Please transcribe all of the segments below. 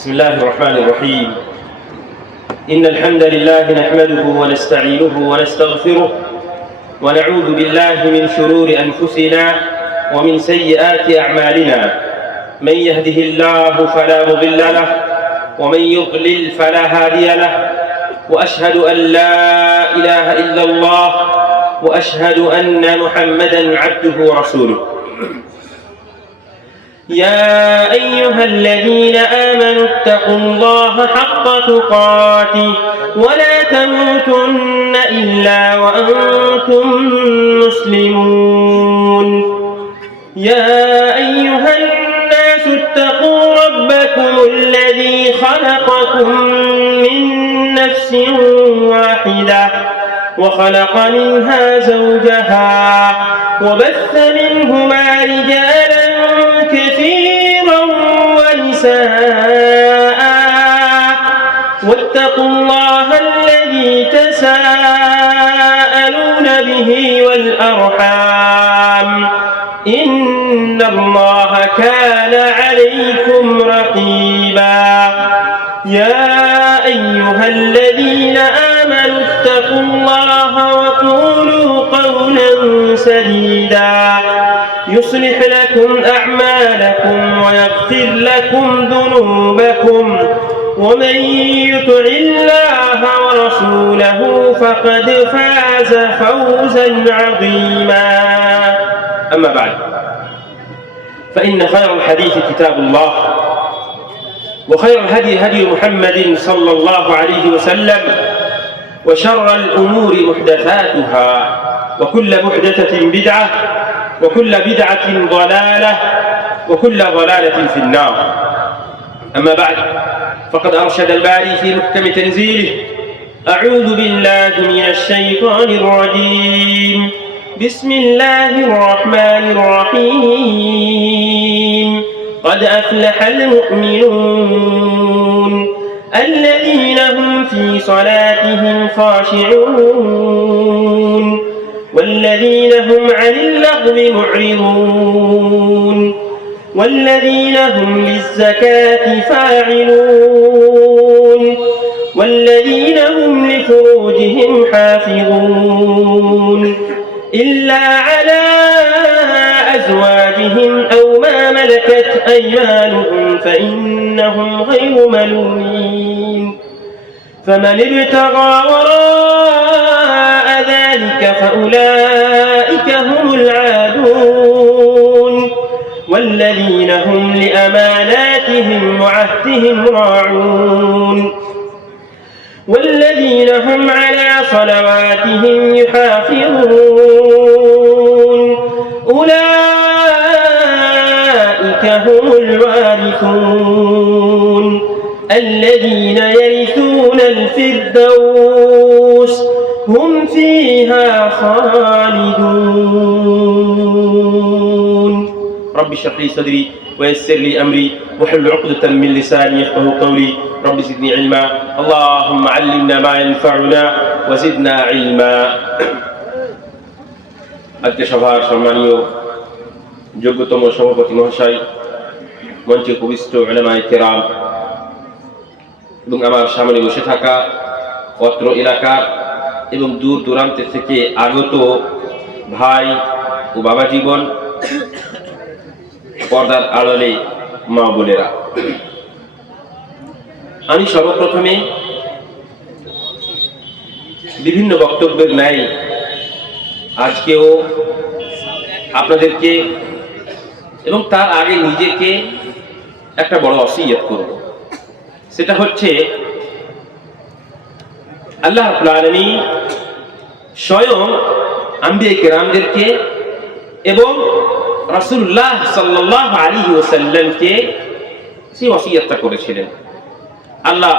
بسم الله الرحمن الرحيم. إن الحمد لله نحمده ونستعينه ونستغفره ونعوذ بالله من شرور أنفسنا ومن سيئات أعمالنا. من يهده الله فلا مضل له ومن يضلل فلا هادي له، وأشهد أن لا إله إلا الله وأشهد أن محمدًا عبده ورسوله. يا أيها الذين آمنوا اتقوا الله حق تقاته ولا تموتن إلا وأنتم مسلمون. يا أيها الناس اتقوا ربكم الذي خلقكم من نفس واحدة وخلق منها زوجها وبث منهما رجالا كثيرا ونساء، واتقوا الله الذي تساءلون به والأرحام، إن الله كان عليكم رقيبا. يا أيها الذين آمنوا اتقوا الله وقولوا قولا سديدا يصلح لكم أعمالكم ويغفر لكم ذنوبكم، ومن يطع الله ورسوله فقد فاز فوزا عظيما. أما بعد، فإن خير الحديث كتاب الله، وخير الهدي هدي محمد صلى الله عليه وسلم، وشر الأمور محدثاتها، وكل محدثة بدعة، وكل بدعة ضلالة، وكل ضلالة في النار. أما بعد، فقد أرشد الباري في محكم تنزيله: أعوذ بالله من الشيطان الرجيم، بسم الله الرحمن الرحيم. قد أفلح المؤمنون الذين هم في صلاتهم خاشعون والذين هم عن اللغو معرضون والذين هم للزكاة فاعلون والذين هم لفروجهم حافظون إلا على أزواجهم أو ما ملكت أيمانهم فإنهم غير ملومين. فمن ابتغى وراء ذلك فأولئك هم العادون والذين هم لأماناتهم وعهدهم راعون والذين هم على صلواتهم يحافظون. أولئك هم الوارثون الذين يرثون الفردوس هم فيها خالدون. رب اشرح لي صدري ويسر لي أمري واحلل عقدة من لساني يفقهوا قولي. رب زدني علما. اللهم علمنا ما ينفعنا وزدنا علما. আজকে সভার সম্মানীয় যোগ্যতম সভাপতি মহাশয়, মঞ্চে উপবিষ্ট উলামায়ে কেরাম এবং আমার সামনে বসে থাকা অত্র এলাকার এবং দূর দূরান্ত থেকে আগত ভাই ও বাবা জীবন, পর্দার আড়ালে মা বোনেরা, আমি সর্বপ্রথমে বিভিন্ন বক্তব্যের ন্যায় আজকেও আপনাদেরকে এবং তার আগে নিজেকে একটা বড় ওসিয়ত করব। সেটা হচ্ছে, আল্লাহ রাব্বুল আলামিন স্বয়ং আম্বিয়া কেরামদেরকে এবং রাসূলুল্লাহ সাল্লাল্লাহু আলাইহি ওয়াসাল্লামকে সেই ওসিয়তটা করেছিলেন। আল্লাহ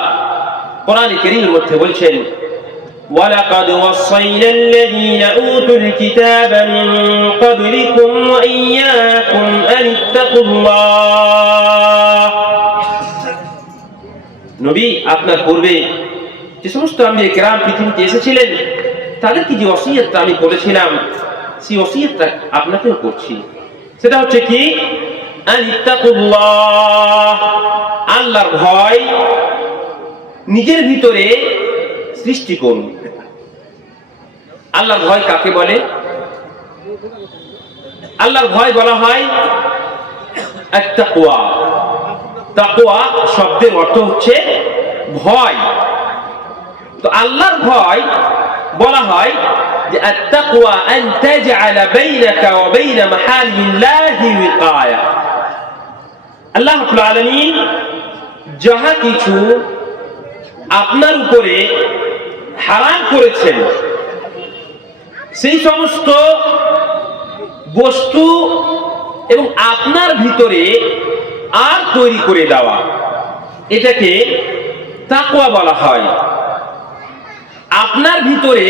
কোরআনে কারীমের মধ্যে বলছেন: وَلَقَدْ وَصَّيْنَا الَّذِينَ أُوتُوا الْكِتَابَ مِنْ قَبْلِكُمْ وَإِيَّاكُمْ أَنِ اتَّقُوا اللَّهَ। নবী, আপনার পূর্বে যে সমস্ত আম্বিয়া কেরাম পৃথিবীতে এসেছিলেন তাদেরকে যে ওসিয়তটা আমি করেছিলাম সেই ওসিয়তটা আপনাকেও করছি। সেটা হচ্ছে কি, আনিত্তাকুল্লাহ, আল্লাহর ভয় নিজের ভিতরে সৃষ্টি করুন। আল্লাহর ভয় কাকে বলে? আল্লাহর ভয় বলা হয় আত-তাকওয়া। তাকওয়া শব্দের অর্থ হচ্ছে ভয়। তো আল্লাহর ভয় বলা হয় যে আত-তাকওয়া আন তাজআলা বাইনাকা ওয়া বাইনা মাহারিমিল্লাহি ওয়িকায়া। আল্লাহ রাব্বুল আলামিন যাহা কিছু আপনার উপরে হারাম করেছেন সেই সমস্ত বস্তু এবং আপনার ভিতরে আর তৈরি করে দেওয়া, এটাকে তাকওয়া বলা হয়। আপনার ভিতরে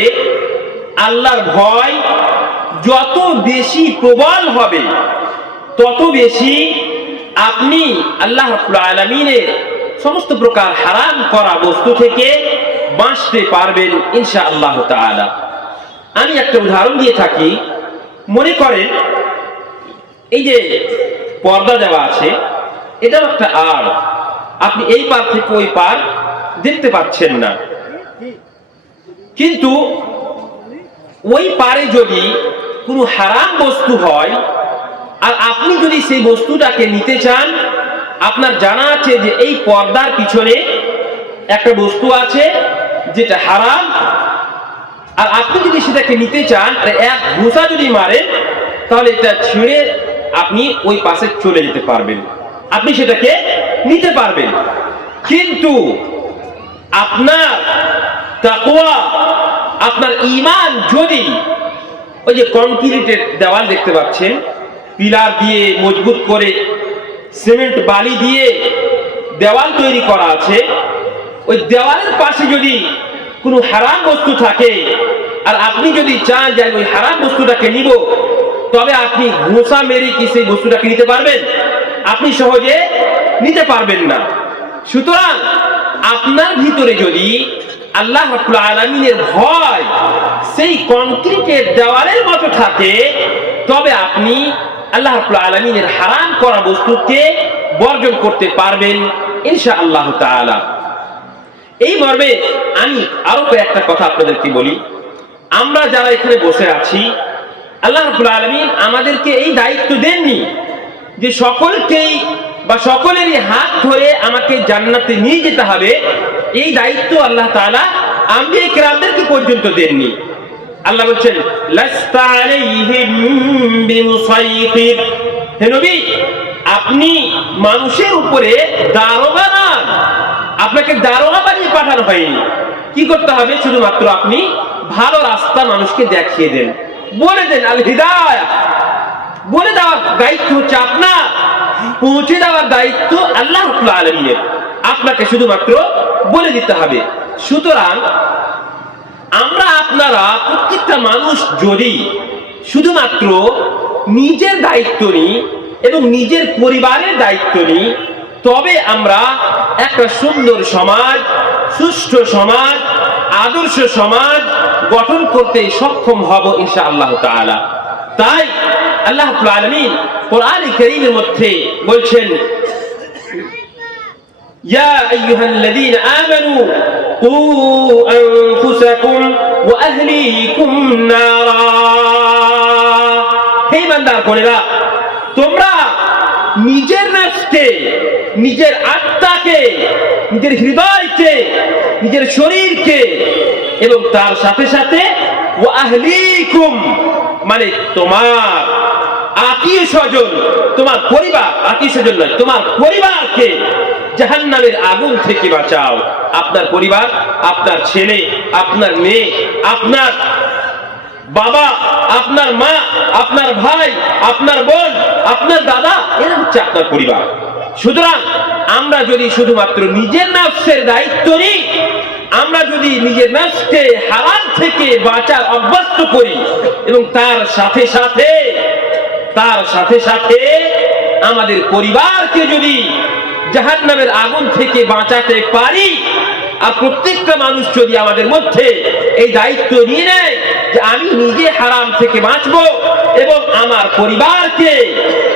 আল্লাহর ভয় যত বেশি প্রবল হবে তত বেশি আপনি আল্লাহ রাব্বুল আলামিনের সমস্ত প্রকার হারাম করা বস্তু থেকে বাঁচতে পারবেন ইনশাআল্লাহ তাআলা। আমি একটা উদাহরণ দিয়ে থাকি। মনে করেন এই যে পর্দা দেওয়া আছে, এটাও একটা আড়। আপনি এই পার থেকে ওই পার দেখতে পাচ্ছেন না, কিন্তু ওই পারে যদি কোনো হারাম বস্তু হয় আর আপনি যদি সেই বস্তুটাকে নিতে চান, আপনার জানা আছে যে এই পর্দার পিছনে একটা বস্তু আছে যেটা হারাম, আর আপনি যদি সেটাকে নিতে চান আর এক ঘুষা যদি মারেন তাহলে এটা ছিঁড়ে আপনি ওই পাশে চলে যেতে পারবেন, আপনি সেটাকে নিতে পারবেন। কিন্তু আপনার তাকওয়া, আপনার ঈমান যদি ওই যে কংক্রিটের দেওয়াল দেখতে পাচ্ছেন, পিলার দিয়ে মজবুত করে সিমেন্ট বালি দিয়ে দেওয়াল তৈরি করা আছে, ওই দেওয়ালের পাশে যদি কোনো হারাম বস্তু থাকে আর আপনি যদি চান যে ওই হারাম বস্তুটাকে নিব, তবে আপনি ঘুষা মেরে কি সেই বস্তুটাকে নিতে পারবেন? আপনি সহজে নিতে পারবেন না। সুতরাং আপনার ভিতরে যদি আল্লাহ রাব্বুল আলামিনের ভয় সেই কংক্রিটের দেওয়ালের মতো থাকে, তবে আপনি আল্লাহ রাব্বুল আলামিনের হারাম করা বস্তুকে বর্জন করতে পারবেন ইনশাআল্লাহ তাআলা। এই মর্মে আমি আরো কয়েকটা কথা আপনাদেরকে বলি। আমরা যারা এখানে বসে আছি, আল্লাহ রাব্বুল আলামিন আমাদেরকে এই দায়িত্ব দেননি যে সকলকেই বা সকলেরই হাত ধরে আমাকে জান্নাতে নিয়ে যেতে হবে। এই দায়িত্ব আল্লাহ তাআলা আম্বিয়া কিরামদেরকে পর্যন্ত দেননি। আল্লাহ বলছেন লাস্তা আলাইহিম বিমুসাইতির, হে নবী আপনি মানুষের উপরে দারোগা না, আপনাকে দারোগা বানিয়ে পাঠানো হয়নি। কি করতে হবে? শুধুমাত্র আপনি ভালো রাস্তা মানুষকে দেখিয়ে দেন, বলে দেন। আল হিদায়াহ, বলে দেওয়ার দায়িত্ব হচ্ছে আপনার, পৌঁছে দেওয়ার দায়িত্ব আল্লাহ রাব্বুল আলামিনের। আপনাকে শুধুমাত্র বলে দিতে হবে। সুতরাং আমরা আপনারা প্রত্যেকটা মানুষ যদি শুধুমাত্র নিজের দায়িত্ব নিই এবং নিজের পরিবারের দায়িত্ব নিই, তবে আমরা একটা সুন্দর সমাজ, সুষ্ঠু সমাজ, আদর্শ সমাজ গঠন করতে সক্ষম হব ইনশাআল্লাহ তাআলা। তাই আল্লাহ রাব্বুল আলামিন কোরআন কারীমের মধ্যে বলছেন, ইয়া আইয়ুহাল্লাযীনা আমানু কু আনফুসাকুম ওয়া আহলিকুম নারা, হে ইমানদারগণেরা তোমরা নিজের নফসকে, নিজের আত্মাকে, নিজের হৃদয়কে, নিজের শরীরকে এবং তার সাথে সাথে ওয়া আহলিকুম মানে তোমার আত্মীয় স্বজন, তোমার পরিবার, আত্মীয় স্বজন নয়, তোমার পরিবারকে জাহান্নামের আগুন থেকে বাঁচাও। আপনার পরিবার, আপনার ছেলে, আপনার মেয়ে, আপনার বাবা, আপনার মা, আপনার ভাই, আপনার বোন, আপনার দাদা, এরা হচ্ছে আপনার পরিবার। সুতরাং আমরা যদি শুধুমাত্র নিজের নফসের দায়িত্ব নিই, আমরা যদি নিজের নফসকে হারাম থেকে বাঁচার অভ্যস্ত করি এবং তার সাথে সাথে আমাদের পরিবারকে যদি জাহান্নামের আগুন থেকে বাঁচাতে পারি, আর প্রত্যেকটা মানুষ যদি আমাদের মধ্যে এই দায়িত্ব নিয়ে নেয় যে আমি নিজে হারাম থেকে বাঁচবো এবং আমার পরিবারকে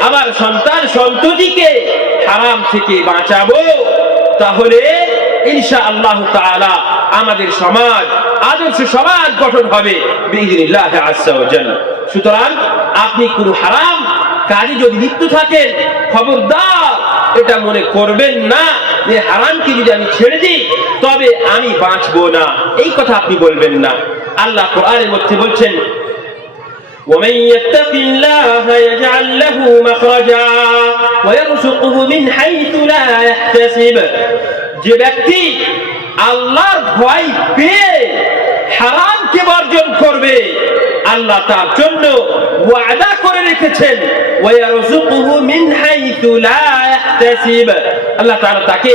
আমার সন্তান সন্ততিকে হারাম থেকে বাঁচাবো, তাহলে ইনশাআল্লাহ তাআলা আমাদের সমাজ আদর্শ সমাজ গঠন হবে বিইذنিল্লাহ আযজা ওয়া জাল। সুতরাং আপনি কোন হারাম কাজে যদি লিপ্ত থাকেন, খবরদার এটা মনে করবেন না যে হারামকে যদি আমি ছেড়ে দিই তবে আমি বাঁচবো না, এই কথা আপনি বলবেন না। আল্লাহ কোরআনের মধ্যে বলছেন, ومن يتق الله يجعل له مخرجا ويرزقه من حيث لا يحتسب। যে ব্যক্তি আল্লাহর ভয় পেয়ে হারামকে বর্জন করবে, আল্লাহ তার জন্য ওয়াদা করে রেখেছেন ওয়ারযুকুহু মিন হাইতু লা ইয়াহতাসিব, আল্লাহ তাআলা তাকে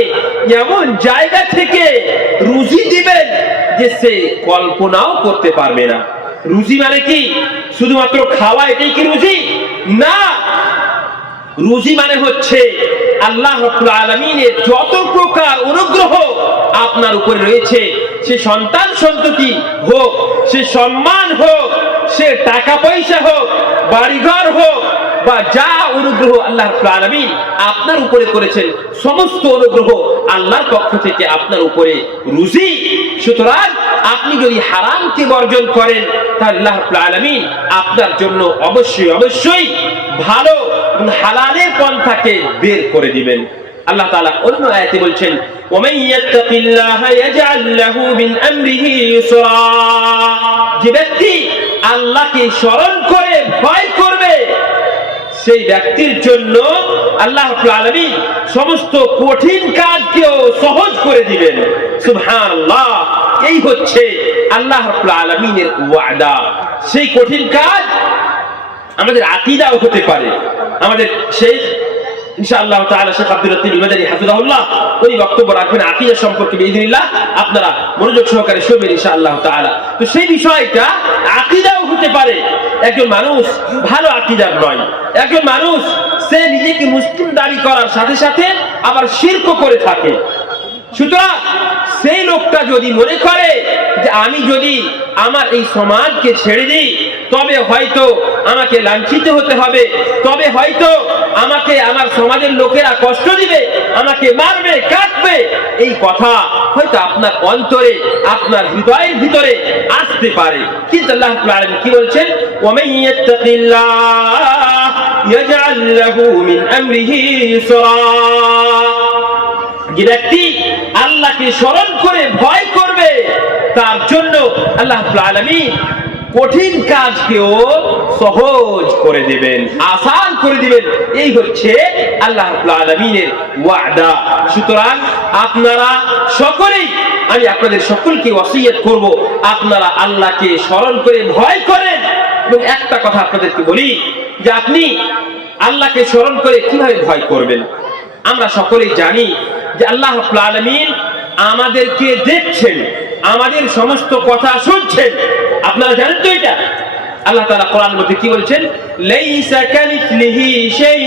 এমন জায়গা থেকে রুজি দিবেন যে সে কল্পনাও করতে পারবে না। রুজি মানে কি শুধুমাত্র খাওয়া, এটাই কি রুজি? না, রুজি মানে হচ্ছে আল্লাহ রাব্বুল আলামিনের যত প্রকার অনুগ্রহ আপনার উপরে রয়েছে, সে সন্তান সন্ততি হোক, সে সম্মান হোক, সে টাকা পয়সা হোক, বাড়িঘর হোক, বা যা অনুগ্রহ আল্লাহ রাব্বুল আলামিন আপনার উপরে করেছেন, সমস্ত অনুগ্রহ আল্লাহর পক্ষ থেকে আপনার উপরে রুজি। সুতরাং আপনি যদি হারামকে বর্জন করেন তাহলে আল্লাহ রাব্বুল আলামিন আপনার জন্য অবশ্যই অবশ্যই ভালো এবং হালালের পন্থাকে বের করে দিবেন। আল্লাহ তাআলা অন্য আয়াতে বলছেন, ওমান ইয়াত্তাকিল্লাহা ইয়াজআল লাহু মিন আমরিহি ইউসরা। যে ব্যক্তি আল্লাহকে স্মরণ করে ভয় করবে, সেই ব্যক্তির জন্য আল্লাহ রাব্বুল আলামিন সমস্ত কঠিন কাজকেও সহজ করে দিবেন। সুবহানাল্লাহ, এই হচ্ছে আল্লাহ রাব্বুল আলামিনের ওয়াদা। সেই কঠিন কাজ আমাদের আকীদাও হতে পারে। আমাদের শেখ ইনশাআল্লাহ তাআলা শেখ আব্দুল লতিফ আল-মাদানী হাফিজাহুল্লাহ উনি বক্তব্য রাখবেন আকীদা সম্পর্কে বিইذنিল্লাহ, আপনারা মনোযোগ সহকারে শুনবেন ইনশাআল্লাহ তাআলা। তো সেই বিষয়টা আকীদাও হতে পারে। একজন মানুষ ভালো আকীদার নয়, একজন মানুষ সে নিজেকে মুসলিম দাবি করার সাথে সাথে আবার শিরকও করে থাকে। সুতরাং সেই লোকটা যদি মনে করে যে আমি যদি আমার এই সমাজকে ছেড়ে দিই তবে হয়তো আমাকে লাঞ্ছিত হতে হবে, তবে হয়তো আমাকে আমার সমাজের লোকেরা কষ্ট দিবে, আমাকে মারবে, কাটবে, এই কথা হয়তো আপনার অন্তরে, আপনার হৃদয়ের ভিতরে আসতে পারে। কিন্তু আল্লাহ রাব্বুল আলামিন কি বলছেন, ওয়ামান ইয়াত্তাকিল্লাহ ইয়াজআল লাহু মিন আমরিহি ইউসরা। যে ব্যক্তি আল্লাহকে স্মরণ করে ভয় করবে তার জন্য আল্লাহ রাব্বুল আলামিন কঠিন কাজকেও সহজ করে দিবেন, আসান করে দিবেন। এই হচ্ছে আল্লাহ রাব্বুল আলামিনের ওয়াদা। সুতরাং আপনারা সকলেই, আমি আপনাদের সকলকে ওয়াসিয়ত করব, আপনারা আল্লাহকে স্মরণ করে ভয় করেন। এবং একটা কথা আপনাদেরকে বলি যে আপনি আল্লাহকে স্মরণ করে কিভাবে ভয় করবেন। আমরা সকলেই জানি যে আল্লাহ রাব্বুল আলামিন আমাদেরকে দেখছেন, আমাদের সমস্ত কথা শুনছেন। আপনারা জানেন তো এটা? আল্লাহ তাআলা কোরআনের মধ্যে কি বলছেন, লাইসা কামিসলিহি শাই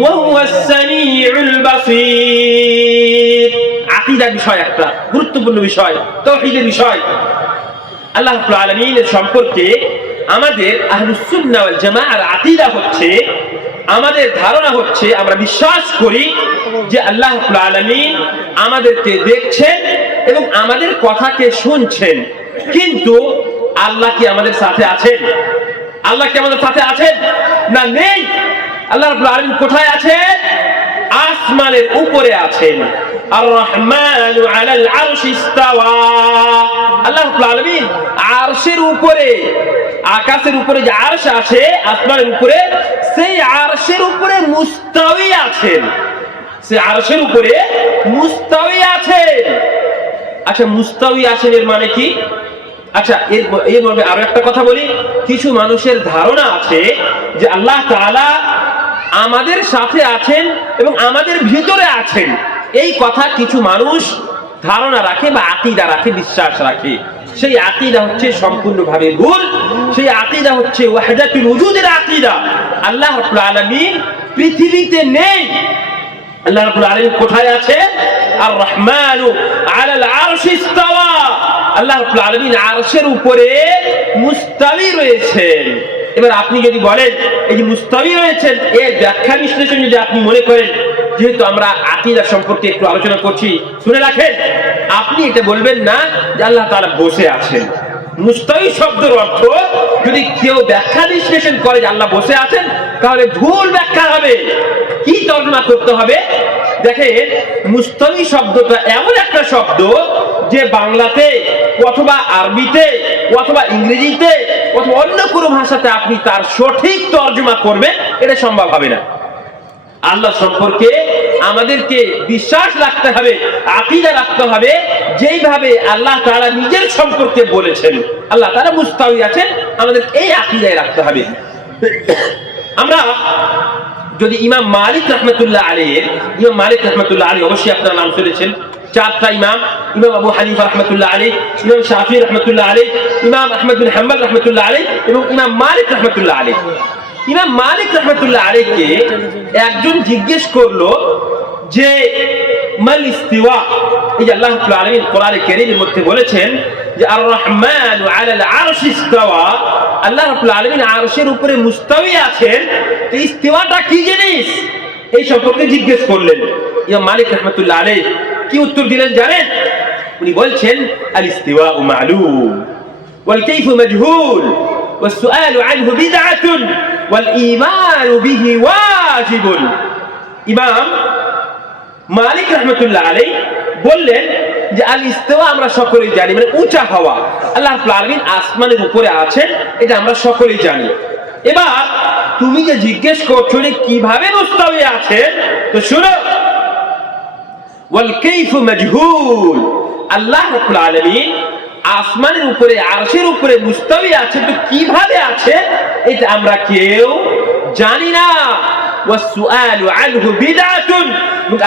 ওয়া হুয়াস সামিউল বাসীর। আকীদা বিষয়, একটা গুরুত্বপূর্ণ বিষয়, তাওহীদের বিষয়। আল্লাহ রাব্বুল আলামিনের সম্পর্কে আমাদের আহলুস সুন্নাহ ওয়াল জামাআর আকীদা হচ্ছে, আমাদের ধারণা হচ্ছে, আমরা বিশ্বাস করি যে আল্লাহ রাব্বুল আলামিন আমাদেরকে দেখছেন এবং আমাদের কথাকে শুনছেন। কিন্তু আল্লাহ কি আমাদের সাথে আছেন? আল্লাহ কি আমাদের সাথে আছেন? না, নেই। আল্লাহ রাব্বুল আলামিন কোথায় আছেন? আসমানের উপরে আছেন। আর রহমানু আলাল আরশি ইস্তাওয়া। আল্লাহ রাব্বুল আলামিন আরশের উপরে, আকাশের উপরে যে আরশ আছে আসমানের উপরে, সেই আরশের উপরে মুস্তাওয়ী আছেন। সেই আরশের উপরে মুস্তাওয়ী আছেন। আচ্ছা, মুস্তাওয়ী আছেন এর মানে কি? আচ্ছা, এর মধ্যে আরো একটা কথা বলি। কিছু মানুষের ধারণা আছে যে আল্লাহ তাআলা আমাদের সাথে আছেন এবং আমাদের ভিতরে আছেন। এই কথা কিছু মানুষ ধারণা রাখে বা আকীদা রাখে, বিশ্বাস রাখে। সেই আকীদা হচ্ছে সম্পূর্ণভাবে ভুল। সেই আকীদা হচ্ছে ওয়াহদাতুল ওজুদের আকীদা। আল্লাহ রাব্বুল আলামিন পৃথিবীতে নেই। আল্লাহ রাব্বুল আলামিন কোথায় আছে? আর রহমানু আলাল আরশি ইস্তাওয়া। আল্লাহ রাব্বুল আলামিন আরশের উপরে মুস্তাওয়ী রয়েছেন। এবার আপনি যদি বলেন এই যে মুস্তাওয়ী রয়েছেন এর ব্যাখ্যা বিশ্লেষণ যদি আপনি মনে করেন, যেহেতু আমরা আকীদা সম্পর্কে একটু আলোচনা করছি, শুনে রাখেন, আপনি এটা বলবেন না যে আল্লাহ তাআলা বসে আছেন। মুস্তাওয়ী শব্দের অর্থ যদি কেউ ব্যাখ্যা বিশ্লেষণ করে যে আল্লাহ বসে আছেন, তাহলে ভুল ব্যাখ্যা হবে। কি তর্জমা করতে হবে? দেখেন, মুস্তাওয়ী শব্দটা এমন একটা শব্দ যে বাংলাতে অথবা আরবিতে অথবা ইংরেজিতে অথবা অন্য কোনো ভাষাতে আপনি তার সঠিক তর্জমা করবেন, এটা সম্ভব হবে না। আল্লাহ সম্পর্কে আমাদেরকে বিশ্বাস রাখতে হবে, আকীদা রাখতে হবে, যেইভাবে আল্লাহ তাআলা নিজের সম্পর্কে বলেছেন আল্লাহ তাআলা মুস্তাওয়ী আছেন, আমাদের এই আকীদায় রাখতে হবে। আমরা যদি ইমাম মালিক রাহমাতুল্লাহ আলাইহি অবশ্যই আপনারা নাম শুনেছেন, চারটা ইমাম, ইমাম আবু হানিফা রাহমাতুল্লাহ আলাইহি, ইমাম শাফিঈ রাহমাতুল্লাহ আলাইহি, ইমাম আহমদ বিন হাম্বল রাহমাতুল্লাহ আলাইহি এবং ইমাম মালিক রাহমাতুল্লাহ আলাইহি। ইমাম মালিক রাহমাতুল্লাহ আলাইহিকে একজন জিজ্ঞেস করলো যে মাল ইস্তিওয়া, এই যে আল্লাহ রাব্বুল আলামিন কোরআনে কারীমের মধ্যে বলেছেন যে আর রহমানু আলাল আরশি ইস্তাওয়া, আল্লাহ রাব্বুল আলামিন আরশের উপরে মুস্তাওয়ী আছেন, তো ইস্তিওয়াটা কি জিনিস এই সম্পর্কে জিজ্ঞেস করলেন। ইমাম মালিক রাহমাতুল্লাহ আলাইহি কি উত্তর দিলেন জানেন? উনি বলছেন আল ইস্তিওয়া মা'লুম ওয়াল কাইফু মাজহুল ওয়াস সুআলু আনহু বিদআতুন ওয়াল ঈমানু বিহি ওয়াজিবুন। ইমাম মালিক রাহমাতুল্লাহ আলাইহি বললেন যে আল ইস্তিওয়া আমরা সকলেই জানি, মানে উঁচা হওয়া। আল্লাহ রাব্বুল আলামিন আসমানের উপরে আছেন, এটা আমরা সকলেই জানি। এবার তুমি যে জিজ্ঞেস করছো যে কিভাবে মুস্তাওয়ী আছেন, তো শুনো, ওয়াল কাইফু মাজহুল, আল্লাহ রাব্বুল আলামিন আসমানের উপরে আরশের উপরে মুস্তাওয়ী আছে, তো কিভাবে আছে এটা আমরা কেউ জানি না। ওয়াস সুআলু আনহু বিদআতুন,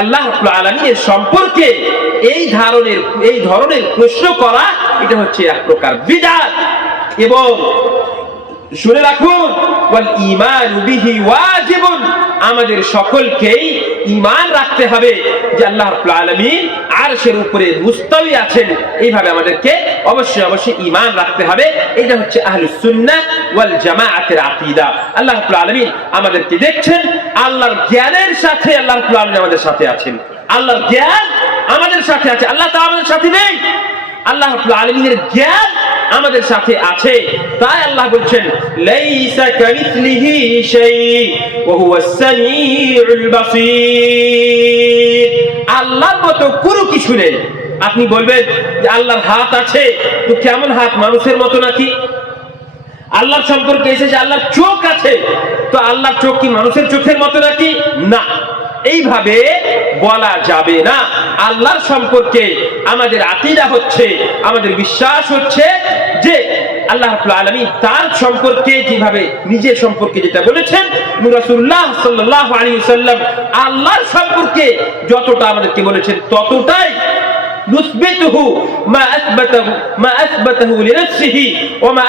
আল্লাহ রাব্বুল আলামিনের সম্পর্কে এই ধরনের প্রশ্ন করা এটা হচ্ছে এক প্রকার বিদআত। এবং শুনে রাখুন, ওয়াল ঈমানু বিহি ওয়াজিবুন, আমাদের সকলকেই ঈমান রাখতে হবে যে আল্লাহ রাব্বুল আলামিন আরশের উপরে মুস্তাওয়ী আছেন, এইভাবে আমাদেরকে অবশ্যই ঈমান রাখতে হবে। এটা হচ্ছে আহলুস সুন্নাহ ওয়াল জামাআতের আকীদা। আল্লাহ রাব্বুল আলামিন আমাদেরকে দেখছেন, আল্লাহর জ্ঞানের সাথে আল্লাহ রাব্বুল আলামিন আমাদের সাথে আছেন। আল্লাহর জ্ঞান আমাদের সাথে আছে, আল্লাহ তাআলা আমাদের সাথে নেই। আল্লাহ রাব্বুল আলামিনের জ্ঞান আমাদের সাথে আছে। তাই আল্লাহ বলছেন লাইসা কামিসলিহি শাই ওয়া হুয়াস সামিউল বাসীর, আল্লাহর মতো কোনো কিছু নেই। আপনি বলবেন যে আল্লাহর হাত আছে, তো কেমন হাত, মানুষের মতো নাকি? আল্লাহর সম্পর্কে এসেছে আল্লাহর চোখ আছে, তো আল্লাহর চোখ কি মানুষের চোখের মতো নাকি? না, এইভাবে বলা যাবে না। আল্লাহর সম্পর্কে আমাদের আকীদা হচ্ছে, আমাদের বিশ্বাস হচ্ছে যে আল্লাহ রাব্বুল আলামিন তার সম্পর্কে যেভাবে নিজের সম্পর্কে যেটা বলেছেন, রাসূলুল্লাহ সাল্লাল্লাহু আলাইহি ওয়াসাল্লাম আল্লাহর সম্পর্কে যতটা আমাদেরকে বলেছেন ততটাই نثبته ما أثبته لنفسه وما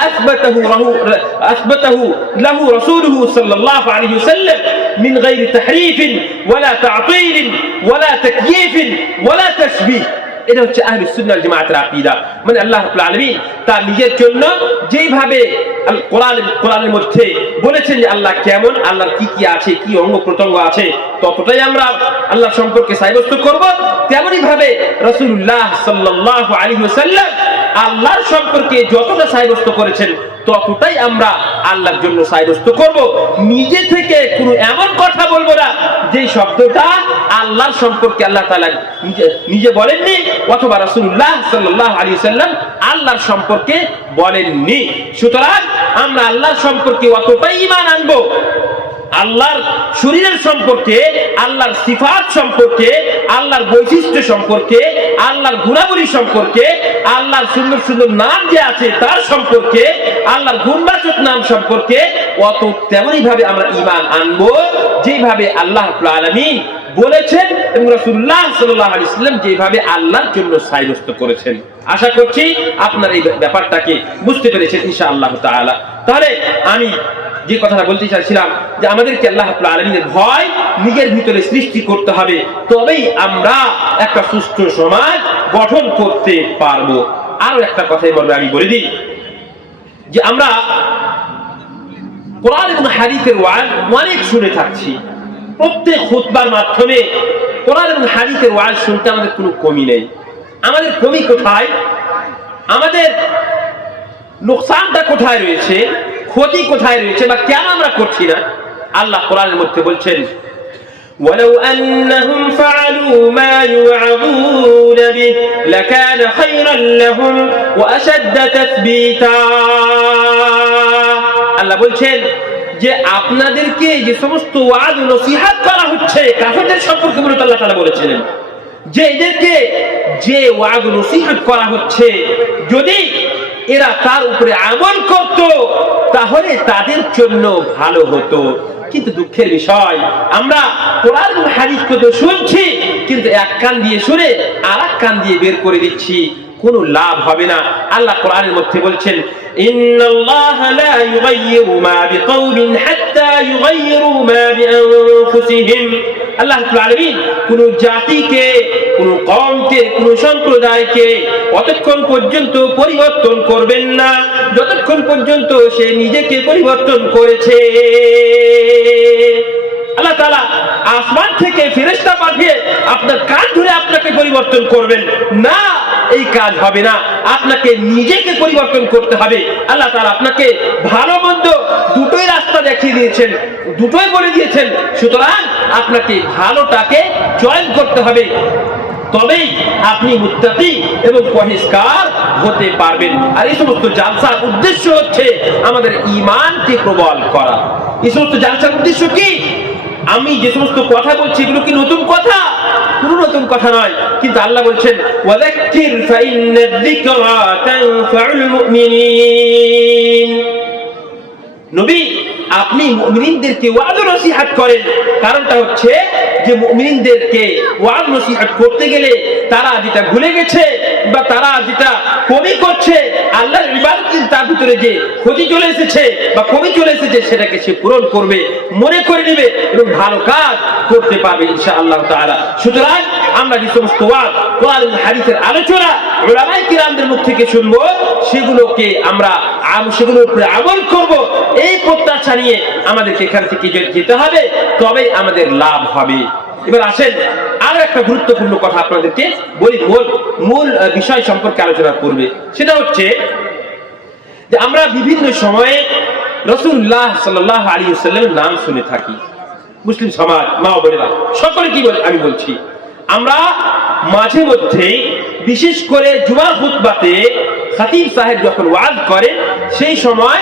أثبته له رسوله صلى الله عليه وسلم من غير تحريف ولا تعطيل ولا تكييف ولا تشبيه। এটা হচ্ছে আহলুস সুন্নাহ ওয়াল জামাআতের আকীদা। মানে আল্লাহ রাব্বুল আলামিন তার নিজের জন্য যেইভাবে কোরআনের মধ্যে বলেছেন যে আল্লাহ কেমন, আল্লাহর কি কি আছে, কি অঙ্গ প্রত্যঙ্গ আছে, ততটাই আমরা আল্লাহ সম্পর্কে সাব্যস্ত করব। তেমনি ভাবে রাসূলুল্লাহ সাল্লাল্লাহু আলাইহি ওয়াসাল্লাম আল্লাহর সম্পর্কে যতটা সাব্যস্ত করেছেন ততটাই আমরা আল্লাহর জন্য সাব্যস্ত করব। নিজে থেকে কোনো এমন কথা বলবো না যে শব্দটা আল্লাহর সম্পর্কে আল্লাহ তাআলা নিজে বলেননি অথবা রাসূলুল্লাহ সাল্লাল্লাহু আলাইহি ওয়াসাল্লাম আল্লাহর সম্পর্কে বলেননি। সুতরাং আমরা আল্লাহর সম্পর্কে অতটাই ঈমান আনবো, আল্লাহর শরীরের সম্পর্কে, আল্লাহর সিফাত সম্পর্কে, আল্লাহর বৈশিষ্ট্য সম্পর্কে, আল্লাহর গুণাবলী সম্পর্কে, আল্লাহর সুন্দর সুন্দর নাম যে আছে তার সম্পর্কে, আল্লাহর গুণবাচক নাম সম্পর্কে অত তেমনি ভাবে আমরা ঈমান আনবো যেভাবে আল্লাহ রাব্বুল আলামিন বলেছেন এবং রাসূলুল্লাহ সাল্লাল্লাহু আলাইহি ওয়াসাল্লাম যেভাবে আল্লাহর জন্য সাব্যস্ত করেছেন। আশা করছি আপনারা এই ব্যাপারটাকে বুঝতে পেরেছেন ইনশাআল্লাহ তাআলা। তাহলে আমি যে কথাটা বলতে চাইছিলাম যে আমাদেরকে আল্লাহ রাব্বুল আলামিনের ভয় নিজের ভিতরে সৃষ্টি করতে হবে, তবেই আমরা একটা সুস্থ সমাজ গঠন করতে পারবো। আরো একটা কথাই আমি বলে দিই যে আমরা কোরআন এবং হাদিসের ওয়াজ অনেক শুনে থাকছি, প্রত্যেক খুতবার মাধ্যমে কোরআন এবং হাদিসের ওয়াজ শুনতে আমাদের কোনো কমি নেই। আমাদের কমি কোথায়, আমাদের নোকসানটা কোথায় রয়েছে, ক্ষতি কোথায় রয়েছে, বা কেন আমরা করছি না? আল্লাহ কোরআনের মধ্যে বলছেন, ولو أنهم فعلوا ما يوعظون به لكان خيرا لهم وأشد تثبيتا। আল্লাহ বলছেন যে আপনাদেরকে যে সমস্ত ওয়াজ নসিহত করা হচ্ছে কাফেরদের সম্পর্কে মূলত আল্লাহ তাআলা বলেছিলেন যে এদেরকে যে ওয়াজ নসিহত করা হচ্ছে যদি এরা তার উপরে আমল করত তাহলে তাদের জন্য ভালো হতো। কিন্তু দুঃখের বিষয়, আমরা কোরআন এবং হাদিসকে তো শুনছি, কিন্তু এক কান দিয়ে শুনে আর এক কান দিয়ে বের করে দিচ্ছি, কোনো লাভ হবে না। আল্লাহ কোরআনের মধ্যে বলছেন, ইন্নাল্লাহা লা ইউগাইয়িরু মা বিকাওমিন হাত্তা ইউগাইয়িরু মা বিআনফুসিহিম। আল্লাহ রাব্বুল আলামিন কোন জাতিকে, কোন কওমকে, কোন সম্প্রদায়কে অতক্ষণ পর্যন্ত পরিবর্তন করবেন না যতক্ষণ পর্যন্ত সে নিজেকে পরিবর্তন করেছে। আল্লাহ তাআলা আসমান থেকে ফেরেশতা পাঠিয়ে আপনার কান ধরে আপনাকে পরিবর্তন করবেন না, এই কাজ হবে না। আপনাকে নিজেকে পরিবর্তন করতে হবে। আল্লাহ তাআলা আপনাকে ভালো মন্দ দুটোই রাস্তা দেখিয়ে দিয়েছেন, দুটোই বলে দিয়েছেন। সুতরাং আপনাকে ভালোটাকে চয়ন করতে হবে, তবেই আপনি মুত্তাকি এবং পরহেজগার হতে পারবেন। আর এই সমস্ত জালসার উদ্দেশ্য হচ্ছে আমাদের ঈমানকে প্রবল করা। এই সমস্ত জালসার উদ্দেশ্য কি? আমি যে সমস্ত কথা বলছি এগুলো কি নতুন কথা? কোনো নতুন কথা নয়, কিন্তু আল্লাহ বলছেন, ওয়াযাক্কির ফাইন্নায যিকরা তানফাউল মুমিনিন। নবী, আপনি মুমিনদেরকে ওয়াজ নসিহত করেন। কারণটা হচ্ছে যে মুমিনদেরকে ওয়াজ নসিহত করতে গেলে তারা যেটা ভুলে গেছে বা তারা যেটা কমি করছে, আল্লাহর ইবাদতে তার ভিতরে যে ক্ষতি চলে এসেছে বা কমি চলে এসেছে, সেটাকে সে পূরণ করবে, মনে করে নেবে এবং ভালো কাজ করতে পারবে ইনশাআল্লাহ তাআলা। সুতরাং আমরা যে সমস্ত ওয়াজ, কোরআন এবং হাদিসের আলোচনা উলামায়ে কিরামদের মুখ থেকে শুনবো, সেগুলোকে আমরা সেগুলোর উপরে আমল করব, এই প্রত্যাশা নিয়ে আমাদেরকে এখান থেকে যেতে হবে, তবেই আমাদের লাভ হবে। এবার আসেন আরো একটা গুরুত্বপূর্ণ কথা আপনাদেরকে বলি, মূল বিষয় সম্পর্কে আলোচনা করবে। সেটা হচ্ছে যে আমরা বিভিন্ন সময়ে রাসূলুল্লাহ সাল্লাল্লাহু আলাইহি ওয়াসাল্লামের নাম শুনে থাকি। মুসলিম সমাজ, মা ও বোনেরা সকলে কি বলে আমি বলছি, আমরা মাঝে মধ্যে বিশেষ করে জুমার খুতবাতে খতিব সাহেব যখন ওয়াজ করেন, সেই সময়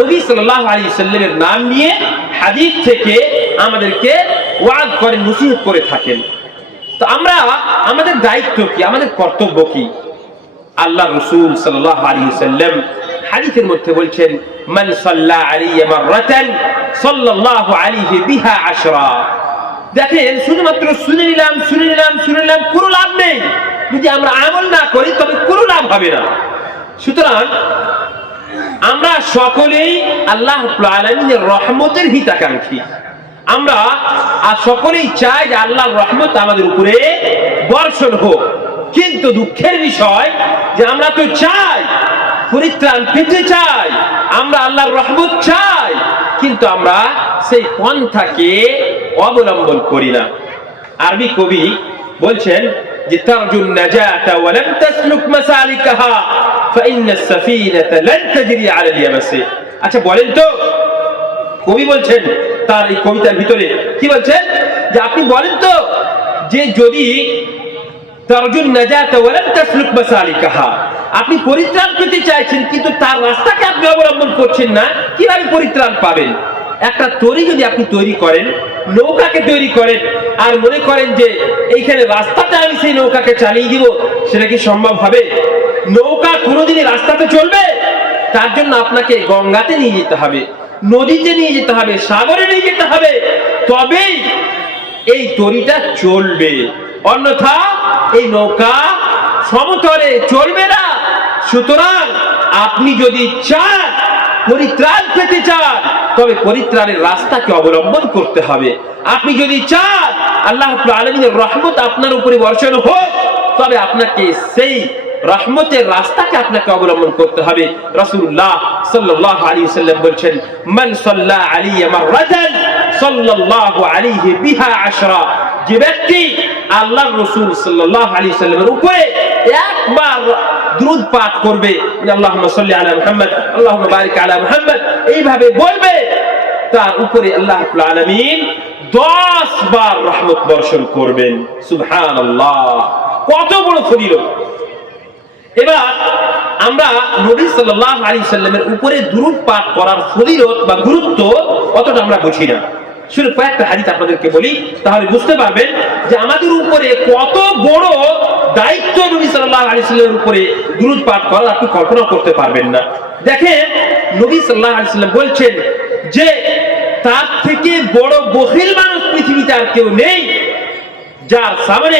নবী সাল্লাল্লাহু আলাইহি ওয়াসাল্লামের নাম নিয়ে হাদিস থেকে আমাদেরকে ওয়াজ করেন, নসিহত করে থাকেন। তো আমরা, আমাদের দায়িত্ব কি, আমাদের কর্তব্য কি? আল্লাহ রাসূল সাল্লাল্লাহু আলাইহি ওয়াসাল্লাম হাদিসের মধ্যে বলছেন, মান সাল্লা আলাইয়া মাররাতান সাল্লাল্লাহু আলাইহি বিহা আশরা। দেখেন, শুধুমাত্র শুনে নিলাম কোনো লাভ নেই। যদি আমরা আমল না করি তবে কোনো লাভ হবে না। সুতরাং আমরা সকলেই আল্লাহ রাব্বুল আলামিনের রহমতের হিতাকাঙ্ক্ষী। আমরা সকলেই চাই যে আল্লাহর রহমত আমাদের উপরে বর্ষণ হোক। কিন্তু দুঃখের বিষয় যে আমরা তো চাই, পরিত্রাণ পেতে চাই, আমরা আল্লাহর রহমত চাই, কিন্তু আমরা সেই পন্থাকে অবলম্বন করি না। আরবি কবি বলছেন যে তারজুন নাজাতা ওয়া লাম তাসলুক মাসালিকাহা ফাইন্নাস সাফিনাতা লান তাজরি আলা আল-ইয়াবসি। আচ্ছা বলেন তো, কবি বলছেন তার এই কবিতার ভিতরে কি বলছেন, যে আপনি বলেন তো যে যদি তারজুন নাজাতা ওয়া লাম তাসলুক মাসালিকাহা, আপনি পরিত্রাণ পেতে চাইছেন কিন্তু তার রাস্তাকে আপনি অবলম্বন করছেন না, কিভাবে পরিত্রাণ পাবেন? একটা তরি যদি আপনি তৈরি করেন, নৌকাকে তৈরি করেন, আর মনে করেন যে এইখানে রাস্তাতে আমি সেই নৌকাকে চালিয়ে দিব, সেটা কি সম্ভব হবে? নৌকা কোনোদিনই রাস্তাতে চলবে? তার জন্য আপনাকে গঙ্গাতে নিয়ে যেতে হবে, নদীতে নিয়ে যেতে হবে, সাগরে নিয়ে যেতে হবে, তবেই এই তরিটা চলবে। অন্যথা এই নৌকা সমতলে চলবে না। সুতরাং আপনি যদি চান, পরিত্রাণ পেতে চান, তবে পরিত্রাণের রাস্তাকে অবলম্বন করতে হবে। আপনি যদি চান আল্লাহ রাব্বুল আলামিনের রহমত আপনার উপরে বর্ষণ হোক, তবে আপনাকে সেই রহমতের রাস্তাকে আপনাকে অবলম্বন করতে হবে। রাসূলুল্লাহ সাল্লাল্লাহু আলাইহি ওয়াসাল্লাম বলেছেন, মান সাল্লা আলাইয়া মাররাতান সাল্লাল্লাহু আলাইহি বিহা আশরা, যে ব্যক্তি আল্লাহর রাসূল সাল্লাল্লাহু আলাইহি ওয়াসাল্লামের উপরে একবার দুরূদ পাঠ করবে, আল্লাহুম্মা সাল্লি আলা মুহাম্মদ আল্লাহুম্মা বারিক আলা মুহাম্মদ, এইভাবে বলবে, তার উপরে আল্লাহ রাব্বুল আলামিন 10 বার রহমত বর্ষণ করবেন। সুবহানাল্লাহ, কত বড় ফজিলত। এবার আমরা নবী সাল্লাল্লাহু আলাইহি সাল্লামের উপরে দুরূদ পাঠ করার ফজিলত বা গুরুত্ব অতটা আমরা বুঝি না। শুধু কয়েকটা হাদিস আপনাদেরকে বলি, তাহলে বুঝতে পারবেন যে আমাদের উপরে কত বড় দায়িত্ব নবী সাল্লাল্লাহু আলাইহি সাল্লামের উপরে দুরূদ পাঠ করা, আপনি কল্পনা করতে পারবেন না। দেখেন, নবী সাল্লাল্লাহু আলাইহি সাল্লাম বলছেন যে তার থেকে বড় বখিল মানুষ পৃথিবীতে আর কেউ নেই, যার সামনে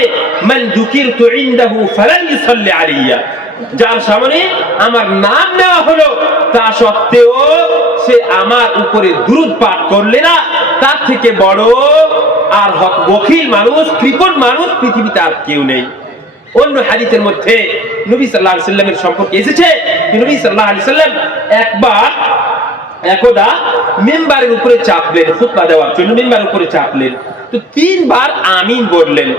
মান যুকিরতু ইনদাহু ফালান ইউসাল্লি আলাইয়া, যার সামনে আমার নাম নেওয়া হলো তা সত্ত্বেও সে আমার উপরে দুরূদ পাঠ করলে না, তার থেকে বড় আর বখিল মানুষ, কৃপণ মানুষ পৃথিবীতে আর কেউ নেই। অন্য হাদিসের মধ্যে নবী সাল্লাল্লাহু আলাইহি সাল্লামের সম্পর্কে এসেছে যে নবী সাল্লাল্লাহু আলাইহি সাল্লাম একদা মিম্বারের উপরে চাপলেন, খুতবা দেওয়ার জন্য মিম্বারের উপরে চাপলেন, তো 3 বার আমিন বললেন।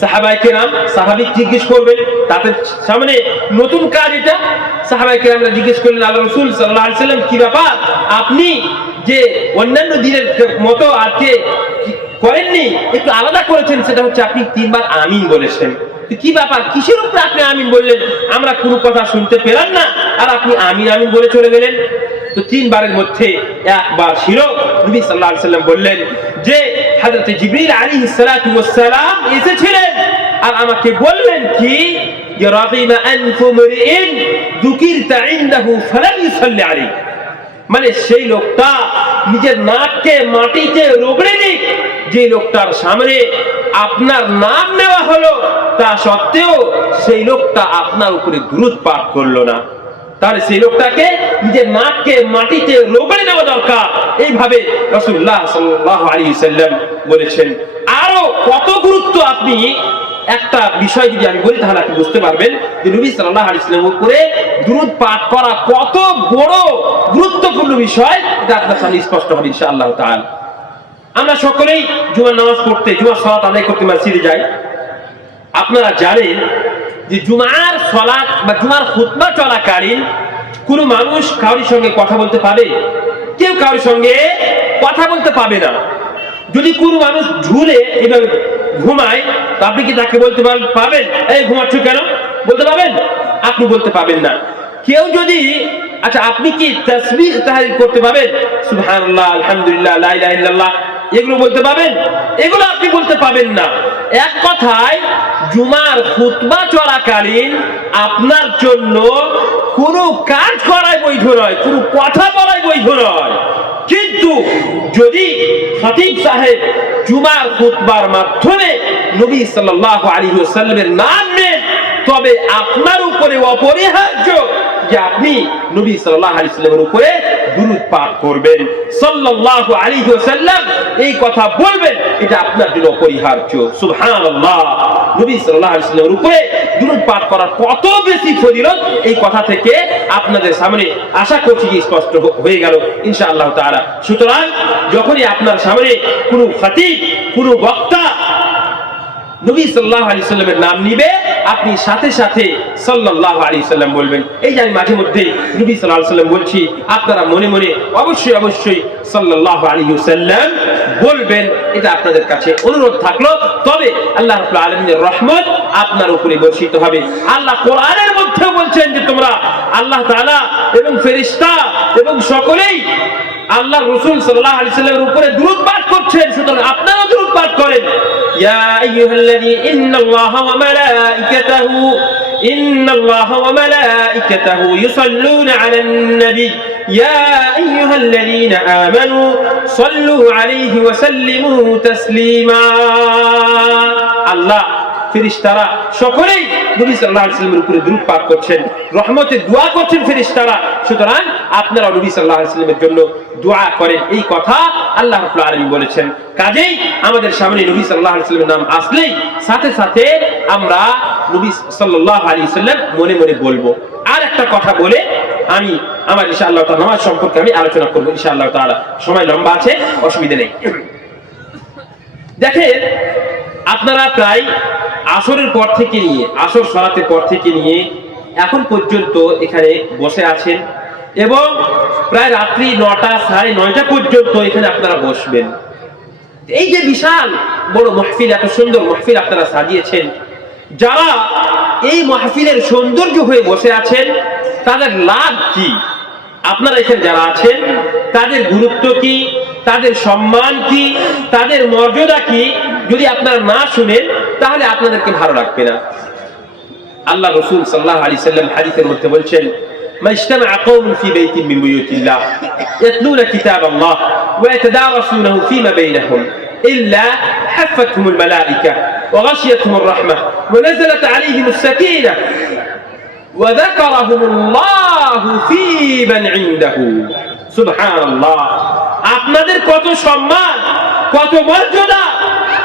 সাহাবায়ে কেরাম স্বাভাবিক জিজ্ঞেস করবেন, তাদের সামনে নতুন কাজ এটা। সাহাবায়ে কেরামরা জিজ্ঞেস করলেন, আল্লাহর রাসূল সাল্লাল্লাহু আলাইহি সাল্লাম, কি ব্যাপার, আপনি যে অন্যান্য দিনের মতো আজকে করেননি, একটু আলাদা করেছেন, সেটা হচ্ছে আপনি 3 বার আমিন বলেছেন। কি ব্যাপার, কিসের উপরে আপনি আমিন বললেন? আমরা কোনো কথা শুনতে পেলাম না, আর আপনি আমিন আমিন বলে চলে গেলেন। তো 3 বারের মধ্যে একবার ছিল নবী সাল্লাল্লাহু আলাইহি সাল্লাম বললেন যে হযরত জিবরিল আলাইহিস সালাতু ওয়াস সালাম এসেছিলেন আর আমাকে বললেন কি, ইয়া রাগিমা আনফু মুরইন যুকিরতা ইনদাহু ফালাম ইউসাল্লি আলাইহি, মানে সেই লোকটা নিজের নাককে মাটিতে রগড়ে দিক, যে লোকটার সামনে আপনার নাম নেওয়া হলো তা সত্ত্বেও সেই লোকটা আপনার উপরে দুরূদ পাঠ করলো না, তাহলে সেই লোকটাকে নিজের নাককে মাটিতে রগড়ে নেওয়া দরকার। এইভাবে রাসূলুল্লাহ সাল্লাল্লাহু আলাইহি সাল্লাম বলেছেন। আরো কত গুরুত্ব, আপনি একটা বিষয় যদি আমি বলি তাহলে আপনি বুঝতে পারবেন যে নবী সাল্লাল্লাহু আলাইহি সাল্লামের উপরে দুরূদ পাঠ করা কত বড় গুরুত্বপূর্ণ বিষয়, এটা আপনার সামনে স্পষ্ট হবে ইনশাআল্লাহ তাআলা। আমরা সকলেই জুমার নামাজ পড়তে, জুমার সালাত আদায় করতে মসজিদে যাই। আপনারা জানেন যে জুমার সালাত বা জুমার খুতবা চলাকালীন কোনো মানুষ কারোর সঙ্গে কথা বলতে পাবে? কেউ কারোর সঙ্গে কথা বলতে পাবে না। যদি কোনো মানুষ ঝুলে এভাবে ঘুমায়, তো আপনি কি তাকে বলতে পারবেন, এই ঘুমাচ্ছ কেন? বলতে পারবেন? আপনি বলতে পারবেন না। কেউ যদি, আচ্ছা, আপনি কি তাসবিহ তাহলিল করতে পারবেন? সুবহানাল্লাহ, আলহামদুলিল্লাহ, লা ইলাহা ইল্লাল্লাহ, এগুলো বলতে পারবেন? এগুলো আপনি বলতে পারবেন না। এক কথায়, জুমার খুতবা চলাকালীন আপনার জন্য কোনো কাজ করাই বৈধ নয়, কোনো কথা বলাই বৈধ নয়। কিন্তু যদি খতিব সাহেব জুমার খুতবার মাধ্যমে নবী সাল্লাল্লাহু আলাইহি ওয়াসাল্লামের নাম নেন, তবে আপনার উপরে অপরিহার্য যে আপনি নবী সাল্লাল্লাহু আলাইহি ওয়াসাল্লামের উপরে দুরূদ পাঠ করবেন, সাল্লাল্লাহু আলাইহি ওয়াসাল্লাম এই কথা বলবেন, এটা আপনার জন্য অপরিহার্য। সুবহানাল্লাহ, নবী সাল্লাল্লাহু আলাইহি ওয়াসাল্লামের উপরে দুরূদ পাঠ করার কত বেশি ফজিলত, এই কথা থেকে আপনাদের সামনে আশা করছি যে স্পষ্ট হয়ে গেল ইনশাআল্লাহ তাআলা। সুতরাং যখনই আপনার সামনে কোনো খতিব, কোনো বক্তা নবী সাল্লাল্লাহু আলাইহি সাল্লামের নাম নিবে, আপনি সাথে সাথে সাল্লাল্লাহু আলাইহি সাল্লাম বলবেন। এই যে আমি মাঝে মধ্যে নবী সাল্লাল্লাহু আলাইহি সাল্লাম বলছি, আপনারা মনে মনে অবশ্যই অবশ্যই সাল্লাল্লাহু আলাইহি সাল্লাম বলবেন, এটা আপনাদের কাছে অনুরোধ থাকলো। তবে আল্লাহ রাব্বুল আলামিনের রহমত আপনার উপরে বর্ষিত হবে। আল্লাহ কোরআনের মধ্যে বলছেন যে তোমরা আল্লাহ তাআলা এবং ফেরেশতা এবং সকলেই আল্লাহ রাসূল সাল্লাল্লাহু আলাইহি সাল্লামের উপরে দুরূদ পাঠ করছেন, সুতরাং আপনারাও দুরূদ পাঠ করেন। ইয়া আইয়ুহাল্লাযী ইন্নাল্লাহা ওয়া মালাইকাতাহু ইউসাল্লুনা আলান নবী ইয়া আইয়ুহাল্লাযীনা আমানু সাল্লু আলাইহি ওয়া সাল্লিমু তাসলিমা। আল্লাহ ফেরেশতারা সকলেই নবী সাল্লাল্লাহু আলাইহি ওয়াসাল্লামের উপরে দুরূদ পাঠ করছেন, রহমতের দোয়া করছেন ফেরেশতারা। সুতরাং আপনারা নবী সাল্লাল্লাহু আলাইহি ওয়াসাল্লামের জন্য দোয়া করেন, এই কথা আল্লাহ রাব্বুল আলামিন বলেছেন। কাজেই আমাদের সামনে নবী সাল্লাল্লাহু আলাইহি ওয়াসাল্লামের নাম আসলেই সাথে সাথে আমরা নবী সাল্লাল্লাহু আলাইহি ওয়াসাল্লাম মনে মনে বলবো। আর একটা কথা বলে আমি আমার ইনশাআল্লাহ তাআলা নামাজ সম্পর্কে আমি আলোচনা করব ইনশাআল্লাহ তাআলা। সময় লম্বা আছে, অসুবিধা নেই। দেখেন, আপনারা প্রায় আসরের পর থেকে নিয়ে, আসর সালাতের পর থেকে নিয়ে এখন পর্যন্ত এখানে বসে আছেন এবং প্রায় রাত্রি 9টা, 9:30 পর্যন্ত এখানে আপনারা বসবেন। এই যে বিশাল বড় মাহফিল, এত সুন্দর মাহফিল আপনারা সাজিয়েছেন, যারা এই মাহফিলের সৌন্দর্য হয়ে বসে আছেন তাদের লাভ কি? আপনারা এখানে যারা আছেন তাদের গুরুত্ব কি, তাদের সম্মান কি, তাদের মর্যাদা কি, যদি আপনারা না শুনেন তাহলে আপনাদেরকে ভালো লাগবে না। আল্লাহ রাসূল সাল্লাল্লাহু আলাইহি ওয়াসাল্লাম হাদিসের মধ্যে বলছেন, মাইজতামা কওমুন ফি বাইতিন মিন বুয়ুতিল্লাহ ইয়াতলুনা কিতাবাল্লাহ ওয়া ইয়াতাদারাসুনাহু ফীমা বাইনাহুম ইল্লা হাফাতহুমুল মালায়েকা ওয়া গাশিয়াতহুমুর রাহমাহ ওয়া নাযালাত আলাইহিমুস সাকিনাহ ওয়া যাকারাহুমুল্লাহু ফী মান ইনদাহু। সুবহানাল্লাহ! আপনাদের কত সম্মান, কত মর্যাদা!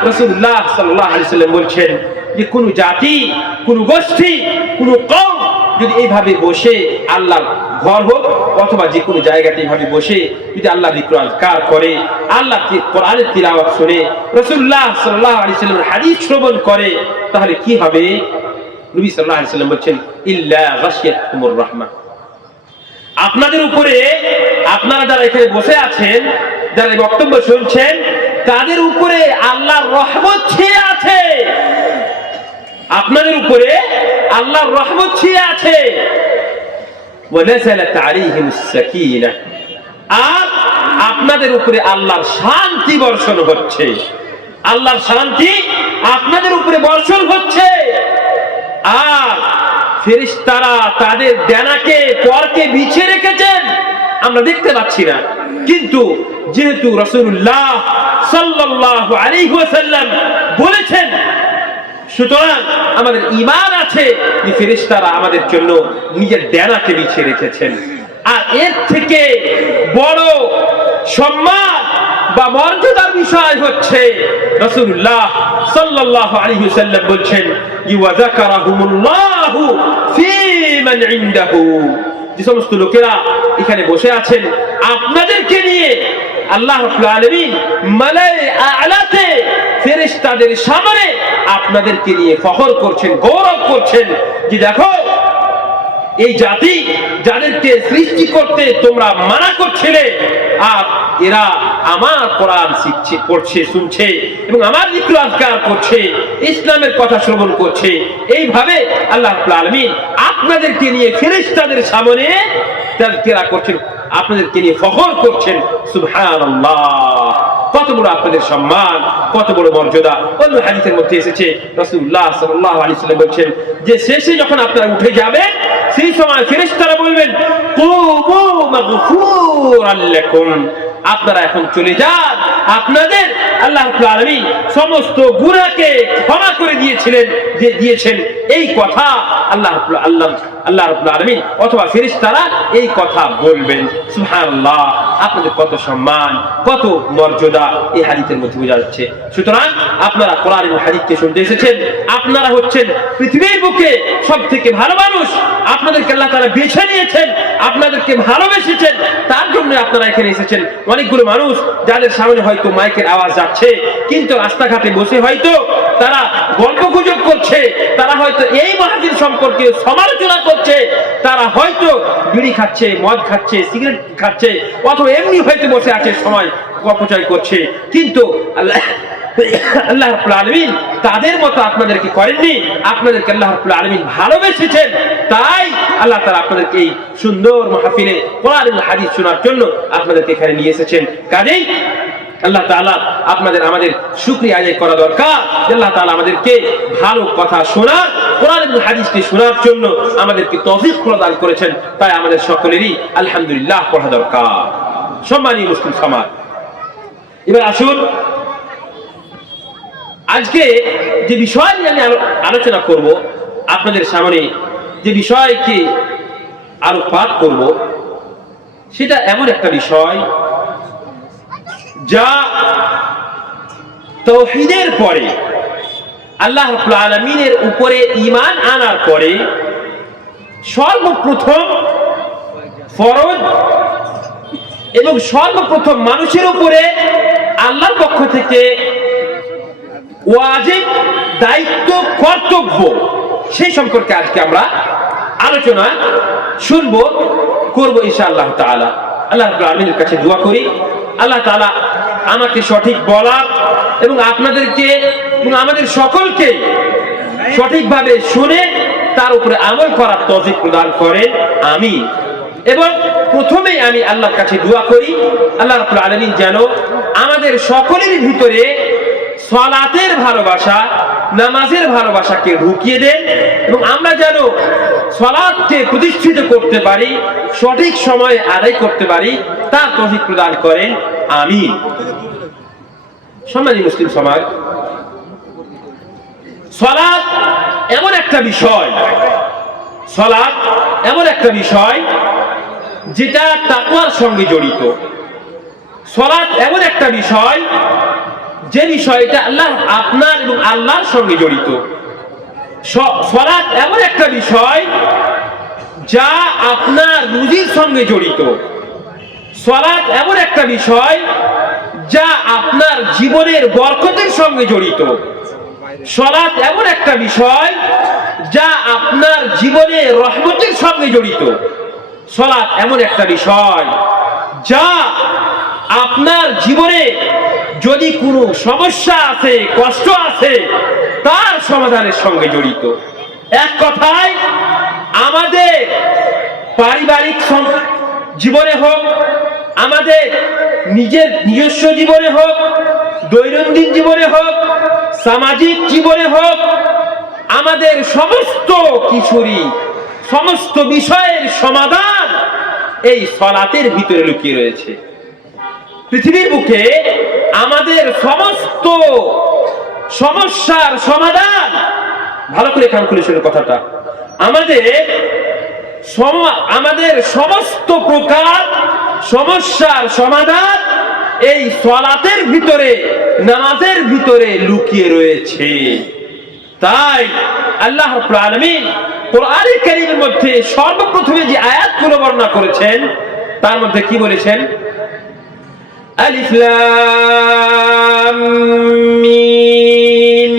রাসূলুল্লাহ সাল্লাল্লাহু আলাইহি ওয়াসাল্লাম বলছেন যে কোন জাতি, কোন গোষ্ঠী, কোন কওম যদি এইভাবে বসে আল্লাহর ঘর হোক অথবা যে কোনো জায়গাতে এইভাবে বসে যদি আল্লাহ যিকর আযকার করে, আল্লাহ কোরআনের তিলাওয়াত শুনে, রাসূলুল্লাহ সাল্লাল্লাহু আলাইহি ওয়াসাল্লামের হাদিস শ্রবণ করে, তাহলে কি হবে? নবী সাল্লাল্লাহু আলাইহি ওয়াসাল্লাম বলছেন, ইল্লা গাশিয়াতহুমুর রাহমাহ। আপনাদের উপরে, আপনারা যারা এখানে বসে আছেন, যারা এই বক্তব্য শুনছেন, তাদের উপরে আল্লাহর রহমত ছেয়ে আছে। আপনাদের উপরে আল্লাহর রহমত ছেয়ে আছে। ওয়া নাযালাত আলাইহিমুস সাকিনাহ, আর আপনাদের উপরে আল্লাহর শান্তি বর্ষণ হচ্ছে। আল্লাহর শান্তি আপনাদের উপরে বর্ষণ হচ্ছে। আর ফেরেশতারা তাদের ডানাকে পরকে বিছিয়ে রেখেছেন, আমরা দেখতে পাচ্ছি না, কিন্তু যেহেতু রাসূলুল্লাহ সাল্লাল্লাহু আলাইহি ওয়াসাল্লাম বলেছেন, সুতরাং আমাদের ঈমান আছে যে ফেরেশতারা আমাদের জন্য নিজের ডানাকে বিছিয়ে রেখেছেন। আর এর থেকে বড় সম্মান বা মর্যাদার বিষয় হচ্ছে রাসূলুল্লাহ সাল্লাল্লাহু আলাইহি ওয়াসাল্লাম বলছেন, ওয়া যাকারাহুমুল্লাহু ফী মান ইনদাহু। যে সমস্ত লোকেরা এখানে বসে আছেন, আপনাদেরকে নিয়ে আল্লাহ রাব্বুল আলামিন মালায়ে আ'লাতে ফেরেশতাদের সামনে আপনাদেরকে নিয়ে ফখর করছেন, গৌরব করছেন যে দেখো, এই জাতি যাদেরকে সৃষ্টি করতে তোমরা মানা করছিলে, আর এরা আমার কোরআন শিখছে, পড়ছে, শুনছে এবং আমার যিকর আযকার করছে, ইসলামের কথা শ্রবণ করছে। এইভাবে আল্লাহ রাব্বুল আলামিন আপনাদেরকে নিয়ে ফেরেশতাদের সামনে তাযকিরা করছেন, আপনাদেরকে নিয়ে ফখর করছেন। সুবহানাল্লাহ! কত বড় আপনাদের সম্মান, কত বড় মর্যাদা! অন্য হাদিসের মধ্যে এসেছে, রাসূলুল্লাহ সাল্লাল্লাহু আলাইহি ওয়াসাল্লাম বলেছেন যে শেষে যখন আপনারা উঠে যাবেন, সেই সময় ফেরেশতারা বলবেন, কুমু মাগফুরান লাকুম, আপনারা এখন চলে যান, আপনাদের আল্লাহ রাব্বুল আলামিন সমস্ত গুনাহকে ক্ষমা করে দিয়েছেন। এই কথা আল্লাহ রাব্বুল আলামিন অথবা ফেরেশতারা এই কথা বলবেন। সুবহানাল্লাহ! আপনাদের কত সম্মান, কত মর্যাদা এই হাদিসের মধ্যে বোঝা যাচ্ছে। সুতরাং আপনারা কোরআন এবং হাদিসকে শুনতে এসেছেন, আপনারা হচ্ছেন পৃথিবীর বুকে সবথেকে ভালো মানুষ। আপনাদেরকে আল্লাহ তাআলা বেছে নিয়েছেন, আপনাদেরকে ভালোবেসেছেন, তার জন্য আপনারা এখানে এসেছেন। অনেকগুলো মানুষ যাদের সামনে হয়তো মাইকের আওয়াজ যাচ্ছে, কিন্তু রাস্তাঘাটে বসে হয়তো তারা গল্পগুজব করছে, তারা হয়তো এই মাহফিল সম্পর্কে সমালোচনা করছে, তারা হয়তো বিড়ি খাচ্ছে, মদ খাচ্ছে, সিগারেট খাচ্ছে, অথবা এমনি হয়তো বসে আছে, সময় অপচয় করছে। কিন্তু আল্লাহ রাব্বুল আলামিন তাদের মতো আপনাদেরকে করেননি, আপনাদেরকে আল্লাহ রাব্বুল আলামিন ভালোবেসেছেন। তাই আল্লাহ তাআলা আপনাদেরকে এই সুন্দর মাহফিলে কোরআন এবং হাদিস শোনার জন্য আপনাদেরকে এখানে নিয়ে এসেছেন। কাজেই আল্লাহ তাআলা আমাদের শুকরিয়া আদায় করা দরকার। আল্লাহ তাআলা আমাদেরকে ভালো কথা শোনার, কোরআন এবং হাদিসকে শোনার জন্য আমাদেরকে তৌফিক প্রদান করেছেন। তাই আমাদের সকলেরই আলহামদুলিল্লাহ পড়া দরকার। সম্মানীয় মুসলিম সমাজ, এবার আসুন আজকে যে বিষয় নিয়ে আমি আলোচনা করব, আপনাদের সামনে যে বিষয়কে আলোকপাত করব, সেটা এমন একটা বিষয় যা তাওহীদের পরে, আল্লাহ রাব্বুল আলামিনের উপরে ঈমান আনার পরে সর্বপ্রথম ফরজ এবং সর্বপ্রথম মানুষের উপরে আল্লাহর পক্ষ থেকে ওয়াজিব, দায়িত্ব, কর্তব্য, সেই সম্পর্কে আজকে আমরা আলোচনা শুনবো, করবো ইনশাআল্লাহ তাআলা। আল্লাহ রাব্বুল আলামিনের কাছে দোয়া করি আল্লাহ তাআলা আমাকে সঠিক বলার এবং আপনাদেরকে এবং আমাদের সকলকে সঠিকভাবে শুনে তার উপরে আমল করার তৌফিক প্রদান করেন, আমিন। এবং প্রথমেই আমি আল্লাহর কাছে দোয়া করি আল্লাহ রাব্বুল আলামিন যেন আমাদের সকলের ভিতরে সালাতের ভালোবাসা, নামাজের ভালোবাসাকে ঢুকিয়ে দেন এবং আমরা যেন সালাতকে প্রতিষ্ঠিত করতে পারি, সঠিক সময়ে আদায় করতে পারি, তার তৌফিক প্রদান করেন, আমিন। সম্মানিত মুসলিম সমাজ, সালাত এমন একটা বিষয়, সালাত এমন একটা বিষয় যেটা তাকওয়ার সঙ্গে জড়িত। সালাত এমন একটা বিষয় যে বিষয়টা আল্লাহ, আপনার এবং আল্লাহর সঙ্গে জড়িত। সালাত এমন একটা বিষয় যা আপনার রুজির সঙ্গে জড়িত। সালাত এমন একটা বিষয় যা আপনার জীবনের বরকতের সঙ্গে জড়িত। সালাত এমন একটা বিষয় যা আপনার জীবনের রহমতের সঙ্গে জড়িত। সালাত এমন একটা বিষয় যা আপনার জীবনে যদি কোনো সমস্যা আছে, কষ্ট আছে, তার সমাধানের সঙ্গে জড়িত। এক কথায় আমাদের পারিবারিক জীবনে হোক, আমাদের নিজস্ব জীবনে হোক, দৈনন্দিন জীবনে হোক, সামাজিক জীবনে হোক, আমাদের সমস্ত কিছুরই, সমস্ত বিষয়ের সমাধান এই সালাতের ভিতরে লুকিয়ে রয়েছে। পৃথিবীর বুকে আমাদের সমস্ত সমস্যার সমাধান, ভালো করে কান খুলে শুনে কথাটা, আমাদের সমস্ত প্রকার সমস্যার সমাধান এই সালাতের ভিতরে, নামাজের ভিতরে লুকিয়ে রয়েছে। তাই আল্লাহ রাব্বুল আলামিন কোরআনে কারীমের মধ্যে সর্বপ্রথমে যে আয়াতগুলো বর্ণনা করেছেন তার মধ্যে কি বলেছেন? আলিফ লাম মিম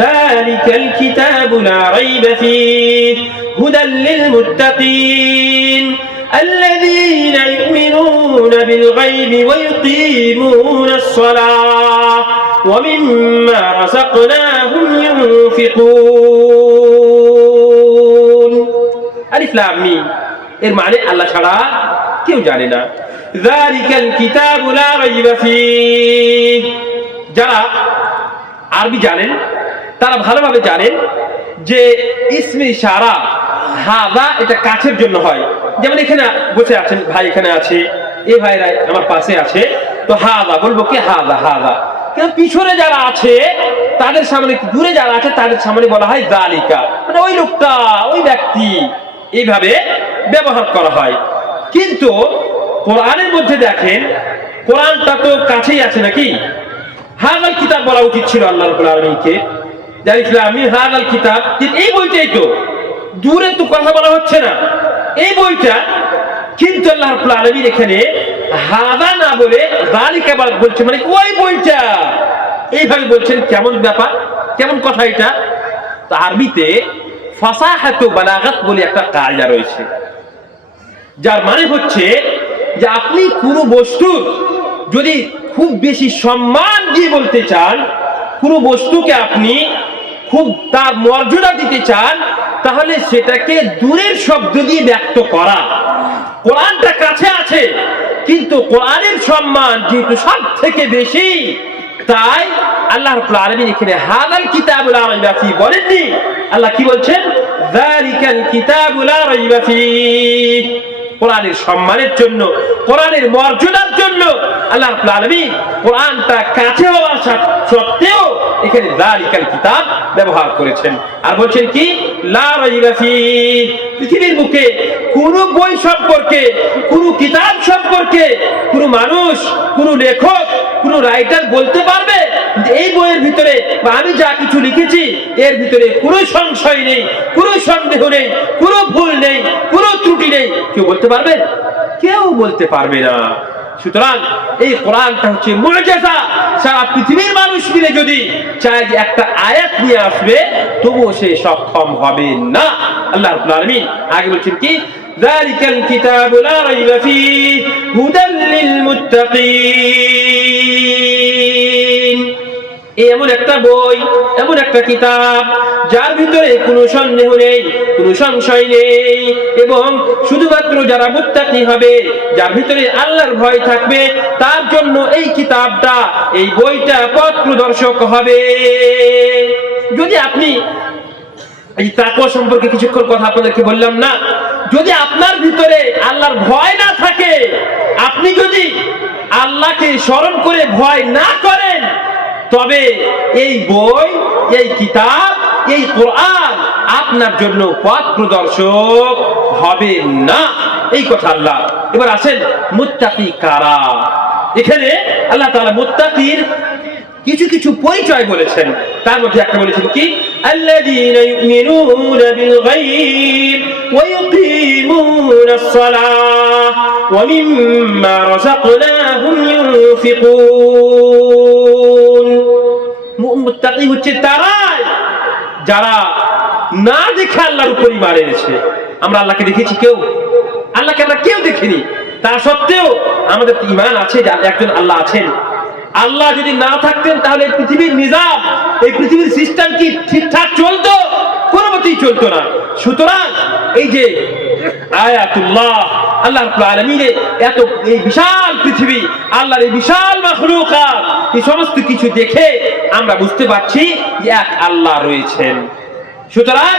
যালিকাল কিতাবু লা রাইবা ফীহি হুদাল লিল মুত্তাকিন الذين يؤمنون بالغيب ويقيمون الصلاة ومما رزقناهم ينفقون। আলিফ লাম মিম এর মানে আল্লাহ ছাড়া কেউ জানে না। যালিকাল কিতাবু লা রাইবা ফীহি, যারা আরবি জানেন তারা ভালোভাবে জানেন যে ইসমে ইশারা হাদা এটা কাছের জন্য হয়। যেমন এখানে বসে আছেন ভাই, এখানে আছে, এই ভাইরা আমার পাশে আছে, তো হাদা বলবো কি? হাদা হাদা। কিন্তু পিছনে যারা আছে তাদের সামনে, দূরে যারা আছে তাদের সামনে বলা হয় যালিকা, মানে ওই লোকটা, ওই ব্যক্তি, এইভাবে ব্যবহার করা হয়। কিন্তু কোরআনের মধ্যে দেখেন, কোরআনটা তো কাছেই আছে নাকি? হাদাল কিতাব বলা উচিত ছিল আল্লাহ রাব্বুল আলামিনকে। জানিছিলাম আমি হাদাল কিতাব, এই বইটাই তো, দূরে তো কথা বলা হচ্ছে না, এই বইটা। কিন্তু আল্লাহ রাব্বুল আলামিন এখানে হাদা না বলে যালিকা বলছে, মানে ওই বইটা, এইভাবে বলছেন। কেমন ব্যাপার, কেমন কথা এটা? তো আরবিতে ফাসাহাত ও বালাগাত বলে একটা কায়দা রয়েছে, যার মানে হচ্ছে যে আপনি কোনো বস্তুর যদি খুব বেশি সম্মান দিয়ে বলতে চান, কোনো বস্তুকে আপনি খুব তার মর্যাদা দিতে চান, তাহলে সেটাকে দূরের শব্দ দিয়ে ব্যক্ত করা। কোরআনটা কাছে আছে, কিন্তু কোরআনের সম্মান যেহেতু সব থেকে বেশি, তাই আল্লাহ রাব্বুল আলামিন এখানে হাদাল কিতাবু লা রাইবা ফীহি বলেননি। আল্লাহ কি বলছেন? যালিকাল কিতাবু লা রাইবা ফীহি, কোরআনের সম্মানের জন্য, কোরআনের মর্যাদার জন্য আল্লাহ রাব্বুল আলামিন কোরআনটা কাছে হওয়া সত্ত্বেও এখানে যালিকাল কিতাব ব্যবহার করেছেন। আর বলছেন কি, লা রাইবা ফীহি, পৃথিবীর বুকে কোন বই সম্পর্কে, কোন কিতাব সম্পর্কে কোন মানুষ, কোন লেখক, কোন রাইটার বলতে পারবে যে এই বইয়ের ভিতরে বা আমি যা কিছু লিখেছি এর ভিতরে কোনো সংশয় নেই, কোনো সন্দেহ নেই, কোনো ভুল নেই, কোনো ত্রুটি নেই? কেউ বলতে পারবে? কেউ বলতে পারবে না। সুতরাং এই কোরআনটা হচ্ছে মুআজিজা। সারা পৃথিবীর মানুষ মিলে যদি চায় যে একটা আয়াত নিয়ে আসবে, তবুও সে সক্ষম হবে না। আল্লাহ রাব্বুল আলামিন আগে বলছেন কি, যালিকাল কিতাবু লা রাইবা ফীহি হুদাল লিল মুত্তাকিন। এমন একটা বই, এমন একটা কিতাব যার ভিতরে কোনো সন্দেহ নেই, কোনো সংশয় নেই, এবং শুধুমাত্র যারা মুত্তাকি হবে, যার ভিতরে আল্লাহর ভয় থাকবে, তার জন্য এই কিতাবটা, এই বইটা পথ প্রদর্শক হবে। যদি আপনি এই তাকওয়া সম্পর্কে কিছুক্ষণ কথা আপনাদেরকে বললাম না, যদি আপনার ভিতরে আল্লাহর ভয় না থাকে, আপনি যদি আল্লাহকে স্মরণ করে ভয় না করেন, তবে এই বই, এই কিতাব, এই কোরআন আপনার জন্য পথ প্রদর্শক হবে না। এই কথা আল্লাহ। এবার আসেন মুত্তাকি কারা। এখানে আল্লাহ তাআলা মুত্তাকির কিছু কিছু পরিচয় বলেছেন। তার মধ্যে একটা বলেছেন কি, আল্লাযীনা ইউমিনুনা বিল গায়ব ওয়া ইউকিমুনাস সালাহ ওয়া মিম্মা রাযাকনাহুম ইউনফিকুন। মুত্তাকি হচ্ছে তারাই যারা না দেখে আল্লাহর উপর ঈমান এনেছে। আমরা আল্লাহকে দেখেছি? কেউ আল্লাহকে আমরা কেউ দেখিনি, তা সত্ত্বেও আমাদের ঈমান আছে যে একজন আল্লাহ আছেন। আল্লাহ যদি না থাকতেন তাহলে পৃথিবীর নিজাম, এই পৃথিবীর সিস্টেম কি ঠিকঠাক চলতো? কোনো মতেই চলতো না। সুতরাং এই যে আয়াতুল্লাহ, আল্লাহ রাব্বুল আলামিনের এত এই বিশাল পৃথিবী, আল্লাহর এই বিশাল মাখলুকাত, এই সমস্ত কিছু দেখে আমরা বুঝতে পারছি যে এক আল্লাহ রয়েছেন। সুতরাং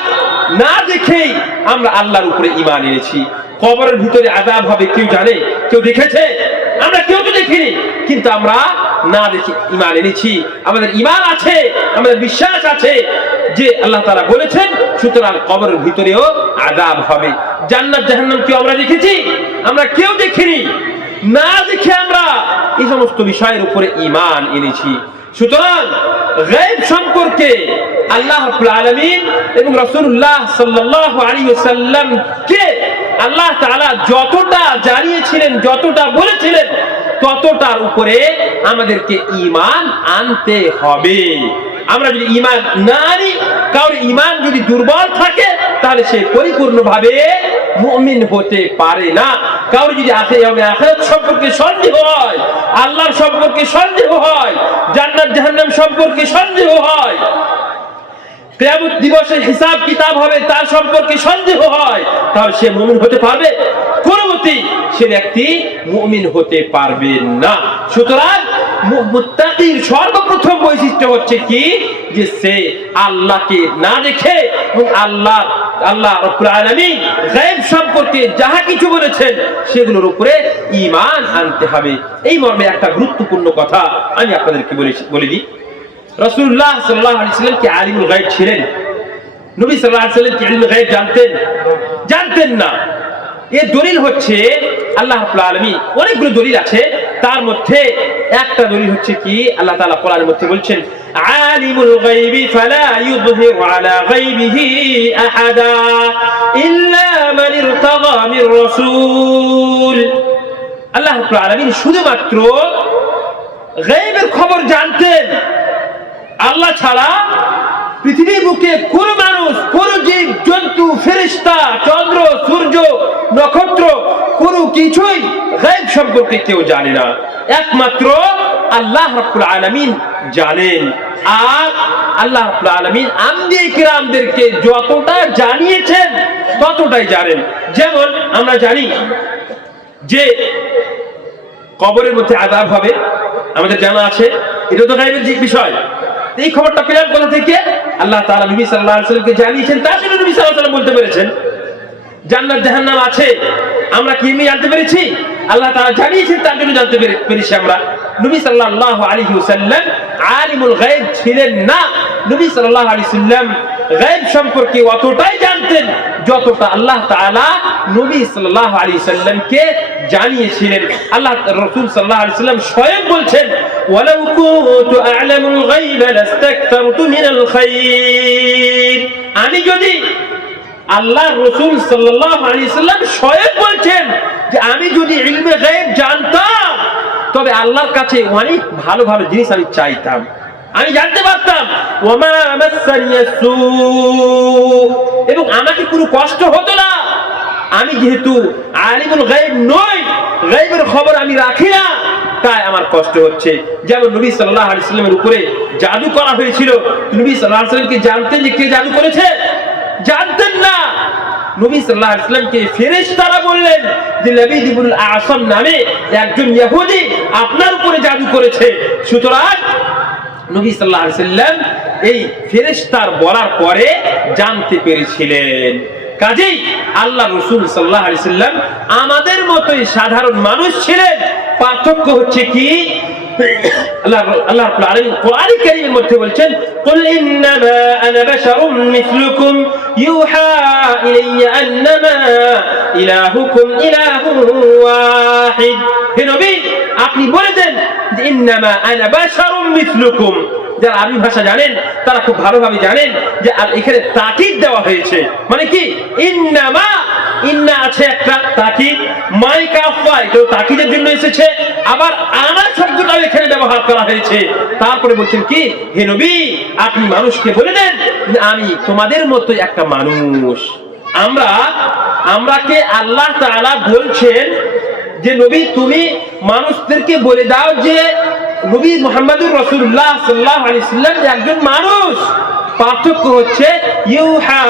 না দেখেই আমরা আল্লাহর উপরে ঈমান এনেছি। কবরের ভিতরে আযাব হবে কেউ জানে? কেউ দেখেছে? আমরা কেউ তো দেখিনি, কিন্তু আমরা না দেখে ঈমান এনেছি। আমাদের ঈমান আছে, আমাদের বিশ্বাস আছে যে আল্লাহ তাআলা বলেছেন, সুতরাং কবরের ভিতরেও আযাব হবে। জান্নাত জাহান্নাম কি আমরা দেখেছি? আমরা কেউ দেখিনি। না দেখে আমরা এই সমস্ত বিষয়ের উপরে ঈমান এনেছি। সুতরাং গায়ব সম্পর্কে আল্লাহ রাব্বুল আলামিন এবং রাসূলুল্লাহ সাল্লাল্লাহু আলাইহি ওয়াসাল্লাম কে আল্লাহ তাআলা যতটা জানিয়েছিলেন, যতটা বলেছিলেন, ততটার উপরে আমাদেরকে ঈমান আনতে হবে। আমরা যদি ঈমান না আনি, কারোর ঈমান যদি দুর্বল থাকে, তাহলে সে পরিপূর্ণভাবে মুমিন হতে পারে না। কারোর যদি আখিরাত সম্পর্কে সন্দেহ হয়, আল্লাহর সম্পর্কে সন্দেহ হয়, জান্নাত জাহান্নাম সম্পর্কে সন্দেহ হয়, কিয়ামত দিবসে হিসাব কিতাব হবে তার সম্পর্কে সন্দেহ হয়, তাহলে সে মুমিন হতে পারবে? কোনমতেই সে ব্যক্তি মুমিন হতে পারবে না। সুতরাং মুত্তাকির সর্বপ্রথম বৈশিষ্ট্য হচ্ছে কি, যে সে আল্লাহকে না দেখে এবং আল্লাহ রাব্বুল আলামিন গায়ব সম্পর্কে যাহা কিছু বলেছেন সেগুলোর উপরে ঈমান আনতে হবে। এই মর্মে একটা গুরুত্বপূর্ণ কথা আমি আপনাদেরকে বলে দিই। রাসূলুল্লাহ সাল্লাল্লাহু আলাইহি ওয়াসাল্লাম কি আলিমুল গায়ব ছিলেন? নবী সাল্লাল্লাহু আলাইহি ওয়াসাল্লাম কি ইলমুল গায়ব জানতেন? জানতেন না। এর দলিল হচ্ছে আল্লাহ রাব্বুল আলামিন, অনেকগুলো দলিল আছে, তার মধ্যে একটা দলিল হচ্ছে কি, আল্লাহ তাআলা কোরআনের মধ্যে বলছেন, আলিমুল গায়বি ফালা ইউযহিরু আলা গায়বিহি আহাদা ইল্লা মান ইরতাদা মির রাসূল। আল্লাহ রাব্বুল আলামিন শুধুমাত্র গায়বের খবর জানতেন। আল্লাহ ছাড়া পৃথিবীর বুকে কোন মানুষ, কোন জীব জন্তু, ফেরেশতা, চন্দ্র, সূর্য, নক্ষত্র, কোনো কিছুই গায়ব সম্পর্কে কেউ জানে না। একমাত্র আল্লাহ রাব্বুল আলামিন জানেন। আর আল্লাহ রাব্বুল আলামিন আম্বিয়া কিরামদেরকে যতটা জানিয়েছেন ততটাই জানেন। যেমন আমরা জানি যে কবরের মধ্যে আযাব হবে, আমাদের জানা আছে, এটা তো গায়বের বিষয়। এই খবরটা পেলাম কোথা থেকে? আল্লাহ তাআলা নবী সাল্লাল্লাহু আলাইহি ওয়াসাল্লামকে জানিয়েছেন, তার জন্য নবী সাল্লাল্লাহু আলাইহি ওয়াসাল্লাম বলতে পেরেছেন। জান্নাত জাহান্নাম আছে, আমরা কি এমনি জানতে পেরেছি? আল্লাহ তাআলা জানিয়েছেন, তার জন্য জানতে পেরেছি আমরা। নবী সাল্লাল্লাহু আলাইহি ওয়াসাল্লাম আলিমুল গায়ব ছিলেন না। নবী সাল্লাল্লাহু আলাইহি ওয়াসাল্লাম গায়ব সম্পর্কে অতটাই জানতেন যতটা আল্লাহ তাআলা নবী সাল্লাল্লাহু আলাইহি ওয়াসাল্লামকে জানিয়েছিলেন। আল্লাহ রাসূল সাল্লাল্লাহু আলাইহি ওয়াসাল্লাম স্বয়ং বলছেন, ওয়ালাউ কুনতু আ'লামুল গায়বা লাস্তাকতারতু মিনাল খায়র। আমি যদি, আল্লাহ রাসূল সাল্লাল্লাহু আলাইহি ওয়াসাল্লাম স্বয়ং বলছেন যে আমি যদি ইলমে গায়ব জানতাম তবে আল্লাহর কাছে অনেক ভালো ভালো জিনিস আমি চাইতাম, আমি জানতে পারতাম। ওয়ামা মাসানিয়াসু, এবং আমাকে কোনো কষ্ট হতো না। আমি যেহেতু আলিমুল গায়ব নই, গায়বের খবর আমি রাখি না, তাই আমার কষ্ট হচ্ছে। যেমন নবী সাল্লাল্লাহু আলাইহি ওয়াসাল্লামের উপরে জাদু করা হয়েছিল, নবী সাল্লাল্লাহু আলাইহি ওয়াসাল্লাম কি জানতেন যে কে জাদু করেছে? জানতেন না। নবী সাল্লাল্লাহু আলাইহি ওয়াসাল্লামকে ফেরেশতারা বললেন যে লাবিদ ইবনুল আ'সাম নামে একজন ইহুদি আপনার উপরে জাদু করেছে। সুতরাং নবী সাল্লাল্লাহু আলাইহি ওয়াসাল্লাম এই ফেরেশতার বলার পরে জানতে পেরেছিলেন। কাজেই আল্লাহ রাসূল সাল্লাল্লাহু আলাইহি ওয়াসাল্লাম আমাদের মতোই সাধারণ মানুষ ছিলেন। পার্থক্য হচ্ছে কি, আল্লাহ রাব্বুল আলামিন কোরআন কারীমের মধ্যে বলছেন, কুল ইন্নামা আনা বাশারুম মিসলুকুম ইউহা ইলাইয়া আন্নামা ইলাহুকুম ইলাহুন ওয়াহিদ। হে নবী, আপনি বলে দেন যে ইন্নামা আনা বাশারুম মিসলুকুম। যারা আরবি ভাষা জানেন তারা খুব ভালোভাবে জানেন যে এখানে তাকিদ দেওয়া হয়েছে। মানে কি, ইন্নামা, ইন্না আছে একটা তাকিদ, মাই কাফা এটা তাকিদের জন্য এসেছে, আবার আনা শব্দটাও এখানে ব্যবহার করা হয়েছে। তারপরে বলছেন কি, হে নবী আপনি মানুষকে বলে দেন যে আমি তোমাদের মতো একটা মানুষ। আমরাকে আল্লাহ তাআলা বলছেন যে নবী তুমি মানুষদেরকে বলে দাও যে নবী মুহাম্মদুর রাসূলুল্লাহ সাল্লাল্লাহু আলাইহি ওয়াসাল্লাম একজন মানুষ। পার্থক্য হচ্ছে ইউহা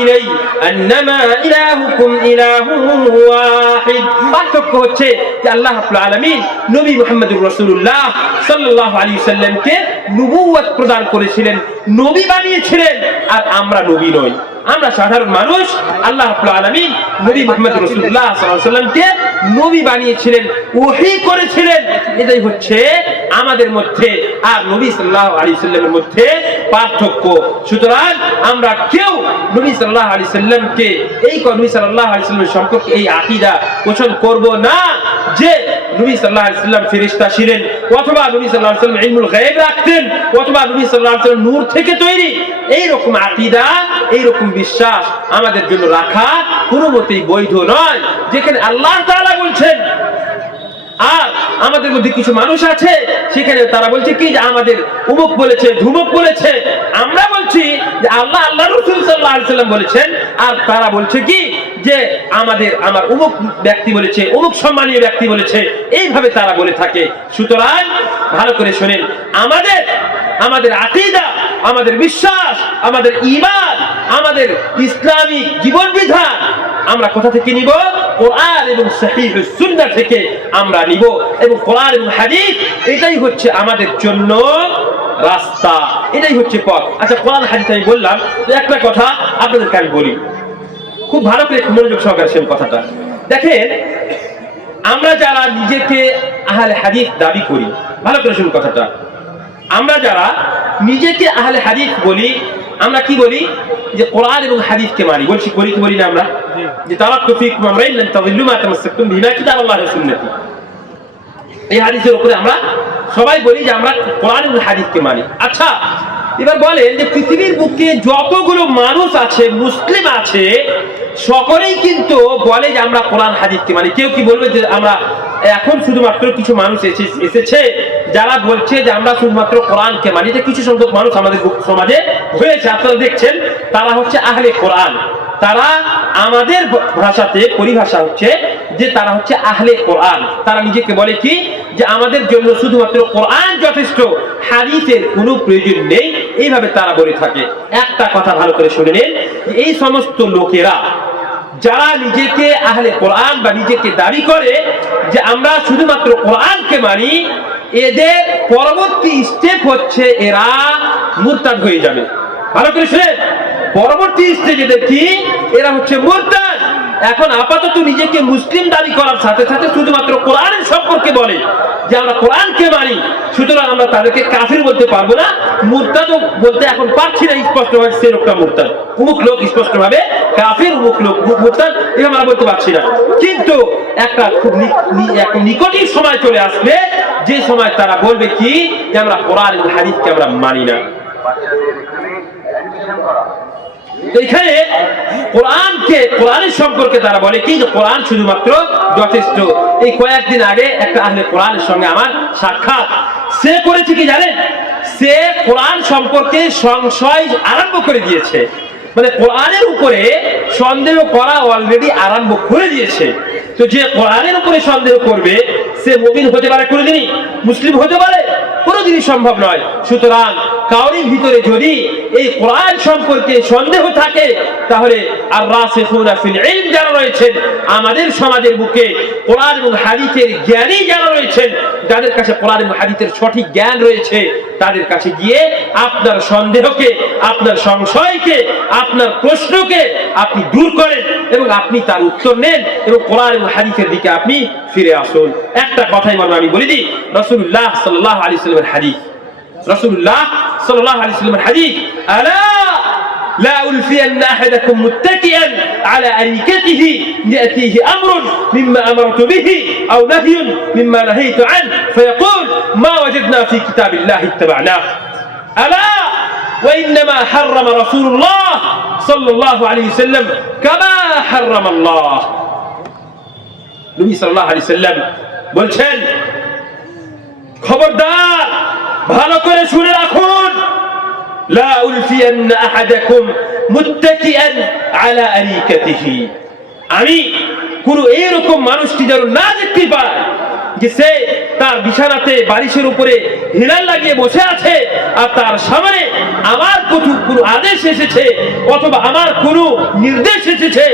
ইলাই আন্নামা ইলাহুকুম ইলাহুন ওয়াহিদ। পার্থক্য হচ্ছে যে আল্লাহ রাব্বুল আলামিন নবী মুহাম্মদুর রাসূলুল্লাহ সাল্লাল্লাহু আলাইহি ওয়াসাল্লামকে নবুয়ত প্রদান করেছিলেন, নবী বানিয়েছিলেন, আর আমরা নবী নই, আমরা সাধারণ মানুষ। আল্লাহ রাব্বুল আলামিন নবী মুহাম্মদ রাসূলুল্লাহ সাল্লাল্লাহু আলাইহি ওয়াসাল্লামকে নবী বানিয়েছিলেন, ওহী করেছিলেন। এটাই হচ্ছে আমাদের মধ্যে আর নবী সাল্লাল্লাহু আলাইহি ওয়াসাল্লামের মধ্যে পার্থক্য। সুতরাং আমরা কেউ নবী সাল্লাল্লাহু আলাইহি ওয়াসাল্লামকে নবী সাল্লাল্লাহু আলাইহি ওয়াসাল্লামের সম্পর্কে এই আকীদা পোষণ করব না যে নবী সাল্লাল্লাহু আলাইহি ওয়াসাল্লাম ফেরেশতা ছিলেন, অথবা নবী সাল্লাল্লাহু আলাইহি ওয়াসাল্লাম ইলমুল গায়ব রাখতেন, অথবা নবী সাল্লাল্লাহু আলাইহি ওয়াসাল্লাম নূর থেকে তৈরি। এই রকম আকীদা, এই রকম বিশ্বাস আমাদের জন্য রাখা কোনো মতেই বৈধ নয়, যেখানে আল্লাহ তাআলা বলছেন। আর আমাদের মধ্যে কিছু মানুষ আছে সেখানে তারা বলছে কি যে আমাদের অমুক বলেছে, ধুমুক বলেছে। আমরা বলছি যে আল্লাহ রাসূল সাল্লাল্লাহু আলাইহি ওয়াসাল্লাম বলেছেন, আর তারা বলছে কি যে আমার অমুক ব্যক্তি বলেছে, অমুক সম্মানীয় ব্যক্তি বলেছে। এইভাবে তারা বলে থাকে। সুতরাং ভালো করে শুনেন, আমাদের আকীদা, আমাদের বিশ্বাস, আমাদের ঈমান, আমাদের ইসলামিক জীবন বিধান আমরা কোথা থেকে নিব? কোরআন এবং সহিহুস সুন্নাহ থেকে আমরা নিব। এবং কোরআন এবং হাদিস এটাই হচ্ছে আমাদের জন্য রাস্তা, এটাই হচ্ছে পথ। আচ্ছা, কোরআন হাদিস আমি বললাম, তো একটা কথা আপনাদেরকে আমি বলি, খুব ভালো করে মনোযোগ সহকারে শুনুন কথাটা। দেখেন, আমরা যারা নিজেকে আহলে হাদিস দাবি করি, ভালো করে শুনুন কথাটা, আমরা যারা নিজেকে আহলে হাদিস বলি, আমরা কি বলি? যে কোরআন এবং হাদিসকে মানি। বলি কি বলি না আমরা? যে তারাক্তু ফীকুম আমরাইন লান তাযিল্লু মা তামাসসাকতুম বিহিমা কিতাবাল্লাহি ওয়া সুন্নতি। এই হাদিসের উপরে আমরা সবাই বলি যে আমরা কোরআন এবং হাদিসকে মানি। আচ্ছা, এবার বলেন যে পৃথিবীর বুকে যতগুলো মানুষ আছে, মুসলিম আছে, সকলেই কিন্তু বলে যে আমরা কোরআন হাদিসকে মানি। কেউ কি বলবে যে আমরা, এখন শুধুমাত্র কিছু মানুষ এসেছে যারা বলছে যে আমরা শুধুমাত্র কোরআনকে মানি। যে কিছু সংখ্যক মানুষ আমাদের সমাজে হয়েছে, আপনারা দেখছেন, তারা হচ্ছে আহলে কোরআন। তারা আমাদের ভাষাতে পরিভাষা হচ্ছে যে তারা হচ্ছে আহলে কোরআন। তারা নিজেকে বলে কি যে আমাদের জন্য শুধুমাত্র কোরআন যথেষ্ট, হাদিসের কোনো প্রয়োজন নেই। এইভাবে তারা বলে থাকে। একটা কথা ভালো করে শুনে নিন, এই সমস্ত লোকেরা যারা নিজেকে আহলে কোরআন বা নিজেকে দাবি করে যে আমরা শুধুমাত্র কোরআনকে মানি, এদের পরবর্তী স্টেপ হচ্ছে এরা মুরতাদ হয়ে যাবে। ভালো করে শুনেন, পরবর্তী স্টেজে দেখি এরা হচ্ছে মুরতাদ। এখন আপাতত নিজেকে মুসলিম দাবি করার সাথে সাথে শুধুমাত্র কোরআনের সম্পর্কে বলে যে আমরা কোরআনকে মানি, সুতরাং আমরা তাদেরকে কাফির বলতে পারবো না, মুরতাদ বলতে এখন পারছি না স্পষ্টভাবে সে লোকটা মুরতাদ, অমুক লোক স্পষ্টভাবে কাফির, অমুক লোক মুরতাদ, এটা আমরা বলতে পারছি না। কিন্তু একটা খুব নিকটই সময় চলে আসবে যে সময় তারা বলবে কি যে আমরা কোরআন এবং হাদিসকে আমরা মানি না। এখানে কোরআনের সম্পর্কে তারা বলে কি যে কোরআন শুধুমাত্র যথেষ্ট। এই কয়েকদিন আগে একটা আহলে কোরআনের সঙ্গে আমার সাক্ষাৎ, সে করেছে কি জানেন, সে কোরআন সম্পর্কে সংশয় আরম্ভ করে দিয়েছে, মানে কোরআনের উপরে সন্দেহ করা অলরেডি আরম্ভ করে দিয়েছে। তো যে কোরআনের উপরে সন্দেহ করবে সে মুমিন হতে পারে কোনোদিনই, মুসলিম হতে পারে কোনোদিনই সম্ভব নয়। সুতরাং কাউরির ভিতরে যদি এই কোরআন সম্পর্কে সন্দেহ থাকে তাহলে আর রাসিখুনা ফিল ইলম যারা রয়েছেন আমাদের সমাজের বুকে কোরআন এবং হাদিসের জ্ঞানী যারা রয়েছেন, যাদের কাছে কোরআন এবং হাদিসের সঠিক জ্ঞান রয়েছে, তাদের কাছে গিয়ে আপনার সন্দেহকে, আপনার সংশয়কে, আপনার প্রশ্নকে আপনি দূর করেন এবং আপনি তার উত্তর নেন এবং কোরআন এবং হাদিসের দিকে আপনি ফিরে আসুন। একটা কথাই আমি বলে দিই, রাসূলুল্লাহ সাল্লাল্লাহু আলাইহি ওয়াসাল্লামের হাদিস, রাসূলুল্লাহ সাল্লাল্লাহু আলাইহি ওয়াসাল্লামের হাদিস, আলা لا ألفين أحدكم متكئا على أريكته يأتيه أمر مما أمرت به أو نهي مما نهيت عنه فيقول ما وجدنا في كتاب الله اتبعناه ألا وإنما حرم رسول الله صلى الله عليه وسلم كما حرم الله। নবী সাল্লাল্লাহু আলাইহি ওয়াসাল্লাম বলছেন, খবরদার ভালো করে শুনে রাখুন, لا ألفين أحدكم متكئا على أريكته, আমি কোন এরকম মানুষটি যেন না দেখতে পাই যে সে তার বিছানাতে বালিশের উপরে হিলাল লাগিয়ে বসে আছে আর তার সামনে আমার কোনো আদেশ এসেছে অথবা আমার কোনো নির্দেশ এসেছে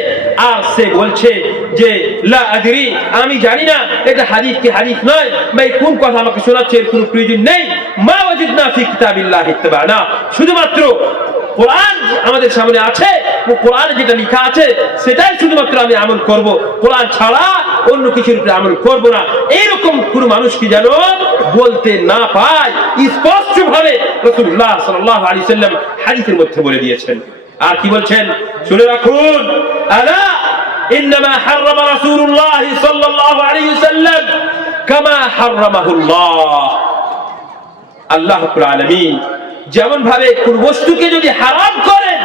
আর সে বলছে যে লা আদরি, আমি জানি না এটা হাদিস কি হাদিস নয়, ভাই কোন কথা আমাকে শোনাচ্ছে এর কোনো প্রয়োজন নেই, মা ওয়াজিদনা ফি কিতাবিল্লাহি ইত্তাবানা, শুধুমাত্র কোরআন আমাদের সামনে আছে, কোরআনে যেটা লেখা আছে সেটাই শুধুমাত্র আমি আমল করব, কোরআন ছাড়া অন্য কিছুর উপরে আমল করব না। এইরকম কোন মানুষ কি যেন বলতে না পায়, স্পষ্ট ভাবে রাসূলুল্লাহ সাল্লাল্লাহু আলাইহি ওয়াসাল্লাম হাদিসের মধ্যে বলে দিয়েছেন। আর কি বলছেন শুনে রাখুন, আলা ইন্নামা হারামা রাসূলুল্লাহ সাল্লাল্লাহু আলাইহি ওয়াসাল্লাম কামা হারামাহুল্লাহ। আল্লাহ রাব্বুল আলামিন যেমন ভাবে কোন বস্তুকে যদি হারাম করেন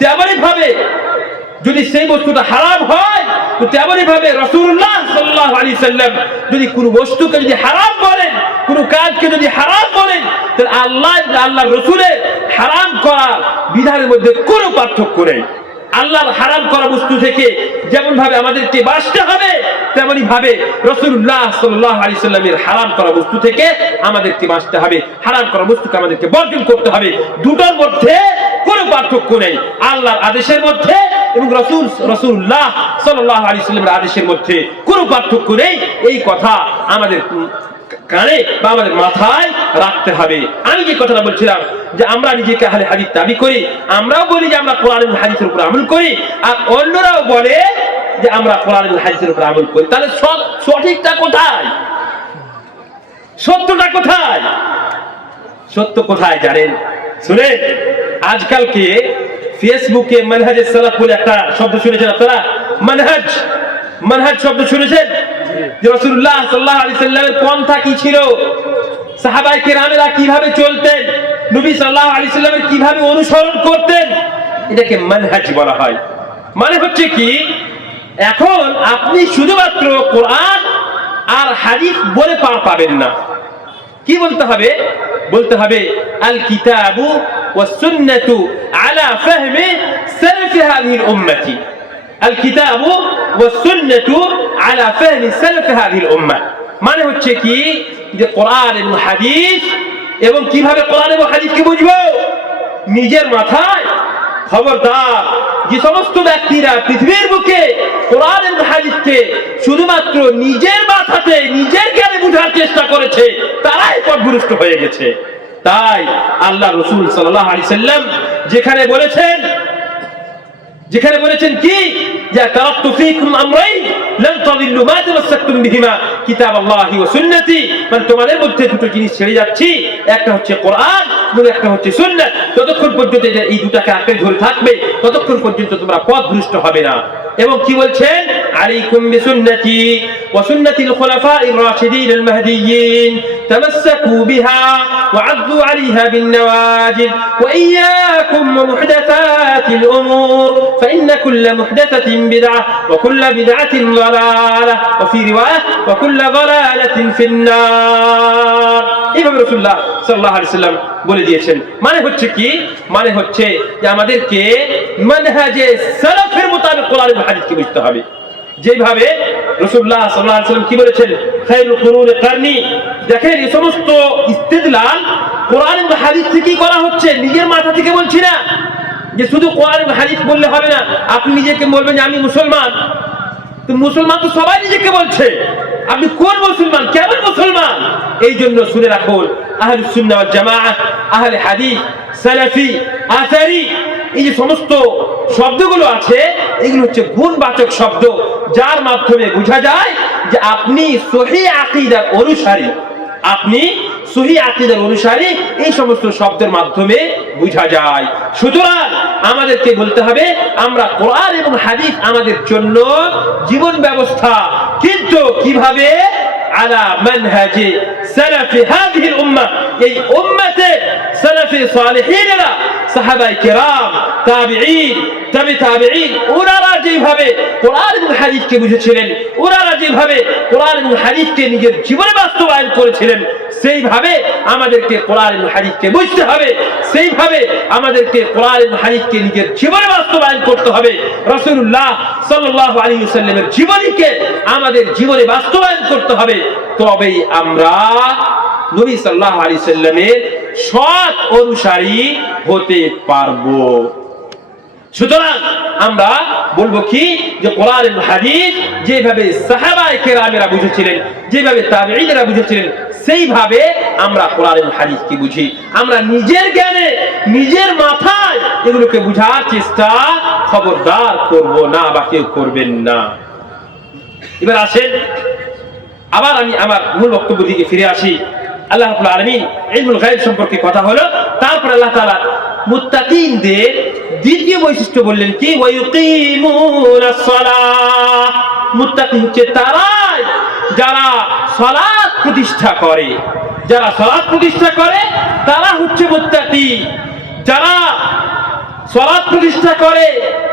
তেমনই ভাবে যদি সেই বস্তুটা হারাম হয় তো তেমনই ভাবে রাসূলুল্লাহ সাল্লাল্লাহু আলাইহি ওয়াসাল্লাম যদি কোন বস্তুকে যদি হারাম বলেন, কোন কাজকে যদি হারাম বলেন, তাহলে আল্লাহর রাসূলের হারাম করা বিধানের মধ্যে কোনো পার্থক্য নেই। আল্লাহর হারাম করা বস্তু থেকে যেমন ভাবে আমাদেরকে বাঁচতে হবে তেমনি ভাবে রাসূলুল্লাহ সাল্লাল্লাহু আলাইহি ওয়াসাল্লামের হারাম করা বস্তু থেকে আমাদেরকে বাঁচতে হবে, হারাম করা বস্তুকে আমাদেরকে বর্জন করতে হবে। দুটোর মধ্যে কোনো পার্থক্য নেই, আল্লাহর আদেশের মধ্যে এবং রাসূলুল্লাহ সাল্লাল্লাহু আলাইহি ওয়াসাল্লামের আদেশের মধ্যে কোনো পার্থক্য নেই। এই কথা আমাদের কানে বা আমাদের মাথায় রাখতে হবে। আমি যে কথাটা বলছিলাম যে আমরা নিজেকে আহলে হাদিস দাবি করি, আমরাও বলি যে আমরা কোরআন এবং হাদিসের উপর আমল করি, আর অন্যরাও বলে যে আমরা কোরআন এবং হাদিসের উপর আমল করি। তাহলে সঠিকটা কোথায়, সত্যটা কোথায়? সত্য কোথায় জানেন? শুনে আজকালকে ফেসবুকে মানহাজে সালাফ বলে একটা শব্দ শুনেছেন আপনারা? মানহাজ শব্দ শুনেছেন? যে রাসূলুল্লাহ সাল্লাল্লাহু আলাইহি ওয়াসাল্লামের পন্থা কি ছিল, সাহাবায়ে কেরামেরা কিভাবে চলতেন, নবী সাল্লাল্লাহু আলাইহি ওয়াসাল্লামের কিভাবে অনুসরণ করতেন, এটাকে মানহাজ বলা হয়। মানে হচ্ছে কি, এখন আপনি শুধুমাত্র কোরআন আর হাদিস বলে পার পাবেন না। কি বলতে হবে? বলতে হবে আল কিতাবু ওয়াস সুন্নাতু আলা ফাহমি সালাফ হাযিহিল উম্মতি। আল কিতাবু ওয়াস সুন্নাতু আলা ফাহমি সালাফ হাযিহিল উম্মাহ, মানে হচ্ছে কি যে কোরআন এবং হাদিস, এবং কিভাবে কোরআন এবং হাদিসকে বুঝবো? নিজের মাথায়। খবরদার, যে সমস্ত ব্যক্তিরা পৃথিবীর বুকে কোরআন এবং হাদিসকে শুধুমাত্র নিজের মাথাতে নিজের জ্ঞানে বুঝার চেষ্টা করেছে তারাই পথভ্রষ্ট হয়ে গেছে। তাই আল্লাহ রাসূল সাল্লাল্লাহু আলাইহি ওয়াসাল্লাম যেখানে বলেছেন যেখানে বলেছেন কি যে তারাকতু ফীকুম আমরাইন লান তাদিল্লু মা তামাসসাকতুম বিহিমা কিতাবাল্লাহি ওয়া সুন্নতি, মানে তোমাদের মধ্যে দুটো জিনিস ছেড়ে যাচ্ছি, একটা হচ্ছে কোরআন এবং একটা হচ্ছে সুন্নাত। যতক্ষণ পর্যন্ত এই দুটাকে আঁকড়ে ধরে থাকবে ততক্ষণ পর্যন্ত তোমরা পথভ্রষ্ট হবে না। এবং কি বলছেন, আলাইকুম বিসুন্নতি ওয়া সুন্নাতিল খুলাফাইর রাশিদিন আল মাহদিয়্যিন তামাসসাকু বিহা ওয়া আযু আলাইহা বিন নওয়াজিদ ওয়া ইয়্যাকুম ওয়া মুহদাসাতিল উমুর فإن كل محدثة بدعة وكل بدعة ضلالة وفي رواية وكل ضلالة في النار। এইভাবে রাসূলুল্লাহ সাল্লাল্লাহু আলাইহি ওয়াসাল্লাম বলে দিয়েছেন। মানে হচ্ছে কি, মানে হচ্ছে যে আমাদেরকে মানহাজে সালাফের মোতাবেক কোরআন এবং হাদিসকে বুঝতে হবে। যেভাবে রাসূলুল্লাহ সাল্লাল্লাহু আলাইহি ওয়াসাল্লাম কি বলেছেন, খায়রুল কুরুনি কারনি। দেখেন এই সমস্ত ইস্তিদলাল কোরআন এবং হাদিস থেকেই করা হচ্ছে, নিজের মাথা থেকে বলছি না যে শুধু কোরআন এবং হাদিস বললে হবে না। আপনি নিজেকে বলবেন যে আমি মুসলমান, তো মুসলমান তো সবাই নিজেকে বলছে, আপনি কোন মুসলমান, কেমন মুসলমান? এই জন্য শুনে রাখুন, আহলুস সুন্নাহ ওয়াল জামাআহ, আহলে হাদিস, সালাফি, আসারি, এই যে সমস্ত শব্দগুলো আছে এগুলো হচ্ছে গুণবাচক শব্দ, যার মাধ্যমে বোঝা যায় যে আপনি সহিহ আকীদার অনুসারী, আপনি সহিহ আকীদার অনুসারী। এই সমস্ত শব্দের মাধ্যমে বোঝা যায়। সুতরাং আমাদেরকে বলতে হবে আমরা কোরআন এবং হাদিস আমাদের জন্য জীবন ব্যবস্থা, কিন্তু কিভাবে, আলা মানহাজে সালাফি হাযিহিল উম্মাহ, এই উম্মতে সালাফি সালিহিনরা, সাহাবায়ে কেরাম, তাবিঈন, তাবিঈন, ওনারা যেভাবে কোরআন এবং হাদিসকে বুঝেছিলেন, ওনারা যেভাবে কোরআন এবং হাদিসকে নিজের জীবনে বাস্তবায়ন করেছিলেন, সেইভাবে আমাদেরকে কোরআন এবং হাদিসকে বুঝতে হবে, সেইভাবে আমাদেরকে কোরআন এবং হাদিসকে নিজের জীবনে বাস্তবায়ন করতে হবে। রাসূলুল্লাহ সাল্লাল্লাহু আলাইহি ওয়াসাল্লামের জীবনীকে আমাদের জীবনে বাস্তবায়ন করতে হবে, তবেই আমরা নবী সাল্লাল্লাহু আলাইহি ওয়াসাল্লামের সৎ অনুসারী হতে পারবো। সুতরাং আমরা বলবো কি, যে কোরআন এবং হাদিস যেভাবে সাহাবায়ে কেরামেরা বুঝেছিলেন, যেভাবে তাবিঈনরা বুঝেছিলেন, সেইভাবে আমরা কোরআন এবং হাদিসকে বুঝি। আমরা নিজের জ্ঞানে, নিজের মাথায় এগুলোকে বুঝার চেষ্টা খবরদার করব না, বা কেউ করবেন না। এবার আসেন, আবার আমি আমার মূল বক্তব্য দিকে ফিরে আসি। আল্লাহ রাব্বুল আলামিন ইলমুল গায়ব সম্পর্কে কথা হলো, তারপর আল্লাহ তাআলা মুত্তাকিনদের দ্বিতীয় বৈশিষ্ট্য বললেন কি, ওয়া ইউকিমুনাস সালাহ। মুত্তাকি হচ্ছে তারাই যারা সালাত প্রতিষ্ঠা করে, যারা সালাত প্রতিষ্ঠা করে তারা হচ্ছে মুত্তাকি। যারা সালাত প্রতিষ্ঠা করে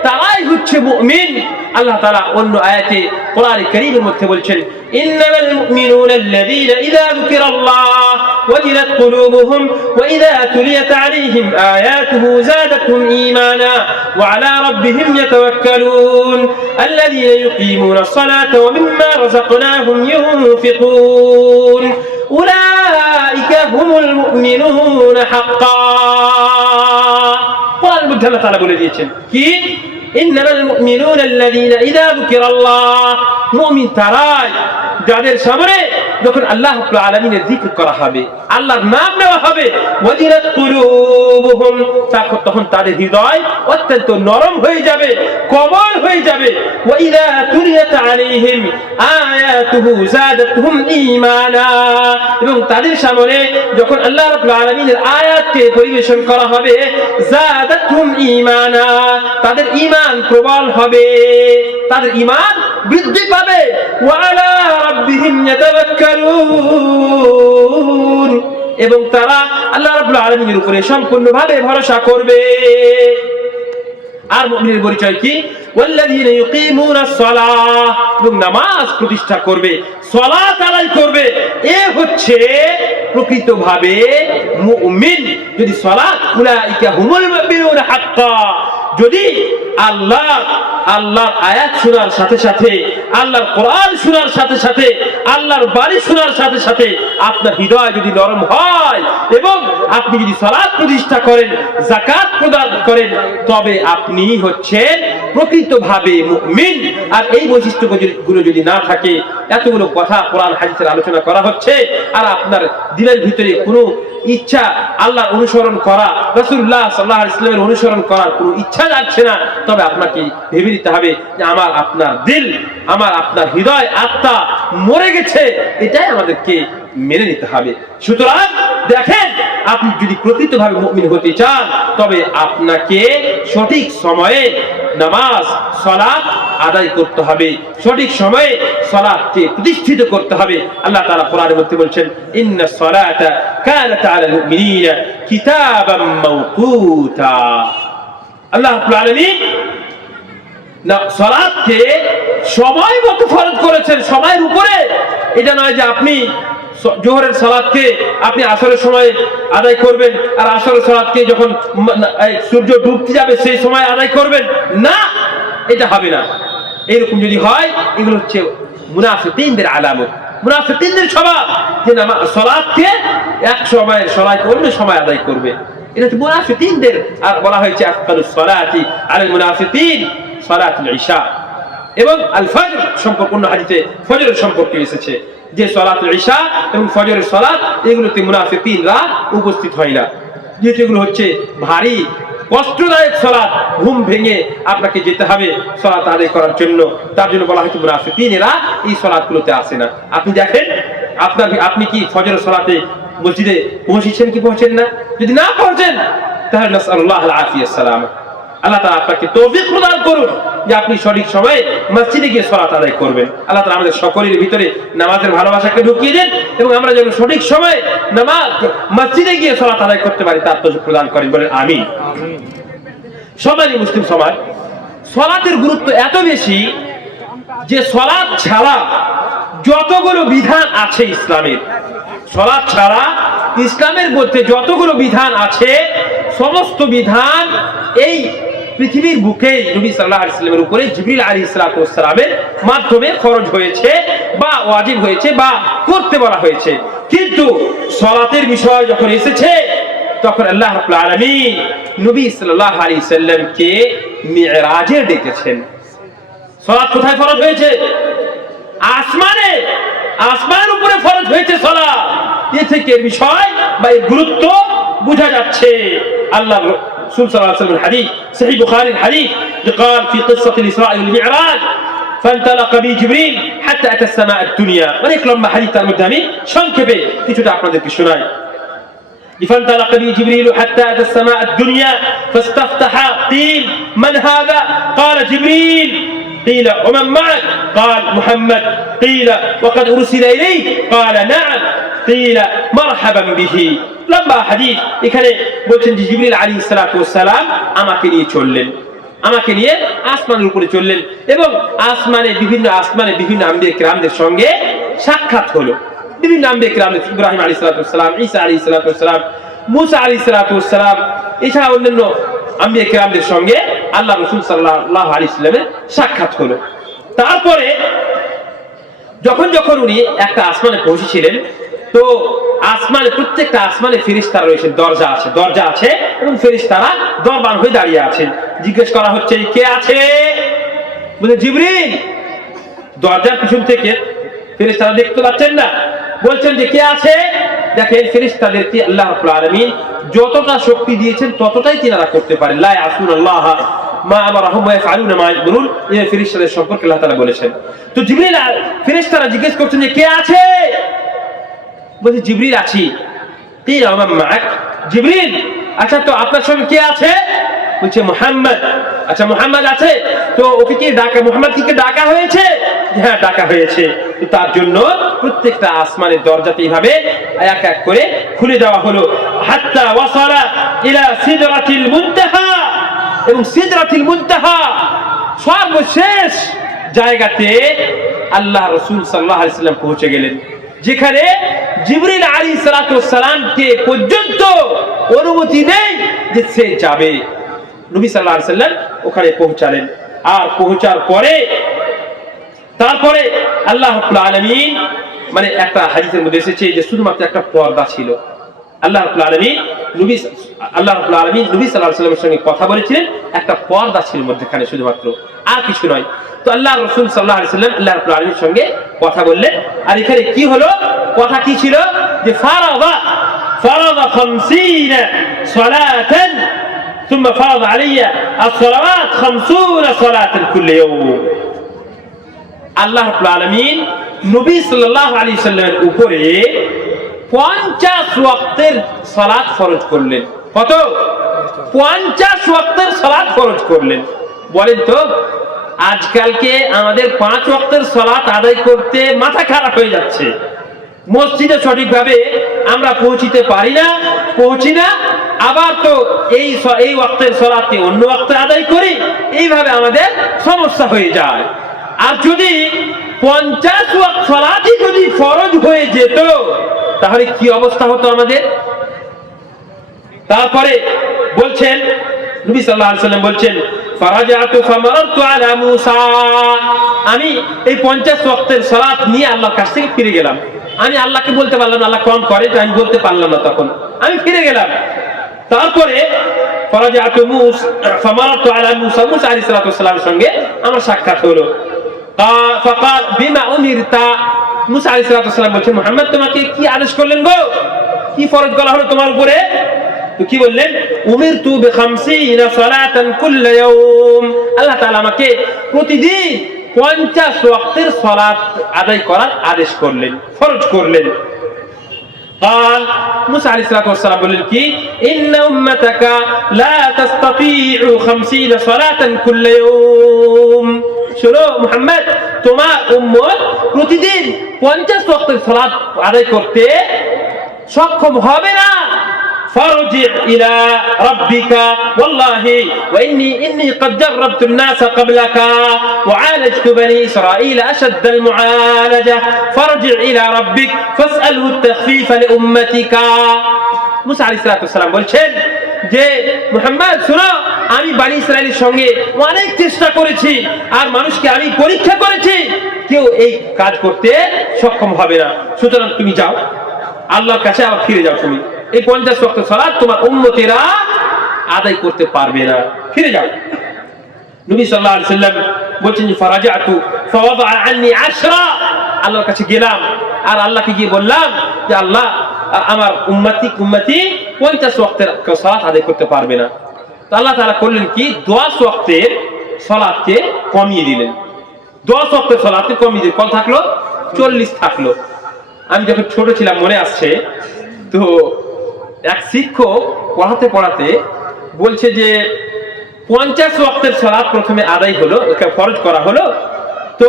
তারাই হচ্ছে মুমিন। আল্লাহ তাআলা অন্য আয়াতে কোরআনে কারীমের মধ্যে বলছেন, ইন্নামাল মুমিনুনা আল্লাযীনা ইযা যুকিরাল্লাহ ওয়াজিলাত কুলুবুহুম ওয়া ইযা তুলিয়াত আলাইহিম আয়াতুহু যাদাতহুম ঈমানা ওয়া আলা রাব্বিহিম ইয়াতাওয়াক্কালুন আল্লাযীনা ইউকিমুনাস সালাতা ওয়া মিম্মা রাযাকনাহুম ইউনফিকুন উলাইকা হুমুল মুমিনুনা হাক্কান। কোরআনের মধ্যে আল্লাহ তাআলা বলে দিয়েছেন কি, ইন্নামাল মুমিনুনা আল্লাযীনা ইযা যুকিরাল্লাহ, মুমিন তারাই যাদের সামনে যখন আল্লাহ রাব্বুল আলামিনের যিকর করা হবে, আল্লাহর নাম নেওয়া হবে, ওয়াজিলাত কুলুবুহুম, তখন তাদের হৃদয় অত্যন্ত নরম হয়ে যাবে, কোমল হয়ে যাবে। ওয়া ইযা তুলিয়াত আলাইহিম আয়াতুহু যাদাতহুম ঈমানা, এবং তাদের সামনে যখন আল্লাহ রাব্বুল আলামিনের আয়াতকে পরিবেশন করা হবে, যাদাতহুম ঈমানা, তাদের ঈমান প্রবল হবে, তাদের ঈমান বৃদ্ধি পাবে। ওয়া আলা রাব্বিহিম ইয়াতাওয়াক্কালুন, এবং তারা আল্লাহ রাব্বুল আলামিনের উপরে সম্পূর্ণভাবে ভরসা করবে। আর মুমিনের পরিচয় কি, ওয়াল্লাযীনা ইউকিমুনাস সালাহ, এবং নামাজ প্রতিষ্ঠা করবে, সালাত আদায় করবে, এ হচ্ছে প্রকৃতভাবে মুমিন। যদি সালাত, উলাইকা হুমুল মুমিনুনা হাক্কা, যদি আল্লাহর আয়াত শোনার সাথে সাথে, আল্লাহর কোরআন শোনার সাথে সাথে, আল্লাহর বাণী শোনার সাথে সাথে আপনার হৃদয় যদি নরম হয় এবং আপনি যদি সালাত প্রতিষ্ঠা করেন, যাকাত প্রদান করেন, তবে আপনি হচ্ছেন প্রকৃতভাবে মুমিন। আর এই বৈশিষ্ট্যগুলো যদি না থাকে এতগুলো কথা কোরআন হাদিসের আলোচনা করা হচ্ছে, আর আপনার দিলের ভিতরে কোনো ইচ্ছা আল্লাহ অনুসরণ করা, রাসূলুল্লাহ সাল্লাল্লাহু আলাইহি ওয়াসাল্লামের অনুসরণ করার কোনো ইচ্ছা যাচ্ছে না, তবে আপনাকে ভেবে নিতে হবে যে আমার আপনার দিল, আমার আপনার হৃদয়, আত্মা মরে গেছে, এটাই আমাদেরকে মেনে নিতে হবে। সুতরাং দেখেন, আপনি যদি প্রকৃতভাবে মুমিন হতে চান, তবে আপনাকে সঠিক সময়ে নামাজ সালাত আদায় করতে হবে, সঠিক সময়ে সালাতকে প্রতিষ্ঠিত করতে হবে। আল্লাহ তাআলা কোরআনের মধ্যে বলছেন, ইন্নাস সালাতা কানাত আলাল মুমিনিনা কিতাবাম মাওকুতা। আল্লাহ রাব্বুল আলামিন না সালাতকে সময় মতো ফরজ করেছেন, সময়ের উপরে। এটা নয় যে আপনি জোহরের সালাতকে আপনি আসরের সময় আদায় করবেন, আর আসরের সালাতকে যখন সূর্য ডুবতে যাবে সেই সময় আদায় করবেন, না, এটা হবে না। এরকম যদি হয়, এগুলো হচ্ছে মুনাফিকিনদের আলামত, মুনাফিকিনদের স্বভাব, যে সালাতকে এক সময়ের সালাতকে অন্য সময় আদায় করবে। এটা হচ্ছে মুনাফিকিনদের। আর বলা হয়েছে আফকালুস সালাতি আলাল মুনাফিকিন সালাতুল ইশা। এবং আল ফজর সম্পর্কে হাদিসে ফজরের সম্পর্কে এসেছে যে সালাতুল ইশা এবং ফজরের সালাত, এগুলোতে মুনাফিকিনরা উপস্থিত হয় না, যেহেতু এগুলো হচ্ছে ভারী কষ্টদায়ক সালাত, ঘুম ভেঙে আপনাকে যেতে হবে সালাত আদায় করার জন্য। তার জন্য বলা হয়তো মুনাফিকিনরা এই সালাতগুলোতে আসে না। আপনি দেখেন, আপনি কি ফজরের সালাতে মসজিদে পৌঁছেছেন কি পৌঁছেন না? যদি না পৌঁছেন, তাহলে নাসআলুল্লাহ আল আফিয়া সালাম, আল্লাহ তাআলা আপনাকে তৌফিক প্রদান করুন যে আপনি সঠিক সময়ে মসজিদে গিয়ে সালাত আদায় করবেন। আল্লাহ তাআলা আমাদের সকলের ভিতরে নামাজের ভালোবাসাকে ঢুকিয়ে দেন, এবং আমরা যেন সঠিক সময়ে নামাজ মসজিদে গিয়ে সালাত আদায় করতে পারি, তার তৌফিক প্রদান করেন, বলেন আমিন। সমাজী মুসলিম সমাজ, সালাতের গুরুত্ব এত বেশি যে সালাত ছাড়া যতগুলো বিধান আছে ইসলামের, সালাত ছাড়া ইসলামের মধ্যে যতগুলো বিধান আছে, সমস্ত বিধান এই পৃথিবীর বুকে নবী সাল্লাল্লাহু আলাইহি ওয়াসাল্লামের উপরে জিবরিল আলাইহিস সালাতু ওয়াস সালামের মাধ্যমে ফরজ হয়েছে বা ওয়াজিব হয়েছে বা করতে বলা হয়েছে। কিন্তু সালাতের বিষয় যখন এসেছে, তখন আল্লাহ রাব্বুল আলামিন নবী সাল্লাল্লাহু আলাইহি ওয়াসাল্লামকে মিরাজে ডেকেছেন। সালাত কোথায় ফরজ হয়েছে? আসমানে, আসমানের উপরে ফরজ হয়েছে সালাত। এ থেকে বিষয় বা এর গুরুত্ব বোঝা যাচ্ছে। আল্লাহ রাসূল সাল্লাল্লাহু আলাইহি ওয়াসাল্লামের হাদিস, সহিহ বুখারীর হাদিস, যে قال في قصة الإسراء والمعراج فانطلق بي جبريل حتى أتى السماء الدنيا। অনেক লম্বা হাদিস, তার মধ্যে আমি সংক্ষেপে কিছুটা আপনাদেরকে শোনাই। فانطلق بي جبريل حتى أتى السماء الدنيا فاستفتح، قيل من هذا؟ قال جبريل. قيل ومن معك؟ قال محمد. قيل وقد أرسل إليك؟ قال نعم. قيل مرحبا به। লম্বা হাদিস। এখানে বলছেন যে জিবরিল আলাইহিস সালাতু ওয়াস সালাম আমাকে নিয়ে চললেন, আমাকে নিয়ে আসমানের উপরে চললেন, এবং আসমানে বিভিন্ন আম্বিয়া কিরামদের সঙ্গে সাক্ষাৎ হলো। বিভিন্ন আম্বিয়া কিরাম, ইব্রাহিম আলাইহিস সালাতু ওয়াস সালাম, ঈসা আলাইহিস সালাতু ওয়াস সালাম, মুসা আলাইহিস সালাতু ওয়াস সালাম, এছাড়া অন্যান্য আম্বিয়া কিরামদের সঙ্গে আল্লাহ রাসূল সাল্লাল্লাহু আলাইহি ওয়াসাল্লামের সাক্ষাৎ হলো। তারপরে যখন উনি একটা আসমানে পৌঁছেছিলেন, তো আসমানে, প্রত্যেকটা আসমানে ফেরেশতারা রয়েছে, দরজা আছে এবং ফেরেশতারা দরবার হয়ে দাঁড়িয়ে আছেন। জিজ্ঞেস করা হচ্ছে কে আছে? বলে জিবরিল। দরজার পিছন থেকে ফেরেশতারা দেখতে পাচ্ছেন না, বলছেন যে কে আছে? দেখেন, ফেরেশতাদেরকে আল্লাহ রাব্বুল আলামিন যতটা শক্তি দিয়েছেন ততটাই তিনারা করতে পারেন। লা ইয়াসুনাল্লাহ মা আমারহুম ওয়া ইয়াফআলুনা মা ইয়ামুরুন, এই ফেরেশতাদের সম্পর্কে আল্লাহ তাআলা বলেছেন। তো জিবরিল, ফেরেশতারা জিজ্ঞেস করছেন যে কে আছে? বলছে জিবরিল আছি। কিল ওয়া মান মা'আক? জিবরিল, আচ্ছা তো আপনার সঙ্গে কে আছে? বলছে মুহাম্মদ। আচ্ছা মুহাম্মদ আছে, তো ওকে কি ডাকা, মুহাম্মদকে ডাকা হয়েছে? হ্যাঁ, ডাকা হয়েছে। তো তার জন্য প্রত্যেকটা আসমানের দরজাতে এইভাবে এক এক করে খুলে দেওয়া হলো। হাত্তা ওয়াসালা ইলা সিদরাতিল মুনতাহা, এবং সিদরাতিল মুনতাহা সর্বশেষ জায়গাতে আল্লাহ রাসূল সাল্লাল্লাহু আলাইহি ওয়াসাল্লাম পৌঁছে গেলেন, যেখানে জিবরিল আলাইহিস সালাতু ওয়াস সালামকে পর্যন্ত অনুমতি নেই যে সে যাবে। নবী সাল্লাল্লাহু আলাইহি ওয়াসাল্লাম ওখানে পৌঁছালেন। আর পৌঁছার পরে তারপরে আল্লাহ রাব্বুল আলামিন, মানে একটা হাদিসের মধ্যে এসেছে যে শুধুমাত্র একটা পর্দা ছিল। আল্লাহ রাব্বুল আলামিন নবী সাল্লাল্লাহু আলাইহি ওয়াসাল্লামের সঙ্গে কথা বলেছিলেন, একটা পর্দা ছিল মধ্যখানে শুধুমাত্র, আর কিছু নয়। তো আল্লাহ রাসূল সাল্লাল্লাহু আলাইহি ওয়াসাল্লাম আল্লাহ রাব্বুল আলামিনের সঙ্গে কথা বললেন। আর এখানে কি হলো, কথা কি ছিল যে ফারাদা 50 সালাতান ثم فرض علي الصلوات 50 صلاة كل يوم। আল্লাহ রাব্বুল আলামিন নবী সাল্লাল্লাহু আলাইহি সাল্লামের উপরে 50 ওয়াক্তের সালাত ফরজ করলেন। কত? 50 ওয়াক্তের সালাত ফরজ করলেন। বলেন তো আজকালকে আমাদের 5 ওয়াক্তের সালাত আদায় করতে মাথা খারাপ হয়ে যাচ্ছে। মসজিদে সঠিকভাবে আমরা পৌঁছি না, আবার তো এই ওয়াক্তের সালাতকে অন্য ওয়াক্তে আদায় করি, এইভাবে আমাদের সমস্যা হয়ে যায়। আর যদি 50 ওয়াক্ত সালাতই যদি ফরজ হয়ে যেত তাহলে কি অবস্থা হতো আমাদের? তারপরে বলছেন নবী সাল্লাল্লাহু আলাইহি ওয়াসাল্লাম বলছেন ফারাজাতু ফামারতু আলা মূসা, আমি এই 50 ওয়াক্তের সালাত নিয়ে আল্লাহর কাছ থেকে ফিরে গেলাম। আমি আল্লাহকে বলতে পারলাম না, আল্লাহ কম করে, আমি বলতে পারলাম না, তখন আমি ফিরে গেলাম। তারপরে ফারাজাতু মূসা ফামারতু আলা মূসা, মূসা আলাইহিস সালাতু ওয়াস সালামের সঙ্গে আমার সাক্ষাৎ হলো। ফাকাল বিমা উমিরতা, মূসা আলাইহিস সালাতু ওয়াস সালাম বলছেন মুহাম্মদ তোমাকে কি আদেশ করলেন গো, কি ফরজ করা হলো তোমার উপরে? তো কি বললেন? উমিরতু বি50 সালাতান কুল্লা ইয়াওম, আল্লাহ তাআলা আমাকে প্রতিদিন 50 ওয়াক্তের সালাত আদায় করার আদেশ করলেন, ফরজ করলেন। قال موسى عليه الصلاه والسلام বললেন কি ان امتك لا تستطيع 50 صلاه كل يوم, শোনো মুহাম্মদ তোমার উম্মত প্রতিদিন 50 ওয়াক্তের সালাত আদায় করতে সক্ষম হবে না। فارجع إلى ربك والله وإني قد جربت الناس قبلك وعالجت بني إسرائيل أشد المعالجة فارجع إلى ربك فاسأله التخفيف لأمتك। মুসা আলাইহিস সালাতু ওয়াস সালাম বলছেন যে মুহাম্মদ শুনো, আমি বনি ইসরাইলের সঙ্গে অনেক চেষ্টা করেছি আর মানুষকে আমি পরীক্ষা করেছি, কেউ এই কাজ করতে সক্ষম হবে না। সুতরাং তুমি যাও আল্লাহর কাছে, আবার ফিরে যাও। তুমি এই 50 ওয়াক্ত সালাত তোমার উম্মতেরা আদায় করতে পারবে না, ফিরে যাও। নবী সাল্লাল্লাহু আলাইহি সাল্লাম বলছেন যে ফারাজাতু ফাওয়াদা আন্নি 10, আল্লাহর কাছে গেলাম আর আল্লাহকে গিয়ে বললাম যে আল্লাহ আমার উম্মতি 50 ওয়াক্তের সালাত আদায় করতে পারবে না। তো আল্লাহ তাআলা করলেন কি 10 ওয়াক্তের সালাতকে কমিয়ে দিলেন। 10 ওয়াক্তের সালাতকে কমিয়ে দিলেন। কত থাকলো? 40 থাকলো। আমি যখন ছোট ছিলাম মনে আসছে, তো এক শিক্ষক পড়াতে বলছে যে 50 ওয়াক্তের সালাত প্রথমে আদায় হলো, ফরজ করা হলো। তো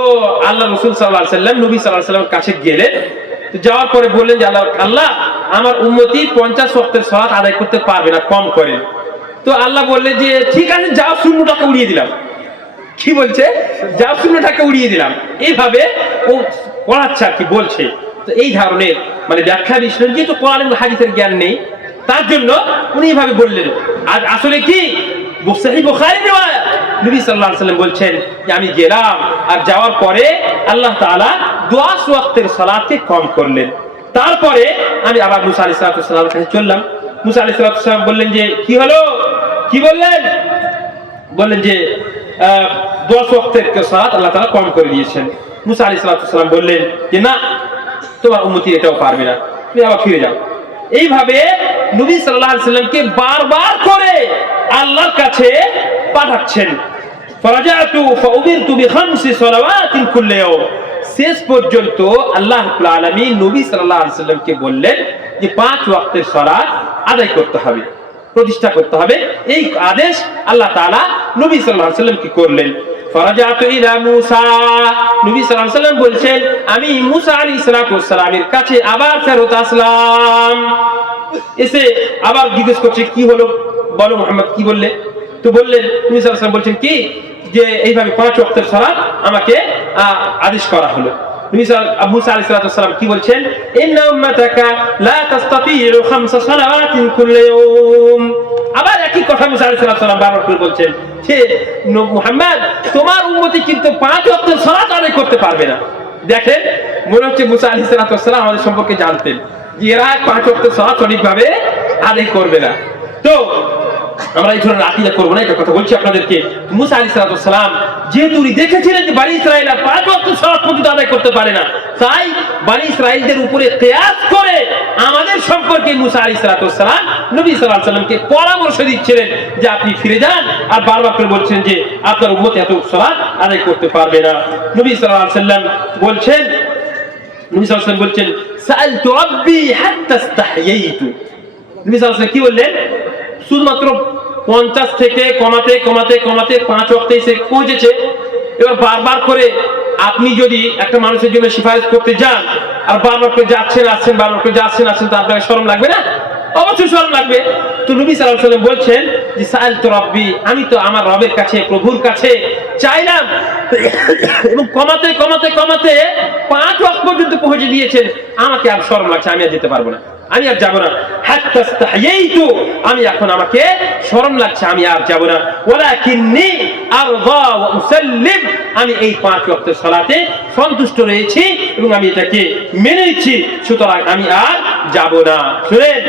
আল্লাহ রাসূল সাল্লাল্লাহু আলাইহি সাল্লাম নবী সাল্লাল্লাহু আলাইহি সাল্লামের কাছে গেলেন। তো যাওয়ার পরে বললেন যে আল্লাহ আমার উম্মতি 50 ওয়াক্তের সালাত আদায় করতে পারবে না, কম করেন। তো আল্লাহ বললেন যে ঠিক আছে, যাও শূন্যটাকে উড়িয়ে দিলাম। কি বলছে? যাও শূন্যটাকে উড়িয়ে দিলাম। এইভাবে ও পড়াচ্ছে আর কি বলছে। তো এই ধরনের মানে ব্যাখ্যা বিশ্লেষণ, যেহেতু কোরআন এবং হাদিসের জ্ঞান নেই তার জন্য উনি এইভাবে বললেন। আর আসলে কি সহিহ বুখারী রিওয়ায়াত, নবী সাল্লাল্লাহু আলাইহি সাল্লাম বলছেন যে আমি গেলাম আর যাওয়ার পরে আল্লাহ তাআলা 10 ওয়াক্তের সালাতকে কম করলেন। তারপরে আমি আবার মুসা আলাইহিস সালামের কাছে চললাম। মুসা আলাইহিস সালাম বললেন যে কি হলো, কি বললেন যে 10 ওয়াক্তের সালাত আল্লাহ তাআলা কম করে দিয়েছেন। মুসা আলাইহিস সালাম বললেন যে না, তোমার উম্মতি এটাও পারবে না, তুমি আবার ফিরে যাও। এইভাবে নবী সাল্লাল্লাহু আলাইহি সাল্লামকে বারবার করে আল্লাহর কাছে পাঠাচ্ছেন। ফারাজাতু ফাউমিরতু বি5 সালাওয়াতিন কুল্লা ইয়াওম, শেষ পর্যন্ত আল্লাহ রাব্বুল আলামিন নবী সাল্লাল্লাহু আলাইহি সাল্লামকে বললেন যে 5 ওয়াক্তের সালাত আদায় করতে হবে, প্রতিষ্ঠা করতে হবে। এই আদেশ আল্লাহ তাআলা নবী সাল্লাল্লাহু আলাইহি সাল্লামকে করলেন। ফারাজাতু ইলা মূসা, নবী সাল্লাল্লাহু আলাইহি সাল্লাম বলছেন আমি মূসা আলাইহিস সালামের কাছে আবার ফেরত আসলাম। এসে আবার জিজ্ঞেস করছে কি হলো, বলো মুহাম্মদ কি বললে? তো বললেন নবী সাল্লাল্লাহু আলাইহি সাল্লাম বলছেন কি যে এইভাবে 5 ওয়াক্তের সালাত আমাকে আদেশ করা হলো। মূসা আলাইহিস সালাম কি বলছেন? ইন্না উম্মাতাকা লা তাস্তাতিউ 5 সালাওয়াতিন কুল্লা ইয়াওম। আবার একই কথা মূসা আলাইহিস সালাম বারবার করে বলছেন যে মুহাম্মদ তোমার উম্মতি কিন্তু 5 ওয়াক্তের সালাত আদায় করতে পারবে না। দেখেন, মনে হচ্ছে মূসা আলাইহিস সালাম আমাদের সম্পর্কে জানতেন যে এরা 5 ওয়াক্তের সালাত সঠিকভাবে আদায় করবে না। তো আমরা এই ধরনের আকীদা করব না, এটা কথা বলছি আপনাদেরকে। মুসা আলাইহিস সালাম যেহেতু উনি দেখেছিলেন যে বনি ইসরাঈলরা 5 ওয়াক্ত সালাত পর্যন্ত আদায় করতে পারে না, তাই বনি ইসরাঈলদের উপরে কিয়াস করে আমাদের সম্পর্কে মুসা আলাইহিস সালাম নবী সাল্লাল্লাহু আলাইহি সাল্লামকে পরামর্শ দিচ্ছিলেন যে আপনি ফিরে যান, আর বারবার করে বলছেন যে আপনার উম্মত এত সালাত আদায় করতে পারবে না। নবী সাল্লাল্লাহু আলাইহি সাল্লাম বলছেন সাআলতু রাব্বি হাত্তা ইস্তাহইয়াইতু। নবী সাল্লাল্লাহু আলাইহি সাল্লাম কি বললেন? শুধুমাত্র 50 থেকে কমাতে 5 ওয়াক্তে এসে পৌঁছেছে। এবার বারবার করে আপনি যদি একটা মানুষের জন্য সিফারিশ করতে যান আর বারবার করে যাচ্ছেন আসছেন, বারবার করে যাচ্ছেন আসছেন, তো আপনার শরম লাগবে না? অবশ্যই শরম লাগবে। তো নবী সাল্লাল্লাহু আলাইহি সাল্লাম বলছেন যে সাআলতু রাব্বি, আমি তো আমার রবের কাছে, প্রভুর কাছে চাইলাম, এবং কমাতে 5 ওয়াক্ত পর্যন্ত পৌঁছে দিয়েছেন। আমাকে আর শরম লাগছে, আমি আর যেতে পারবো না, আমি আর যাব না। হাত্তা ইস্তাহইয়াইতু, আমি এখন আমাকে শরম লাগছে, আমি আর যাব না। ওয়ালাকিন্নী আরযা ওয়া উসাল্লিম, আমি এই 5 ওয়াক্তের সালাতে সন্তুষ্ট রয়েছি এবং আমি এটাকে মেনে নিচ্ছি, সুতরাং আমি আর যাব না। শুনেন,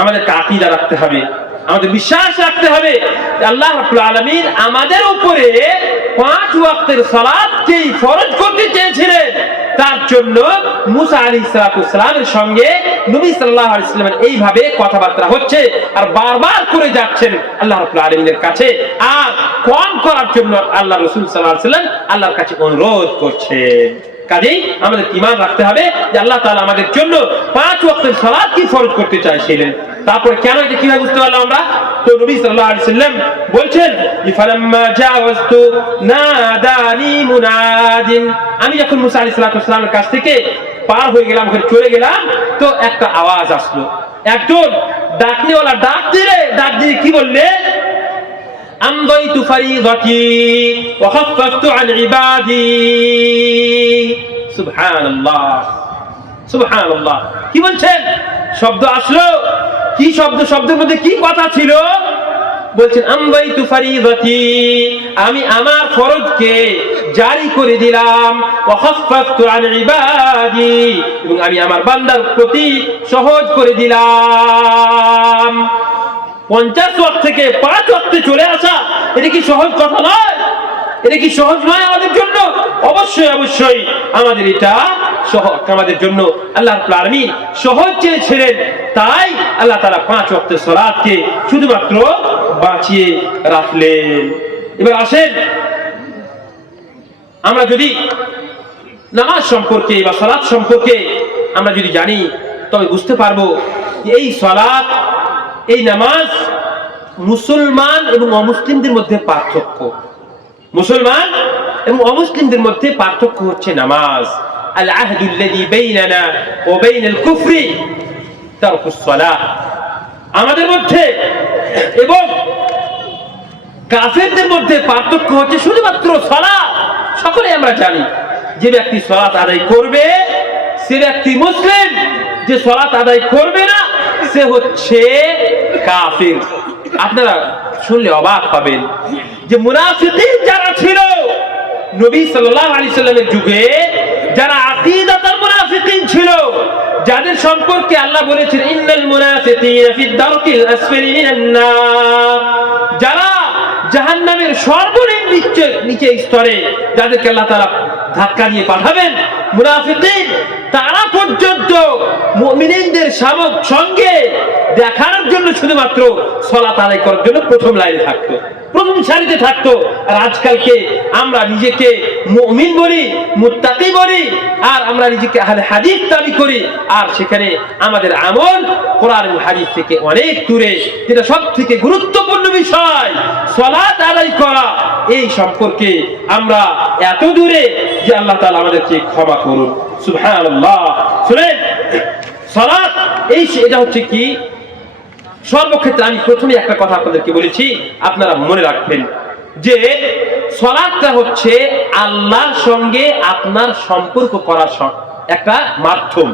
আমাদের আকীদা রাখতে হবে, আমাদের বিশ্বাস রাখতে হবে যে আল্লাহ রাব্বুল আলামিন আমাদের উপরে 5 ওয়াক্তের সালাতকেই ফরজ করতে চেয়েছিলেন। তার জন্য মুসা আলাইহিস সালামের সঙ্গে নবী সাল্লাল্লাহু আলাইহি ওয়াসাল্লামের এইভাবে কথাবার্তা হচ্ছে আর বারবার করে যাচ্ছেন আল্লাহ রাব্বুল আলামিনের কাছে, আর কম করার জন্য আল্লাহ রাসূল সাল্লাল্লাহু আলাইহি ওয়াসাল্লাম আল্লাহর কাছে অনুরোধ করছেন। কাজেই আমাদের ঈমান রাখতে হবে যে আল্লাহ তাআলা আমাদের জন্য 5 ওয়াক্তের সালাত কি ফরজ করতে চাইছিলেন। তারপরে কেন এটা কিভাবে বুঝতে পারলাম আমরা? তো নবী সাল্লাল্লাহু আলাইহি ওয়াসাল্লাম বলছেন ফালাম্মা জাওয়াজতু নাদানি মুনাদিন, আমি যখন মুসা আলাইহিস সালামের কাছ থেকে পার হয়ে গেলাম, ওখানে চলে গেলাম, তো একটা আওয়াজ আসলো, একজন ডাকনেওয়ালা ডাক দিয়ে কি বললে? আমদাইতু ফারিদাতি ওয়া খাফফতু আন ইবাদি। সুবহানাল্লাহ, কি বলছেন? শব্দ আসলো, কি শব্দ? শব্দের মধ্যে কি কথা ছিল? বলছেন আমদাইতু ফারিদাতি, আমি আমার ফরজকে জারি করে দিলাম, ওয়া খাফফতু আন ইবাদি, এবং আমি আমার বান্দার প্রতি সহজ করে দিলাম। 50 ওয়াক্ত থেকে 5 ওয়াক্তে চলে আসা, এটা কি সহজ কথা নয়? এটা কি সহজ নয় আমাদের জন্য? অবশ্যই আমাদের এটা সহজ, আমাদের জন্য আল্লাহ রাব্বুল আলামিন সহজ চেয়েছিলেন, তাই আল্লাহ তাআলা 5 ওয়াক্তের সালাতকে শুধুমাত্র বাঁচিয়ে রাখলেন। এবার আসেন, আমরা যদি নামাজ সম্পর্কে বা সালাত সম্পর্কে আমরা যদি জানি, তবে বুঝতে পারবো যে এই সালাত, এই নামাজ মুসলমান এবং অমুসলিমদের মধ্যে পার্থক্য। মুসলমান এবং অমুসলিমদের মধ্যে পার্থক্য হচ্ছে নামাজ। আল আহদুল্লাযী বাইনানা ওয়া বাইনাল কুফরি তারকুস সালাহ, আমাদের মধ্যে এবং কাফেরদের মধ্যে পার্থক্য হচ্ছে শুধুমাত্র সালাত। সকলে আমরা জানি যে ব্যক্তি সালাত আদায় করবে সে ব্যক্তি মুসলিম, যে সালাত আদায় করবে না সে হচ্ছে কাফির। আপনারা শুনলে অবাক হবেন যে মুনাফিকিন যারা ছিল নবী সাল্লাল্লাহু আলাইহি সাল্লামের যুগে, যারা আকীদাতাল মুনাফিকিন ছিল, যাদের সম্পর্কে আল্লাহ বলেছেন ইন্নাল মুনাফিকিনা ফিদ দারকিল আসফালি মিনান নার, যারা জাহান্নামের সর্বনিম্ন নিচে স্তরে, যাদেরকে আল্লাহ তাআলা ধাক্কা দিয়ে পাঠাবেন, মুনাফিকিন তারা পর্যন্ত মুমিনদের সঙ্গে দেখানোর জন্য শুধুমাত্র সালাত আদায় করার জন্য প্রথম লাইনে থাকতো, প্রথম সারিতে থাকতো। আর আজকালকে আমরা নিজেকে মুমিন বলি, মুত্তাকি বলি, আর আমরা নিজেকে আহলে হাদিস দাবি করি, আর সেখানে আমাদের আমল কোরআন এবং হাদিস থেকে অনেক দূরে। যেটা সবথেকে গুরুত্বপূর্ণ বিষয় সালাত আদায় করা, এই সম্পর্কে আমরা এত দূরে যে আল্লাহ তাআলা আমাদেরকে ক্ষমা করুন। সুবহানাল্লাহ। শুনেন, সালাত এটা হচ্ছে কি, সর্বক্ষেত্রে আমি প্রথমে একটা কথা আপনাদেরকে বলেছি, আপনারা মনে রাখবেন যে সালাতটা হচ্ছে আল্লাহর সঙ্গে আপনার সম্পর্ক করার একটা মাধ্যম।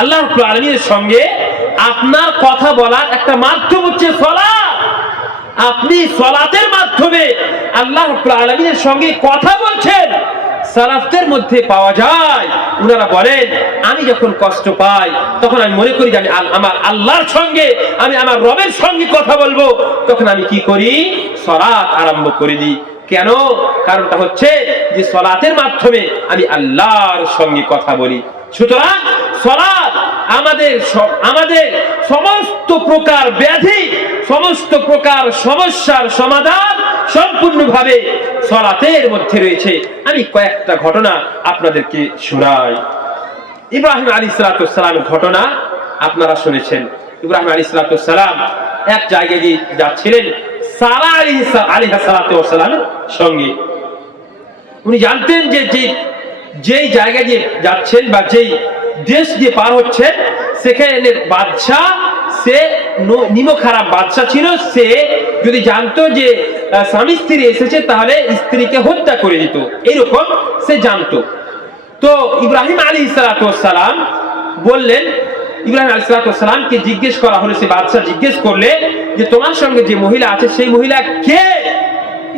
আল্লাহ রাব্বুল আলামিনের সঙ্গে আপনার কথা বলার একটা মাধ্যম হচ্ছে সালাত। আপনি সালাতের মাধ্যমে আল্লাহ রাব্বুল আলামিনের সঙ্গে কথা বলছেন, সালাফদের মধ্যে পাওয়া যায়। ওনারা বলেন, আমি যখন কষ্ট পাই তখন আমি মনে করি যে আমি আমার আল্লাহর সঙ্গে, আমি আমার রবের সঙ্গে কথা বলবো, তখন আমি কি করি? সালাত আরম্ভ করে দিই। কেন? কারণটা হচ্ছে যে সালাতের মাধ্যমে আমি আল্লাহর সঙ্গে কথা বলি। সুতরাং সালাত আমাদের সমস্ত প্রকার ব্যাধি, সমস্ত প্রকার সমস্যার সমাধান সম্পূর্ণভাবে সালাতের মধ্যে রয়েছে। আমি কয়েকটা ঘটনা আপনাদেরকে শোনাই। ইব্রাহিম আলাইহিস সালামের ঘটনা আপনারা শুনেছেন। ইব্রাহিম আলাইহিস সালাম এক জায়গায় যাচ্ছিলেন সারা আলাইহিস সালামের সঙ্গে। উনি জানতেন যে যেই জায়গায় দিয়ে যাচ্ছেন বা যেই দেশ দিয়ে পার হচ্ছেন, সেখানে বাদশাহ, সে নিমক খারাপ বাদশাহ ছিল। সে যদি জানতো যে স্বামী স্ত্রী এসেছে তাহলে স্ত্রীকে হত্যা করে দিত, এইরকম সে জানতো। তো ইব্রাহিম আলাইহিস সালাম বললেন, ইব্রাহিম আলাইহিস সালামকে জিজ্ঞেস করা হলো, সে বাদশাহ জিজ্ঞেস করলে যে তোমার সঙ্গে যে মহিলা আছে সেই মহিলা কে?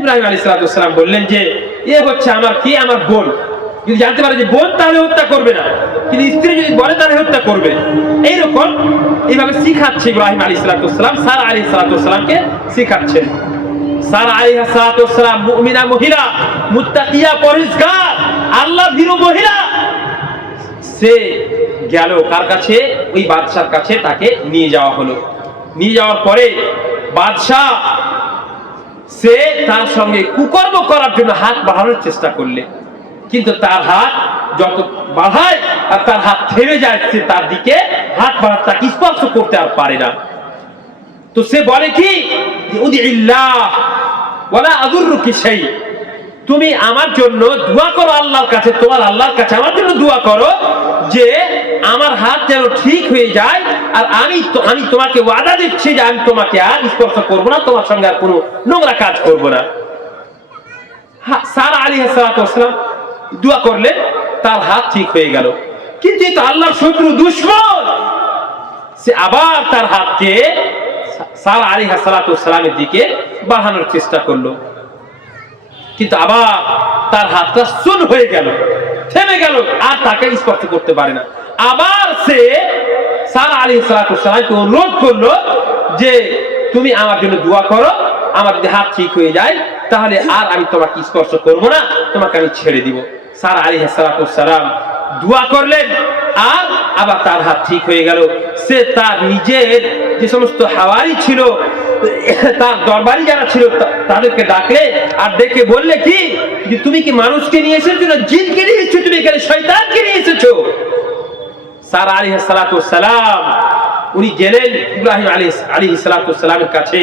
ইব্রাহিম আলাইহিস সালাম বললেন যে এ হচ্ছে আমার কি, আমার বোন। যদি জানতে পারে যে বোন তাহলে হত্যা করবে না, কিন্তু স্ত্রী যদি বলে তাহলে হত্যা করবে। এইরকম এইভাবে শিখাচ্ছে ইব্রাহিম আলাইহিস সালাম সারা আলাইহিস সালামকে শিখাচ্ছেন। সারা আলাইহিস সালাম মুমিনা মহিলা, মুত্তাকিয়া, পরহেজগার, আল্লাহ ভীরু মহিলা। সে গেল কার কাছে? ওই বাদশার কাছে তাকে নিয়ে যাওয়া হলো। নিয়ে যাওয়ার পরে বাদশাহ সে তার সঙ্গে কুকর্ম করার জন্য হাত বাড়ানোর চেষ্টা করলে, কিন্তু তার হাত যত বাড়ায় আর তার হাত থেমে যায়, সে তার দিকে হাত বাড়াতে, তাকে স্পর্শ করতে আর পারে না। তো সে বলে কি, উদিল্লাহ ওয়ালা আযুররুকি শাই, তুমি আমার জন্য দোয়া করো আল্লাহর কাছে, তোমার আল্লাহর কাছে আমার জন্য দোয়া করো যে আমার হাত যেন ঠিক হয়ে যায়, আর আমি তোমাকে ওয়াদা দিচ্ছি যে আমি তোমাকে আর স্পর্শ করবো না, তোমার সঙ্গে আর কোনো নোংরা কাজ করবো না। সারা আলাইহিস সালাম দোয়া করলেন, তার হাত ঠিক হয়ে গেল। কিন্তু এই তো আল্লাহর শত্রু, দুশমন, সে আবার তার হাতকে সারা আলাইহিস সালামের দিকে বাড়ানোর চেষ্টা করলো, কিন্তু আবার তার হাতটা শূন্য হয়ে গেল, থেমে গেল, আর তাকে স্পর্শ করতে পারে না। আবার সে সারা আলাইহিস সালামকে অনুরোধ করলো যে তুমি আমার জন্য দোয়া করো, আমার যদি হাত ঠিক হয়ে যায় তাহলে আর আমি তোমাকে স্পর্শ করবো না, তোমাকে আমি ছেড়ে দিব। সারা আলাইহিস সালাম দোয়া করলেন, আর আবার তার হাত ঠিক হয়ে গেল। সে তার নিজের যে সমস্ত হাওয়ারি ছিল, তার দরবারি যারা ছিল, তাদেরকে ডাকলে, আর ডেকে বললে কি যে তুমি কি মানুষকে নিয়ে এসেছো না জিনকে নিয়ে এসেছো? তুমি এখানে শয়তানকে নিয়ে এসেছো। সারা আলাইহিস সালাম উনি গেলেন ইব্রাহিম আলাইহিস সালামের কাছে,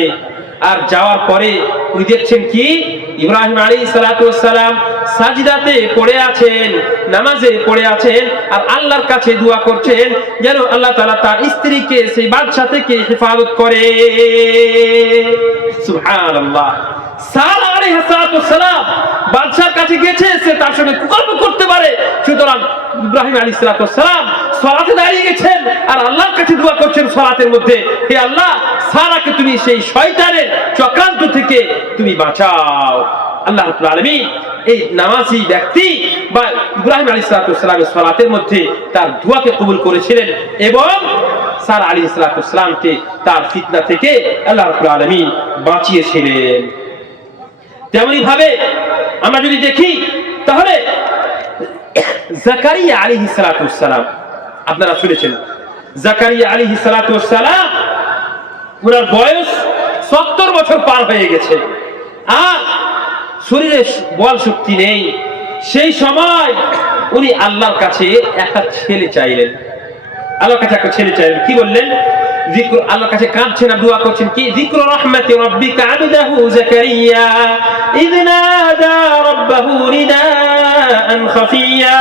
আর যাওয়ার পরে উনি দেখছেন কি, ইব্রাহিম আলাইহিস সালাম সাজদাতে পড়ে আছেন, নামাজে পড়ে আছেন, আর আল্লাহর কাছে দোয়া করছেন যেন আল্লাহ তাআলা তার স্ত্রীকে সেই বাদশা থেকে হেফাজত করে। সুবহানাল্লাহ। সারা আলাইহিস সালাম বাদশার কাছে গেছে, সে তার সঙ্গে কুকর্ম করতে পারে, সুতরাং ইব্রাহিম আলাইহিস সালাম সালাতে দাঁড়িয়ে গেছেন আর আল্লাহর কাছে দোয়া করছেন সালাতের মধ্যে, হে আল্লাহ, সারাকে তুমি সেই শয়তানের চক্রান্ত থেকে তুমি বাঁচাও। আল্লাহ রাব্বুল আলামিন এই নামাজি ব্যক্তি বা ইব্রাহিম আলাইহিস সালামের সালাতের মধ্যে তার দোয়াকে কবুল করেছিলেন এবং সারা আলাইহিস সালামকে তার ফিতনা থেকে আল্লাহ রাব্বুল আলামিন বাঁচিয়েছিলেন। তেমনি ভাবে আমরা যদি দেখি তাহলে জাকারিয়া আলাইহিস সালাম, আপনারা শুনেছেন জাকারিয়া আলাইহিস সালাম, ওনার বয়স 70 বছর পার হয়ে গেছে, আর শরীরে বল শক্তি নেই। সেই সময় উনি আল্লাহর কাছে একটা ছেলে চাইলেন, আল্লাহর কাছে একটা ছেলে চাইলেন। কি বললেন? আল্লাহর কাছে কাঁদছেন আর দোয়া করছেন কি, যিকরু রাহমাতি রাব্বিকা আবদাহু জাকারিয়া ইয নাদা রাব্বাহু নিদাআন খাফিয়া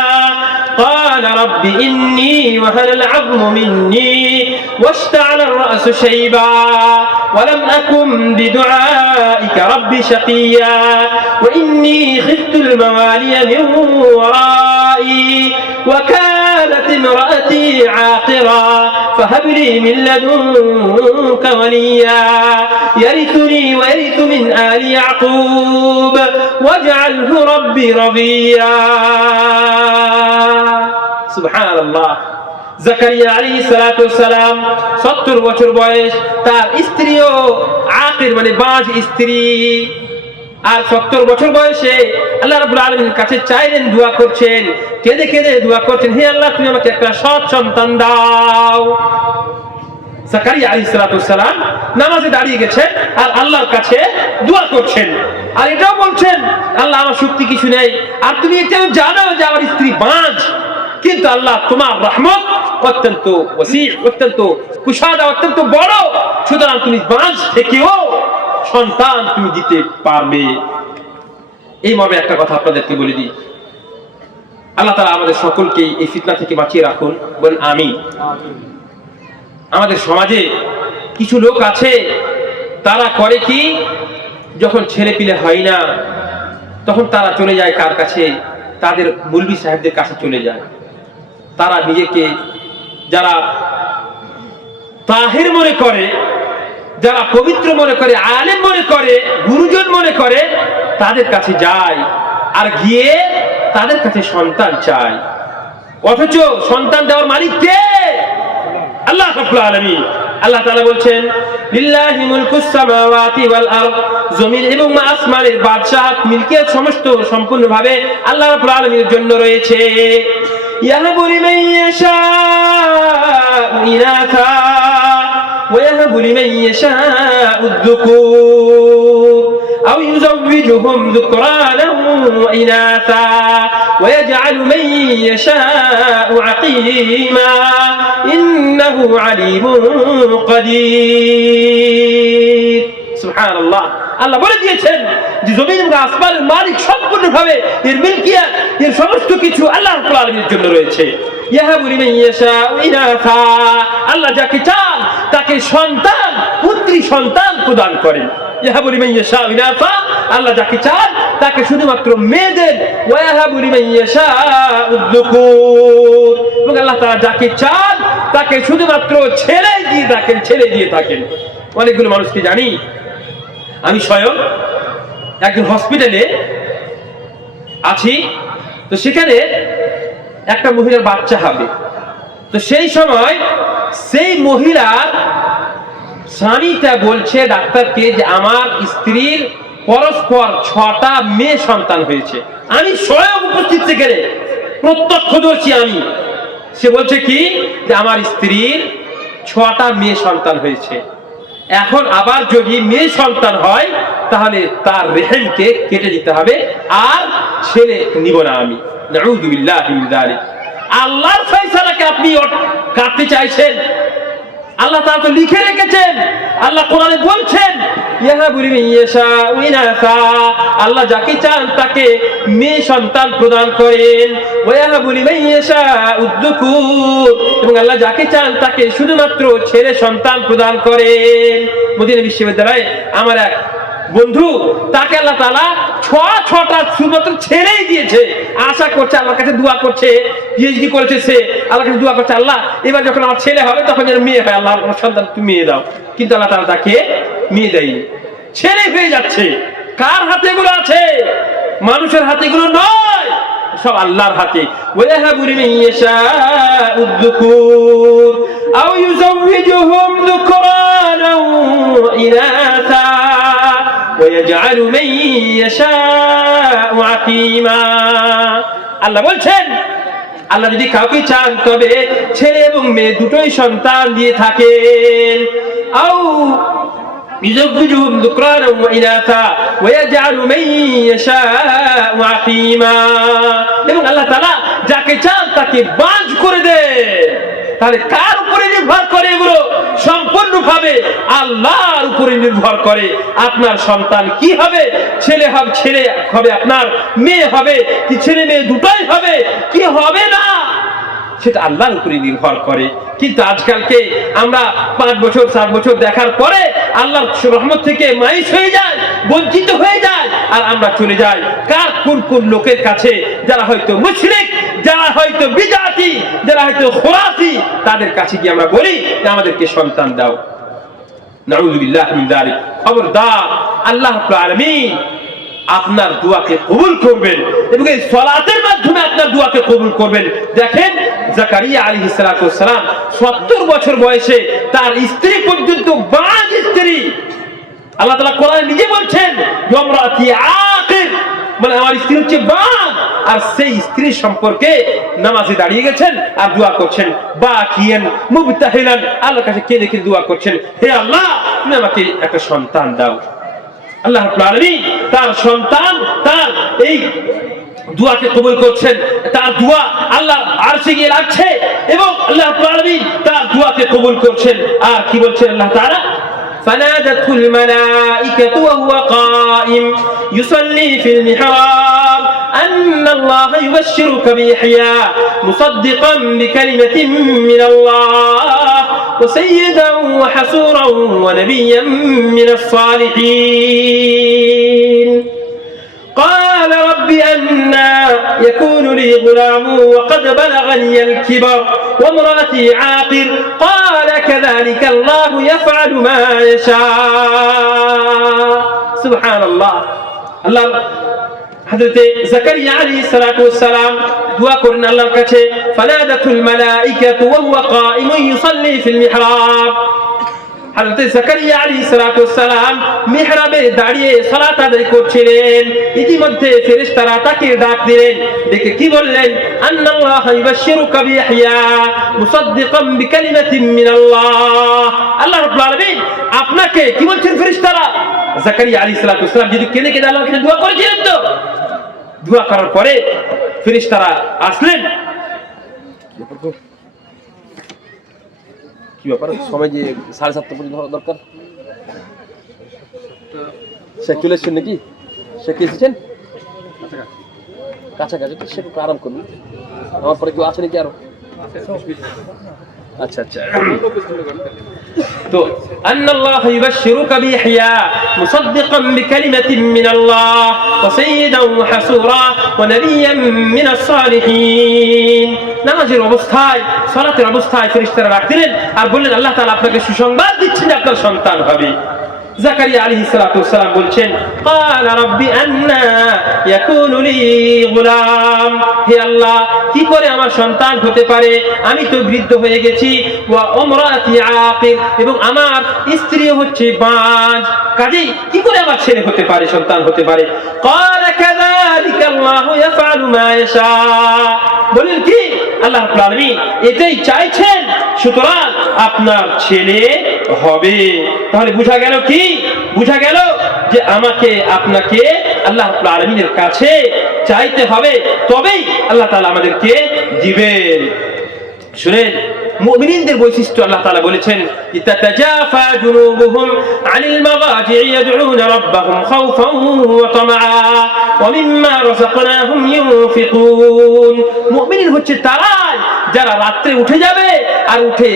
قال رب إني وهن العظم مني واشتعل الرأس شيبا ولم أكن بدعائك رب شقيا وإني خفت الموالي من ورائي وكانت امرأتي عاقرا فهب لي من لدنك وليا يرثني ويرث من آل يعقوب واجعله ربي رضيا سبحان الله জাকারিয়া আলাইহিস সালাতু ওয়াসসালাম 70 বছর বয়স, তার স্ত্রীও আকির মানে বাঁঝ স্ত্রী, আর 70 বছর বয়সে আল্লাহ রাব্বুল আলামিনের কাছে চাইলেন, দোয়া করছেন, কেঁদে কেঁদে দোয়া করছেন, হে আল্লাহ তুমি আমাকে একটা সৎ সন্তান দাও। জাকারিয়া আলাইহিস সালাতু ওয়াসসালাম নামাজে দাঁড়িয়ে গেছেন আর আল্লাহর কাছে দোয়া করছেন, আর এটাও বলছেন আল্লাহ আমার শক্তি কিছু নেই, আর তুমি এটাও জানো যে আমার স্ত্রী বাঁঝ, কিন্তু আল্লাহ তোমার রহমত অত্যন্ত ওয়াসি, অত্যন্ত কুশাদা, অত্যন্ত বড়, সুতরাং তুমি বাঁঝ থেকেও সন্তান তুমি দিতে পারবে। এই মর্মে একটা কথা আপনাদেরকে বলে দিই, আল্লাহ তাআলা আমাদের সকলকে এই ফিতনা থেকে বাঁচিয়ে রাখুন, বলেন আমিন। আমাদের সমাজে কিছু লোক আছে, তারা করে কি, যখন ছেলে পিলে হয় না তখন তারা চলে যায় কার কাছে, তাদের মুলবি সাহেবদের কাছে চলে যায়। তারা নিজেকে যারা তাহির মনে করে, যারা পবিত্র মনে করে, আলেম মনে করে, গুরুজন মনে করে, তাদের কাছে যায় আর গিয়ে তাদের কাছে সন্তান চায়, অথচ সন্তান দেওয়ার মালিক কে? আল্লাহ রাব্বুল আলামিন। আল্লাহ তাআলা বলছেন লিল্লাহি মুলকুস সামাওয়াতি ওয়াল আরদ, জমিন এবং আসমানের বাদশাহত মিলকিয়ত সমস্ত সম্পূর্ণভাবে আল্লাহ রাব্বুল আলামিনের জন্য রয়েছে। ইয়াহাবু লিমান ইয়াশাউ ইনাথা ওয়া ইয়াহাবু লিমান ইয়াশাউ আয-যুকুর আও ইউযাওবিজুহুম যুকরানান ওয়া ইনাথা ওয়া ইয়াজআলু মান ইয়াশাউ আকিমা ইন্নাহু আলিমুন কাদির। সুবহানাল্লাহ। আল্লাহ বলে দিয়েছেন যে জমিন এবং আসমানের মালিক সম্পূর্ণভাবে এর মিলকিয়াত, এর সমস্ত কিছু আল্লাহ রাব্বুল আলামিনের জন্য রয়েছে। ইয়াহাবু লিমান ইয়াশাউ ইনাথা, আল্লাহ যাকে চান তাকে সন্তান, পুত্রী সন্তান প্রদান করেন। ইয়াহাবু লিমান ইয়াশাউ ইনাথা, আল্লাহ যাকে চান তাকে শুধুমাত্র মেয়েদের, ওয়া ইয়াহাবু লিমান ইয়াশাউ আয-যুকুর, এবং আল্লাহ তাআলা যাকে চান তাকে শুধুমাত্র ছেলে দিয়ে থাকেন। অনেকগুলো মানুষকে জানি, আমি স্বয়ং একজন হসপিটালে আছি, তো সেখানে একটা মহিলার বাচ্চা হবে, তো সেই সময় সেই মহিলার স্বামীটা বলছে ডাক্তারকে যে আমার স্ত্রীর পরস্পর 6টা মেয়ে সন্তান হয়েছে। আমি স্বয়ং উপস্থিত সেখানে, প্রত্যক্ষদর্শী আমি। সে বলছে কি যে আমার স্ত্রীর 6টা মেয়ে সন্তান হয়েছে, এখন আবার যদি মেয়ে সন্তান হয় তাহলে তার রেহেমকে কেটে দিতে হবে, আর ছেলে নিব না আমি। নাউযু বিল্লাহি মিন যালিক। আল্লাহর ফয়সালাকে আপনি কাটতে চাইছেন? আল্লাহ তাআলা তো লিখে রেখেছেন, আল্লাহ কোরআনে বলছেন ইয়াহাবু লিমান ইয়াশাউ ইনাথা, আল্লাহ যাকে চান তাকে মেয়ে সন্তান প্রদান করেন, ওয়া ইয়াহাবু লিমান ইয়াশাউ আয-যুকুর, এবং আল্লাহ যাকে চান তাকে শুধুমাত্র ছেলে সন্তান প্রদান করেন। মদিনা বিশ্ববিদ্যালয়ে আমার এক বন্ধু, তাকে আল্লাহ তাআলা 6টা শুধুমাত্র ছেলেই দিয়েছে। আশা করছে, আল্লাহর কাছে দোয়া করছে, পিএইচডি করেছে সে, আল্লাহর কাছে দোয়া করছে আল্লাহ এবার যখন আমার ছেলে হবে তখন যেন মেয়ে হয়, আল্লাহ আমার সন্তান তুমি মেয়ে দাও। কিন্তু আল্লাহ তাআলা তাকে মেয়ে দেয়নি, ছেলে হয়ে যাচ্ছে। কার হাতে এগুলো আছে? মানুষের হাতে এগুলো নয়, সব আল্লাহর হাতে। ওয়া ইয়াহাবু লিমান ইয়াশাউ আয-যুকুর আও ইউযাওবিজুহুম যুকরানান ওয়া ইনাথা ওয়া ইয়াজআলু মান ইয়াশাউ আকিমা। আল্লাহ বলছেন আল্লাহ যদি কাউকে চান তবে ছেলে এবং মেয়ে দুটোই সন্তান দিয়ে থাকেন। আও ইউযাওবিজুহুম যুকরানান ওয়া ইনাথা ওয়া ইয়াজআলু মান ইয়াশাউ আকিমা, এবং আল্লাহ তাআলা যাকে চান তাকে বাঁঝ করে দেন। তাহলে কার উপরে নির্ভর করে? এগুলো সম্পূর্ণভাবে আল্লাহর উপরে নির্ভর করে। আপনার সন্তান কি হবে? ছেলে হবে আপনার, মেয়ে হবে কি ছেলে মেয়ে দুটোই হবে কি হবে না, সেটা আল্লাহর উপরে নির্ভর করে। কিন্তু আজকালকে আমরা 5 বছর 7 বছর দেখার পরে আল্লাহর রহমত থেকে মাইস হয়ে যায়, বঞ্চিত হয়ে যায়, আর আমরা চলে যাই কোন লোকের কাছে যারা হয়তো মুশরিক, যারা হয়তো বিদআতি, যারা হয়তো খুরাফি, তাদের কাছে গিয়ে আমরা বলি যে আমাদেরকে সন্তান দাও। নাউযুবিল্লাহ মিন যালিক। খবরদার, আল্লাহ রাব্বুল আলামিন আপনার দোয়াকে কবুল করবেন এবং এই সালাতের মাধ্যমে আপনার দোয়াকে কবুল করবেন। দেখেন জাকারিয়া আলাইহিস সালাতু ওয়াস সালাম 70 বছর বয়সে তার স্ত্রী পর্যন্ত বাজ স্ত্রী, আল্লাহ তাআলা কোরআনে নিজে বলছেন ইমরাতি আকির, মানে আমার স্ত্রী হচ্ছে বাজ, আর সেই স্ত্রী সম্পর্কে নামাজে দাঁড়িয়ে গেছেন আর দোয়া করছেন বাকিয়ান মুবতাহিলান, আল্লাহর কাছে কেঁদে কেঁদে দোয়া করছেন, হে আল্লাহ তুমি আমাকে একটা সন্তান দাও। আল্লাহ রাব্বুল আলামিন তার সন্তান, তার এই দোয়াকে কবুল করছেন, তার দোয়া আল্লাহ আরশে গিয়ে লাগছে এবং আল্লাহ রাব্বুল আলামিন তার দোয়াকে কবুল করছেন। আর কি বলছেন আল্লাহ তাআলা, فنادته الملائكة وهو قائم يصلي في المحراب أن الله يبشرك بيحيى مصدقا بكلمة من الله وسيدا وحسورا ونبيا من الصالحين قال رب أنى يكون لي غلام وقد بلغني الكبر وامرأتي عاقر قال كذلك الله يفعل ما يشاء سبحان الله الله حضرت زكريا عليه الصلاة والسلام دعا করলেন আল্লাহর কাছে فنادته الملائكة وهو قائم يصلي في المحراب। হযরত জাকারিয়া আলাইহিস সালাতু ওয়াস সালাম মিহরাবে দাঁড়িয়ে সালাত আদায় করছিলেন, ইতিমধ্যে ফেরেশতারা তাকে ডাক দিলেন, ডেকে কি বললেন, আন্নাল্লাহা ইউবাশশিরুকা বিইহইয়া মুসাদ্দিকাম বিকালিমাতিন মিনাল্লাহ। আল্লাহ রাব্বুল আলামিন আপনাকে কি বলছেন ফেরেশতারা, জাকারিয়া আলাইহিস সালাতু ওয়াস সালাম যদি কেঁদে কেঁদে আল্লাহর কাছে দোয়া করেছিলেন, তো দোয়া করার পরে ফেরেশতারা আসলেন। কি ব্যাপার, সময় যে 7:30 পর্যন্ত হওয়া দরকার, সে চলে এসেছেন নাকি? সে কি এসেছেন কাছাকাছি, সে একটু আরাম করুন, আমার পরে কেউ আছে নাকি আরো? আচ্ছা আচ্ছা, তো আন্নাল্লাহা ইউবাশশিরুকা বিইহইয়া মুসাদ্দিকাম বিকালিমাতিন মিনাল্লাহ ওয়া সাইয়্যিদান ওয়া হাসূরা ওয়া নাবিয়্যান মিনাস সালিহিন। নামাজের অবস্থায়, সালাতের অবস্থায় ফেরেশতারা রাখলেন আর বললেন আল্লাহ তাআলা আপনাকে সুসংবাদ দিচ্ছেন যে আপনার সন্তান হবে। জাকারিয়া আলাইহিস সালাতু ওয়াস সালাম বলছেন ক্বালা রাব্বি আন্না ইয়াকুনু লি গুলাম, হে আল্লাহ কি করে আমার সন্তান হতে পারে, আমি তো বৃদ্ধ হয়ে গেছি, ওয়া উমরাতি আকির, এবং আমার স্ত্রী হচ্ছে বাঁঝ, কাজেই কি করে আমার ছেলে হতে পারে, সন্তান হতে পারে। ক্বালা কাযালিকা আল্লাহু ইয়াফআলু মা ইয়াশা, বলেন কি আল্লাহ রাব্বুল আলামিন এটাই চাইছেন, সুতরাং আপনার ছেলে হবে। তাহলে বুঝা গেল কি, বুঝা গেল যে আমাকে আপনাকে আল্লাহ রাব্বুল আলামিনের কাছে চাইতে হবে, তবেই আল্লাহ তাআলা আমাদেরকে দিবেন। শুনেন মুমিনদের বৈশিষ্ট্য আল্লাহ তাআলা বলেছেন ইতাতাজাফা জুনুবুহুম আনিল মাগাজি'i ইয়াদউনা রাব্বাহুম খাওফান ওয়া তামআ ওয়া মিম্মা রাযাকনাহুম ইউনফিকুন। মুমিন হচ্ছে তারা যারা রাতে উঠে যাবে আর উঠে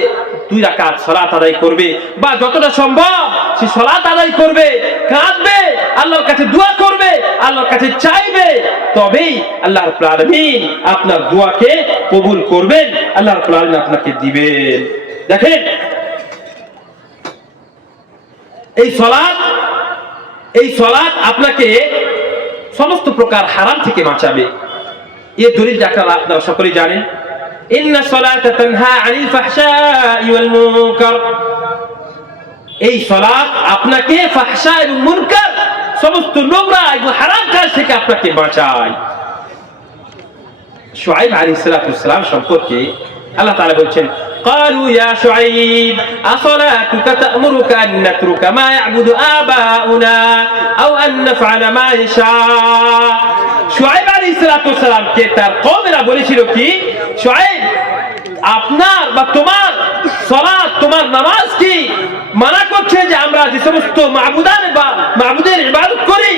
2 রাকাত সালাত আদায় করবে, বা যতটা সম্ভব সে সালাত আদায় করবে, কাঁদবে, আল্লাহর কাছে দোয়া করবে, আল্লাহর কাছে চাইবে, তবেই আল্লাহ রাব্বুল আলামিন আপনার দোয়াকে কবুল করবেন, আল্লাহ রাব্বুল আলামিন আপনাকে দিবেন। দেখেন এই সালাত আপনাকে সমস্ত প্রকার হারাম থেকে বাঁচাবে। এর দলিল আপনারা সকলেই জানেন, ইন্না সালাতা তানহা আনিল ফাহশাই ওয়াল মুনকার, এই সালাত আপনাকে ফাহশা এবং মুনকার, সমস্ত নোংরা এবং হারাম কাজ থেকে আপনাকে বাঁচায়। শুআইব আলাইহিস সালাতু ওয়াস সালাম সম্পর্কে আল্লাহ তাআলা বলছেন قالوا يا شعيب أصلاتك تأمرك أن نترك ما يعبد آباؤنا أو أن نفعل ما يشاء। শুআইব আলাইহিস সালাতু ওয়াস সালাম কে তার কওমেরা বলেছিল কি, শুআইব আপনার বা তোমার সালাত, তোমার নামাজ কি মানা করছে যে আমরা যে সমস্ত মাবুদের ইবাদত করি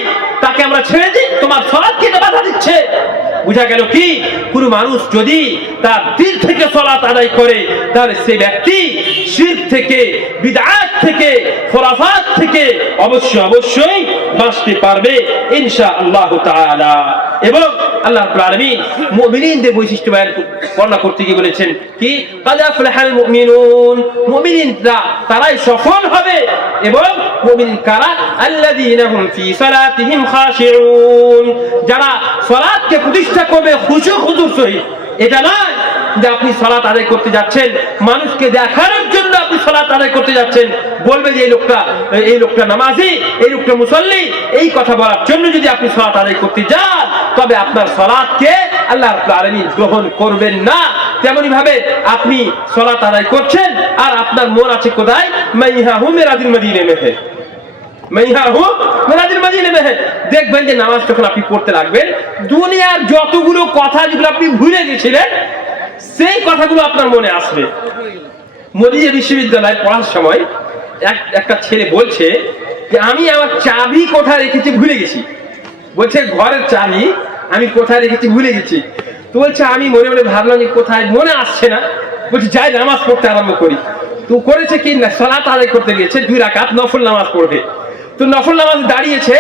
তাকে আমরা ছেড়ে দিই, তোমার সালাতকে বাধা দিচ্ছে। বুঝা গেল কি, কোন মানুষ যদি তার দিল থেকে সালাত আদায় করে তাহলে সে ব্যক্তি শিরক থেকে, বিদআত থেকে, খুরাফাত থেকে অবশ্যই বাঁচতে পারবে ইনশাআল্লাহ তাআলা। এবং আল্লাহ রাব্বুল আলামিন মুমিনদের বৈশিষ্ট্য বর্ণনা করতে গিয়ে বলেছেন কি, কাদ আফলাহাল মুমিনুন, মুমিনরা তারাই সফল হবে। এবং মুমিন কারা? আল্লাযীনা হুম ফি সালাতিহিম খাশিউন, যারা সালাতকে প্রতিষ্ঠা করবে খুশু খুজুর সহিত। এটা নয় যে আপনি সালাত আদায় করতে যাচ্ছেন, মানুষকে দেখানোর জন্য আপনি সালাত আদায় করতে যাচ্ছেন, বলবে যে এই লোকটা নামাজি, এই লোকটা মুসল্লি, এই কথা বলার জন্য যদি আপনি সালাত আদায় করতে যান তবে আপনার সালাতকে আল্লাহ রাব্বুল আলামিন গ্রহণ করবেন না। তেমনি ভাবে আপনি সালাত আদায় করছেন আর আপনার মন আছে কোথায়? মাইহা হু মেরাদিল মদিনা মে হে, মাইহা হু মেরাদিল মদিনা মে হে। দেখবেন যে নামাজ যখন আপনি পড়তে লাগবেন, দুনিয়ার যতগুলো কথা যেগুলো আপনি ভুলে গেছিলেন সেই কথাগুলো আপনার মনে আসবে। মদিনা বিশ্ববিদ্যালয়ে পড়ার সময় একটা ছেলে বলছে যে আমি আমার চাবি কোথায় রেখেছি ভুলে গেছি। বলছে ঘরের চাবি আমি কোথায় রেখেছি ভুলে গেছি। তো বলছে আমি মনে মনে ভাবলাম যে কোথায়, মনে আসছে না। বলছে যাই নামাজ পড়তে আরম্ভ করি। তো করেছে কি না, সালাত আদায় করতে গিয়েছে, 2 রাকাত নফল নামাজ পড়বে। তো নফল নামাজ দাঁড়িয়েছে,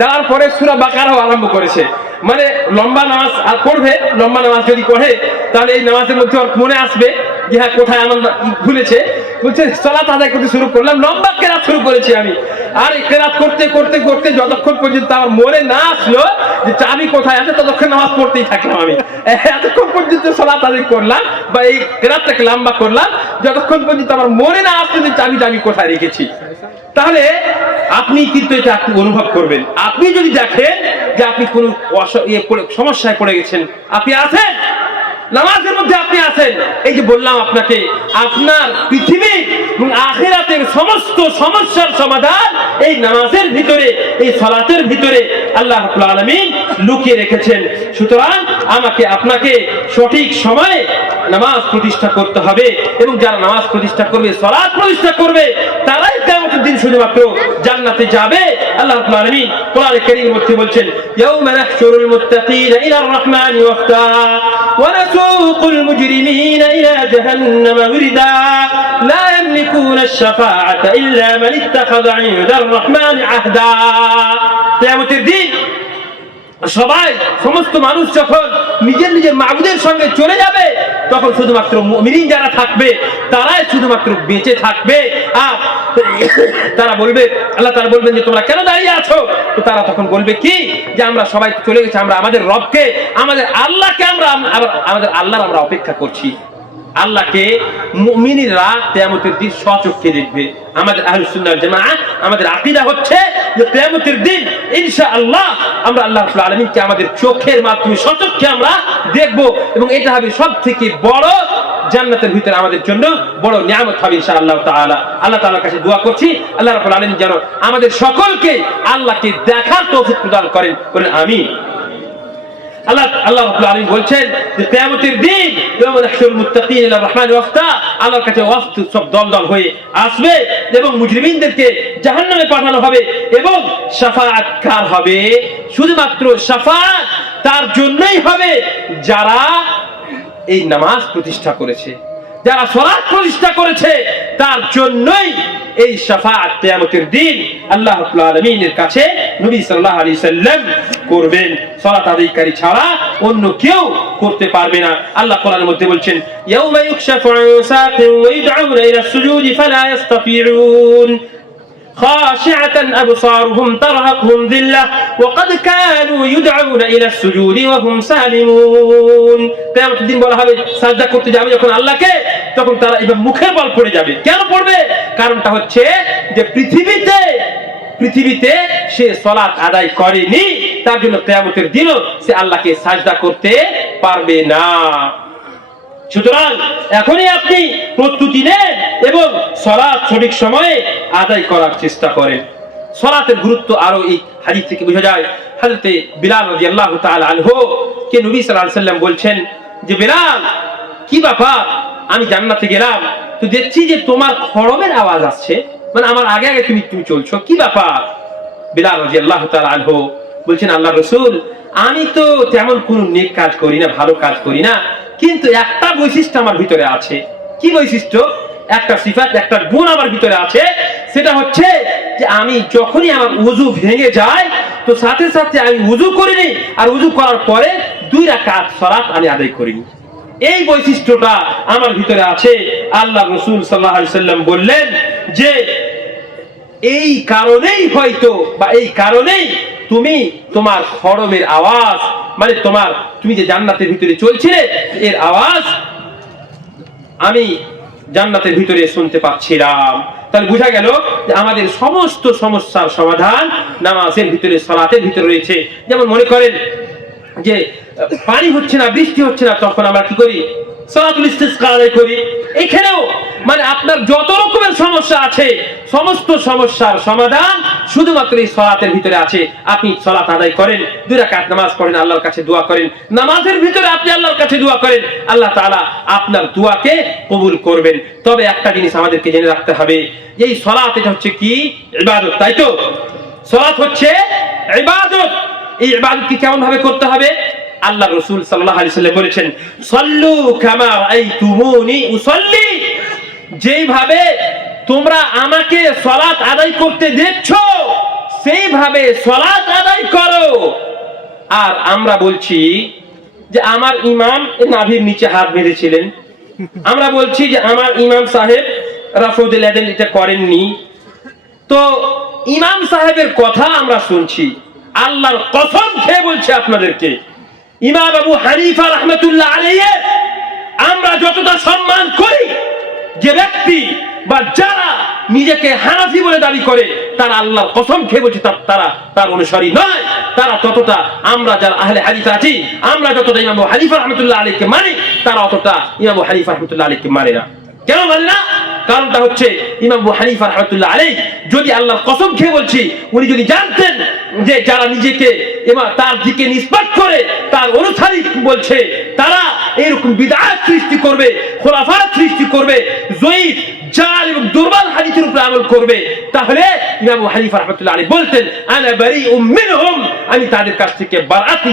দাঁড়ার পরে সূরা বাকারাও আরম্ভ করেছে। মানে লম্বা নামাজ আর পড়বে, লম্বা নামাজ যদি পড়ে তাহলে এই নামাজের মধ্যে ওর মনে আসবে যে হ্যাঁ কোথায় আমার ভুলেছে। বলছে সালাত আদায় করতে শুরু করলাম, লম্বা কেরাত শুরু করেছি আমি। আর এই কেরাত করতে করতে করতে যতক্ষণ পর্যন্ত আমার মনে না আসলো যে চাবি কোথায় আছে ততক্ষণ নামাজ পড়তেই থাকলাম আমি। এতক্ষণ পর্যন্ত সালাত আদায় করলাম বা এই কেরাতটাকে লম্বা করলাম যতক্ষণ পর্যন্ত আমার মনে না আসলো যে চাবিটা আমি কোথায় রেখেছি। তাহলে আপনি কিন্তু এটা আপনি অনুভব করবেন। আপনি যদি দেখেন যে আপনি কোন সমস্যায় পড়ে গেছেন, আপনি আছেন নামাজের মধ্যে, আপনি আছেন, এই যে বললাম আপনাকে, আপনার পৃথিবী এবং আখিরাতের সমস্ত সমস্যার সমাধান এই নামাজের ভিতরে, এই সালাতের ভিতরে আল্লাহ রাব্বুল আলামিন লুকিয়ে রেখেছেন। সুতরাং আমাকে আপনাকে সঠিক সময়ে নামাজ প্রতিষ্ঠা করতে হবে। এবং যারা নামাজ প্রতিষ্ঠা করবে, সালাত প্রতিষ্ঠা করবে, তারাই কিয়ামতের দিন শুধুমাত্র জান্নাতে যাবে। আল্লাহ রাব্বুল আলামিন কোরআনে কারীমের মধ্যে বলছেন, ইয়াউমা নাহশুরুল মুত্তাকিনা ইলার রাহমানি ওয়াফদা ওয়া নাসুকুল মুজরিমিনা ইলা জাহান্নামা উরদা লা ইয়ামলিকুনা আশ-শাফাআতা ইল্লা মান ইত্তাখাযা ইনদার রাহমানি আহদা। কিয়ামতের দিন সমস্ত মানুষ যখন নিজের নিজের মাবুদের সঙ্গে চলে যাবে, তখন শুধুমাত্র মুমিন যারা থাকবে তারাই শুধুমাত্র বেঁচে থাকবে। আর তারা বলবে, আল্লাহ তাআলা বলবেন যে তোমরা কেন দাঁড়িয়ে আছো? তো তারা তখন বলবে কি, যে আমরা সবাই চলে গেছি, আমরা আমাদের রবকে, আমাদের আল্লাহকে, আমাদের আল্লাহর আমরা অপেক্ষা করছি। আল্লাহকে মুমিনরা কিয়ামতের দিন স্বচক্ষে দেখবে। আমাদের আহলুস সুন্নাহ ওয়াল জামাআহ, আমাদের আকীদা হচ্ছে যে কিয়ামতের দিন ইনশাআল্লাহ আমরা আল্লাহ রাব্বুল আলামিনকে আমাদের চোখের মাধ্যমে স্বচক্ষে আমরা দেখব। এবং এটা হবে সবথেকে বড়, জান্নাতের ভিতরে আমাদের জন্য বড় নিয়ামত হবে ইনশাআল্লাহ তাআলা। আল্লাহ তাআলার কাছে দোয়া করছি আল্লাহ রাব্বুল আলামিন যেন আমাদের সকলকে আল্লাহকে দেখার তৌফিক প্রদান করেন, বলেন আমিন। আল্লাহ রাব্বুল আলামিন বলছেন যে কিয়ামতের দিন ইয়াউমা নাহশুরুল মুত্তাকিনা ইলা রাহমানি ওয়াফদা, আল্লাহর কাছে ওয়াফদ সব দল হয়ে আসবে এবং মুজরিমিনদেরকে জাহান্নামে পাঠানো হবে। এবং শাফাআত কার হবে? শুধুমাত্র শাফাআত তার জন্যই হবে যারা এই নামাজ প্রতিষ্ঠা করেছে, যারা সালাত প্রতিষ্ঠা করেছে, তার জন্যই এই শাফাআত কিয়ামতের দিন আল্লাহ রাব্বুল আলামিনের কাছে নবী সাল্লাল্লাহু আলাইহি সাল্লাম করবেন। সালাত আদায়কারী ছাড়া অন্য কেউ করতে পারবে না। আল্লাহ কোরআনের মধ্যে বলছেন, ইয়াউমা ইউকশাফু আন সাকিন ওয়া ইদউনা ইলা সুজুদি ফালা ইস্তাতিউন خاشعة أبصارهم ترهقهم ذلة وقد كانوا يدعون إلى السجود وهم سالمون। কিয়ামতের দিন বলা হবে সাজদা করতে যাবে যখন আল্লাহকে, তখন তারা এবার মুখের বল পড়ে যাবে। কেন পড়বে? কারণটা হচ্ছে যে পৃথিবীতে সে সালাত আদায় করেনি, তার জন্য কিয়ামতের দিনও সে আল্লাহকে সাজদা করতে পারবে না। সুতরাং এখনই আপনি প্রস্তুতি নেন এবং সালাত সঠিক সময়ে আদায় করার চেষ্টা করেন। সালাতের গুরুত্ব আরো এই হাদিস থেকে বোঝা যায়। হযরত বিলাল রাদিয়াল্লাহু তাআলা আনহু কে নবী সাল্লাল্লাহু আলাইহি সাল্লাম বলছেন যে বিলাল, কি ব্যাপার, আমি জান্নাতে গেলাম তো দেখছি যে তোমার খড়মের আওয়াজ আসছে, মানে আমার আগে আগে তুমি চলছো, কি ব্যাপার? বিলাল রাদিয়াল্লাহু তাআলা আনহু বলছেন আল্লাহ রাসূল, আমি তো তেমন কোনো নেক কাজ করি না, ভালো কাজ করি না, কিন্তু একটা বৈশিষ্ট্য আমার ভিতরে আছে। কি বৈশিষ্ট্য? একটা সিফাত, একটা গুণ আমার ভিতরে আছে। সেটা হচ্ছে যে আমি যখনই আমার ওযু ভেঙে যায় তো সাথে সাথে আমি ওযু করিনি, আর ওযু করার পরে 2 রাকাত সালাত আমি আদায় করিনি। এই বৈশিষ্ট্যটা আমার ভিতরে আছে। আল্লাহ রাসূল সাল্লাল্লাহু আলাইহি সাল্লাম বললেন যে এই কারণেই হয়তো বা এই কারণেই তুমি তোমার খড়মের আওয়াজ, মানে তুমি যে জান্নাতের ভিতরে চলছিলে এর আওয়াজ আমি জান্নাতের ভিতরে শুনতে পাচ্ছিলাম। তাহলে বোঝা গেল যে আমাদের সমস্ত সমস্যার সমাধান নামাজের ভিতরে, সালাতের ভিতরে রয়েছে। যেমন মনে করেন যে পানি হচ্ছে না, বৃষ্টি হচ্ছে না, তখন আমরা কি করি? সালাতুল ইস্তিসকা আদায় করি। এখানেও মানে আপনার যত রকমের সমস্যা আছে সমস্ত সমস্যার সমাধান শুধুমাত্র এই সালাতের ভিতরে আছে। আপনি সালাত আদায় করেন, 2 রাকাত নামাজ পড়েন, আল্লাহর কাছে দোয়া করেন, নামাজের ভিতরে আপনি আল্লাহর কাছে দোয়া করেন, আল্লাহ তাআলা আপনার দোয়াকে কবুল করবেন। তবে একটা জিনিস আমাদেরকে জেনে রাখতে হবে, এই সালাত এটা হচ্ছে কি? ইবাদত, তাই তো? সালাত হচ্ছে ইবাদত। এই ইবাদত কি কেমন ভাবে করতে হবে? আল্লাহ রাসূল সাল্লাল্লাহু আলাইহি ওয়াসাল্লাম বলেছেন, সাল্লু কামা রাআইতুমুনি উসাল্লি। যেইভাবে তোমরা আমাকে সালাত আদায় করতে দেখছো সেইভাবে সালাত আদায় করো। আর আমরা বলছি যে আমার ইমাম নাভির নিচে হাত বেঁধেছিলেন, আমরা বলছি যে আমার ইমাম সাহেব রাফউল ইয়াদাইন এটা করেননি। তো ইমাম সাহেবের কথা আমরা শুনছি, আল্লাহর কসম খেয়ে বলছি আপনাদেরকে, ইমাম আবু হানিফা রাহমাতুল্লাহ আলাইহি আমরা যতটা সম্মান করি, যে ব্যক্তি বা যারা নিজেকে হানাফি বলে দাবি করে তারা আল্লাহর কসম খেয়ে বলছে তার অনুসারী নয়। তারা ততটা, আমরা যারা আহলে হাদিস আছি আমরা যতটা ইমাম আবু হানিফা রাহমাতুল্লাহ আলাইহিকে মানি, তারা অতটা ইমাম আবু হানিফা রাহমাতুল্লাহ আলাইহিকে মানে না। কেন মানে না? কারণটা হচ্ছে ইমাম আবু হানিফা রাহমাতুল্লাহ আলাইহি যদি আল্লাহর কসম খেয়ে বলছি, উনি যদি জানতেন যে যারা নিজেকে তার দিকে নিসবত করে তার অনুসারী বলছে তারা এরকম বিদআত সৃষ্টি করবে, খুরাফাত সৃষ্টি করবে, যঈফ, জাল এবং দুর্বল হাদিসের উপর আমল করবে, তাহলে ইমাম আবু হানিফা রাহমাতুল্লাহ আলাইহি বলতেন আনা বারিউম মিনহুম, আমি তাদের কাছ থেকে বারাত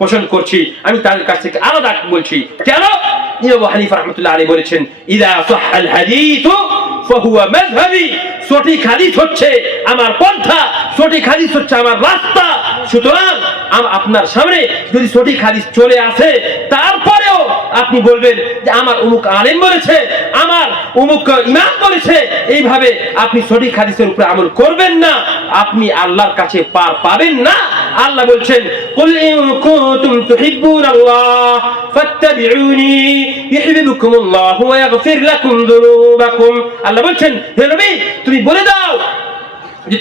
পোষণ করছি, আমি তাদের কাছ থেকে আলাদা বলছি। কেন? ইমাম আবু হানিফা রাহমাতুল্লাহ আলাইহি বলেছেন ইযা সাহহাল হাদিস ফাহুয়া মাযহাবি, সঠিক হাদিস হচ্ছে আমার পন্থা, সঠিক হাদিস হচ্ছে আমার রাস্তা। সুতরাং আপনার সামনে যদি সঠিক হাদিস চলে আসে তারপরেও আপনি বলবেন যে আমার অমুক আলেম বলেছে, আমার অমুক ইমাম বলেছে, এইভাবে আপনি সঠিক হাদিসের উপরে আমল করবেন না, আপনি আল্লাহর কাছে পার পাবেন না। আল্লাহ বলছেন কুল ইন কুনতুম তুহিব্বুনাল্লাহ ফাত্তাবিউনি ইউহিব্বুকুমুল্লাহু ওয়া ইয়াগফির লাকুম যুনুবাকুম। আল্লাহ বলছেন হে নবী তুমি বলে দাও যে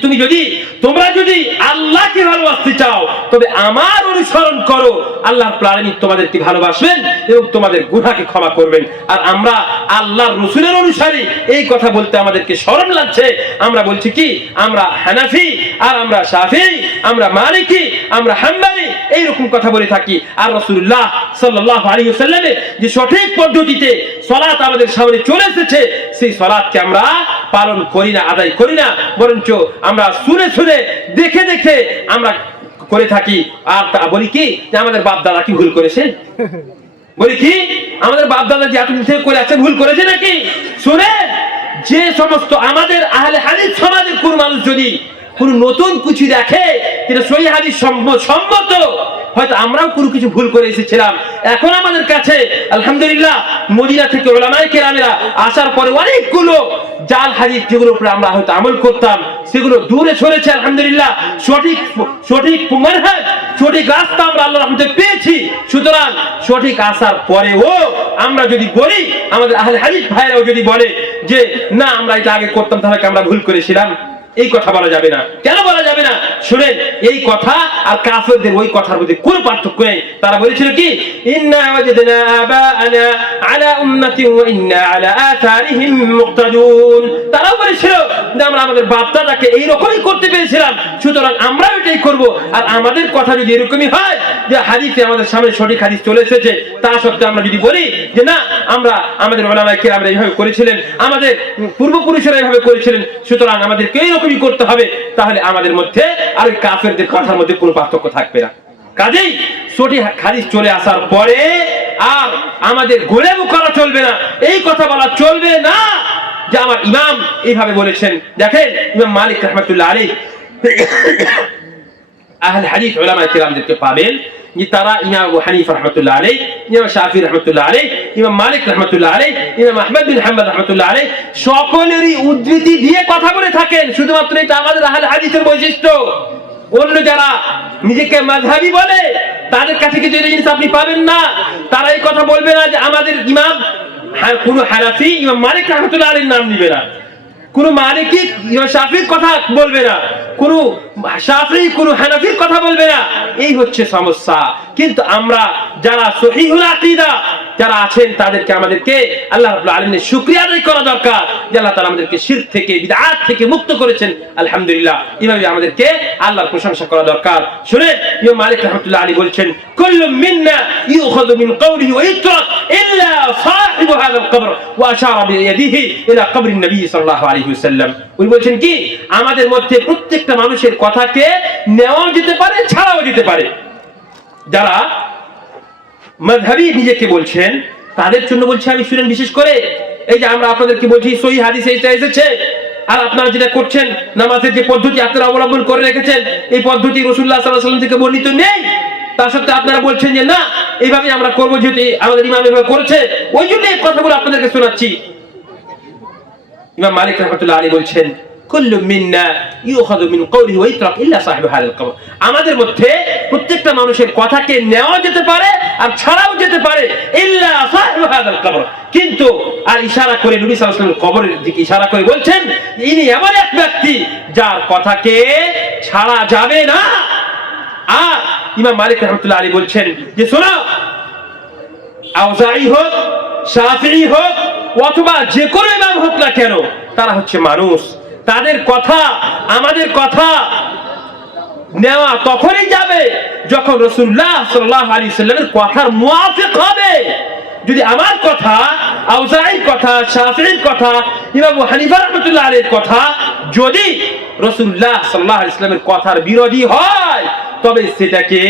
তোমরা যদি আল্লাহকে ভালোবাসতে চাও তবে আমার অনুসরণ করো, আল্লাহ রাব্বুল আলামিন তোমাদেরকে ভালোবাসবেন এবং তোমাদের গুনাহকে ক্ষমা করবেন। আর আমরা আল্লাহর রাসূলের অনুসারী, এই কথা বলতে আমাদেরকে শরম লাগছে। আমরা বলছি কি আমরা হানাফি, আর আমরা শাফিঈ, আমরা মালিকি, আমরা হাম্বলি, এইরকম কথা বলে থাকি। আর রাসূলুল্লাহ সাল্লাল্লাহু আলাইহি ওয়াসাল্লামের যে সঠিক পদ্ধতিতে সালাত আমাদের সামনে চলে এসেছে সেই সালাতকে আমরা পালন করি না, আদায় করি না, বরঞ্চ আমরা শুনে শুনে দেখে দেখে আমরা করে থাকি। আর বলি কি যে আমাদের বাপ দাদা কি ভুল করেছে? বলি কি আমাদের বাপ দাদা যে এতদিন থেকে করে আছে ভুল করেছে নাকি? শুনে যে সমস্ত আমাদের আহলে হাদিস সমাজের কোন মানুষ যদি কোন নতুন কিছু দেখে যেটা সহিহ হাদিস সম্মত, হয়তো আমরাও কোনো কিছু ভুল করে এসেছিলাম, এখন আমাদের কাছে আলহামদুলিল্লাহ মদিনা থেকে উলামায়ে কেরামেরা আসার পরে অনেকগুলো জাল হাদিস যেগুলোর উপরে আমরা হয়তো আমল করতাম সেগুলো দূরে সরেছে আলহামদুলিল্লাহ। সঠিক মানহাজ, সঠিক রাস্তা আমরা আল্লাহর রহমতে পেয়েছি। সুতরাং সঠিক আসার পরেও আমরা যদি বলি, আমাদের আহলে হাদিস ভাইরাও যদি বলে যে না আমরা এটা আগে করতাম তাহলে আমরা ভুল করেছিলাম, এই কথা বলা যাবে না। কেন বলা যাবে না? শুনেন, এই কথা আর কাফেরদের ওই কথার মধ্যে কোনো পার্থক্য নেই। তারা বলেছিল কি ইন্না ওয়াজাদনা আবাআনা আলা উম্মাতিন ওয়া ইন্না আলা আথারিহিম মুক্তাদুন। তারা বলেছিল যে আমরা আমাদের বাপ দাদাকে এই রকমই করতে পেরেছিলাম, সুতরাং আমরা এটাই করব। আর আমাদের কথা যদি এরকমই হয় যে হাদিসে আমাদের সামনে সঠিক হাদিস চলে এসেছে, তা সত্ত্বেও আমরা যদি বলি যে না আমরা আমাদের উলামায়ে কেরামরা এইভাবে করেছিলেন, আমাদের পূর্বপুরুষেরা এইভাবে করেছিলেন, সুতরাং আমাদেরকে এই রকম তর্কবি করতে হবে, তাহলে আমাদের মধ্যে আর ওই কাফেরদের কথার মধ্যে কোনো পার্থক্য থাকবে না। কাজেই সঠিক হাদিস চলে আসার পরে আর আমাদের গোলেমু করা চলবে না, এই কথা বলা চলবে না যে আমার ইমাম এইভাবে বলেছেন। দেখেন ইমাম মালিক রাহমাতুল্লাহ আলাইহি আহলে হাদিস উলামায়ে কিরামদেরকে পাবেন যে তারা ইমাম আবু হানিফা রাহমাতুল্লাহ আলাইহি, ইমাম শাফিঈ রাহমাতুল্লাহ আলাইহি, ইমাম মালিক রাহমাতুল্লাহ আলাইহি, ইমাম আহমদ বিন হাম্বল রাহমাতুল্লাহ আলাইহি সকলেরই উদ্ধৃতি দিয়ে কথা বলে থাকেন। শুধুমাত্র এটা আমাদের আহলে হাদিসের বৈশিষ্ট্য। অন্য যারা নিজেকে মাযহাবী বলে তাদের কাছে কিছু জিনিস আপনি পাবেন না। তারা এই কথা বলবে না যে আমাদের ইমাম কোন হানাফি ইমাম মালিক রাহমাতুল্লাহ আলাইহির নাম নিবে না, কোন মালিকি ইমাম শাফিঈর কথা বলবে না, কোন শাফিঈ কোন হানাফির কথা বলবে না। এই হচ্ছে সমস্যা। কিন্তু আমরা যারা সহিহুল আকীদা যারা আছেন তাদেরকে আমাদেরকে আল্লাহ রাব্বুল আলামিনের শুকরিয়া আদায় করা দরকার যে আল্লাহ তাআলা আমাদেরকে শিরক থেকে বিদআত থেকে মুক্ত করেছেন। আলহামদুলিল্লাহ, এইভাবে আমাদেরকে আল্লাহর প্রশংসা করা দরকার। শুনেন ইমাম মালিক রাহমাতুল্লাহ আলাইহি বলছেন, কুল্লু মিন্না ইউখাযু মিন কওলিহি ওয়া ইতরাক ইল্লা সাহিবু হাযাল কবর ওয়া আশারা বিয়াদিহি ইলা কবরিন নবী সাল্লাল্লাহু আলাইহি ওয়াসাল্লাম। উনি বলছেন কি আমাদের মধ্যে প্রত্যেকটা মানুষের কথাকে নেওয়া যেতে পারে, ছাড়াও যেতে পারে। যারা মাযহাবী নিজেকে বলছেন তাদের জন্য বলছি আমি, শুনেন বিশেষ করে এই যে আমরা আপনাদেরকে বলছি সহিহ হাদিসে এটা এসেছে, আর আপনারা যেটা করছেন নামাজের যে পদ্ধতি আপনারা অবলম্বন করে রেখেছেন এই পদ্ধতি রাসূলুল্লাহ সাল্লাল্লাহু আলাইহি ওয়াসাল্লাম থেকে বর্ণিত নেই। তার সত্ত্বেও আপনারা বলছেন যে না এইভাবে আমরা করব, যেহেতু আমাদের ইমাম এভাবে করেছে ওই জন্য এই কথাগুলো আপনাদেরকে শোনাচ্ছি। ইমাম মালিক রাহমাতুল্লাহ আলাইহি বলছেন, কুল্লু মিন্না ইউখাযু মিন কওলিহি ওয়া ইতরাক ইল্লা সাহিবু হাযাল কবর। আমাদের মধ্যে প্রত্যেকটা মানুষের কথাকে নেওয়া যেতে পারে আর ছাড়াও যেতে পারে, ইল্লা সাহিবু হাযাল কবর। কিন্তু আর ইশারা করে নবী সাল্লাল্লাহু আলাইহি ওয়াসাল্লাম কবরের দিকে ইশারা করে বলছেন ইনি এমন এক ব্যক্তি যার কথাকে ছাড়া যাবে না। আর ইমাম মালিক রাহমাতুল্লাহ আলাইহি বলছেন যে শোনো, আউজাঈ হোক, শাফিঈ হোক অথবা যে কোনো ইমাম হোক না কেন, তারা হচ্ছে মানুষ। তাদের কথা আমাদের কথা নেওয়া তখনই যাবে যখন রাসূলুল্লাহ সাল্লাল্লাহু আলাইহি ওয়াসাল্লামের কথার মুওয়াফিক হবে। যদি আমার কথা, আউজাঈর কথা, শাফিঈর কথা, ইমাম আবু হানিফা রাহমাতুল্লাহ আলাইহির কথা যদি রাসূলুল্লাহ সাল্লাল্লাহু আলাইহি ওয়াসাল্লামের কথার বিরোধী হয় তবে সেটাকে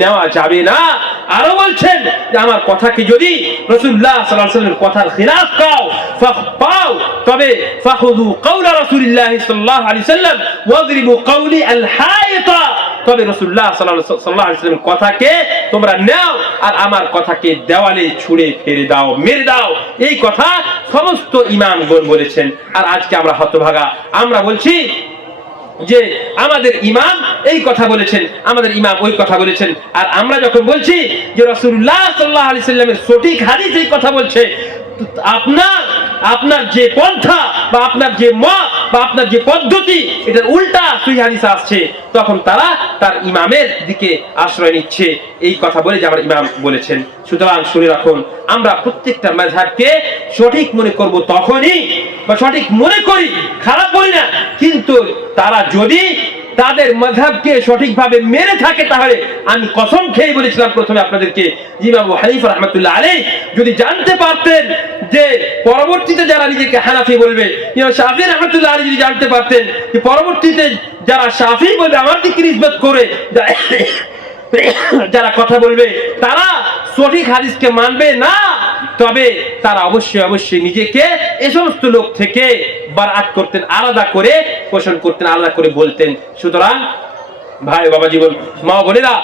নেওয়া যাবে না। আরো বলছেন যে আমার কথাকে যদি রাসূলুল্লাহ সাল্লাল্লাহু আলাইহি ওয়াসাল্লামের কথার খিলাফ পাও তবে ফাখুযু কাওলা রাসূলিল্লাহ সাল্লাল্লাহু আলাইহি ওয়াসাল্লাম ওয়াযরিবু কাওলি আল হায়তা। তবে রাসূলুল্লাহ সাল্লাল্লাহু আলাইহি ওয়াসাল্লামের কথাকে তোমরা নাও আর আমার কথাকে দেওয়ালে ছুঁড়ে ফেলে দাও, মেরে দাও। এই কথা সমস্ত ইমামগণ বলেছেন। আর আজকে আমরা হতভাগা, আমরা বলছি যে আমাদের ইমাম এই কথা বলেছেন, আমাদের ইমাম ওই কথা বলেছেন। আর আমরা যখন বলছি যে রাসূলুল্লাহ সাল্লাল্লাহু আলাইহি ওয়াসাল্লামের সঠিক হাদিস এই কথা বলছে, আপনার যে পন্থা বা আপনার যে মত বা আপনার যে পদ্ধতি এটার উল্টা সহিহ হাদিস আসছে, তখন তারা তার ইমামের দিকে আশ্রয় নিচ্ছে। এই কথা বলে যে আমার ইমাম বলেছেন। সুতরাং শুনে রাখুন, আমরা প্রত্যেকটা মাযহাবকে সঠিক মনে করব তখনই, বা সঠিক মনে করি, খারাপ বলি না, কিন্তু তারা যদি তাদের মাযহাবকে সঠিকভাবে মেনে থাকে তাহলে আমি কসম খেয়ে বলেছিলাম প্রথমে আপনাদেরকে, ইমাম আবু হানিফা রাহমাতুল্লাহ আলাইহি যদি জানতে পারতেন যে পরবর্তীতে যারা নিজেকে হানাফি বলবে, ইমাম শাফিঈ রাহমাতুল্লাহ আলাইহি যদি জানতে পারতেন যে পরবর্তীতে যারা শাফিঈ বলবে আমার দিকে নিসবত করে যারা কথা বলবে তারা সঠিক হাদিসকে মানবে না, তবে তারা অবশ্যই নিজেকে এই সমস্ত লোক থেকে বারআত করতেন, আলাদা করে পোষণ করতেন, আলাদা করে বলতেন। সুতরাং ভাই বাবা জীবন মা বোনেরা,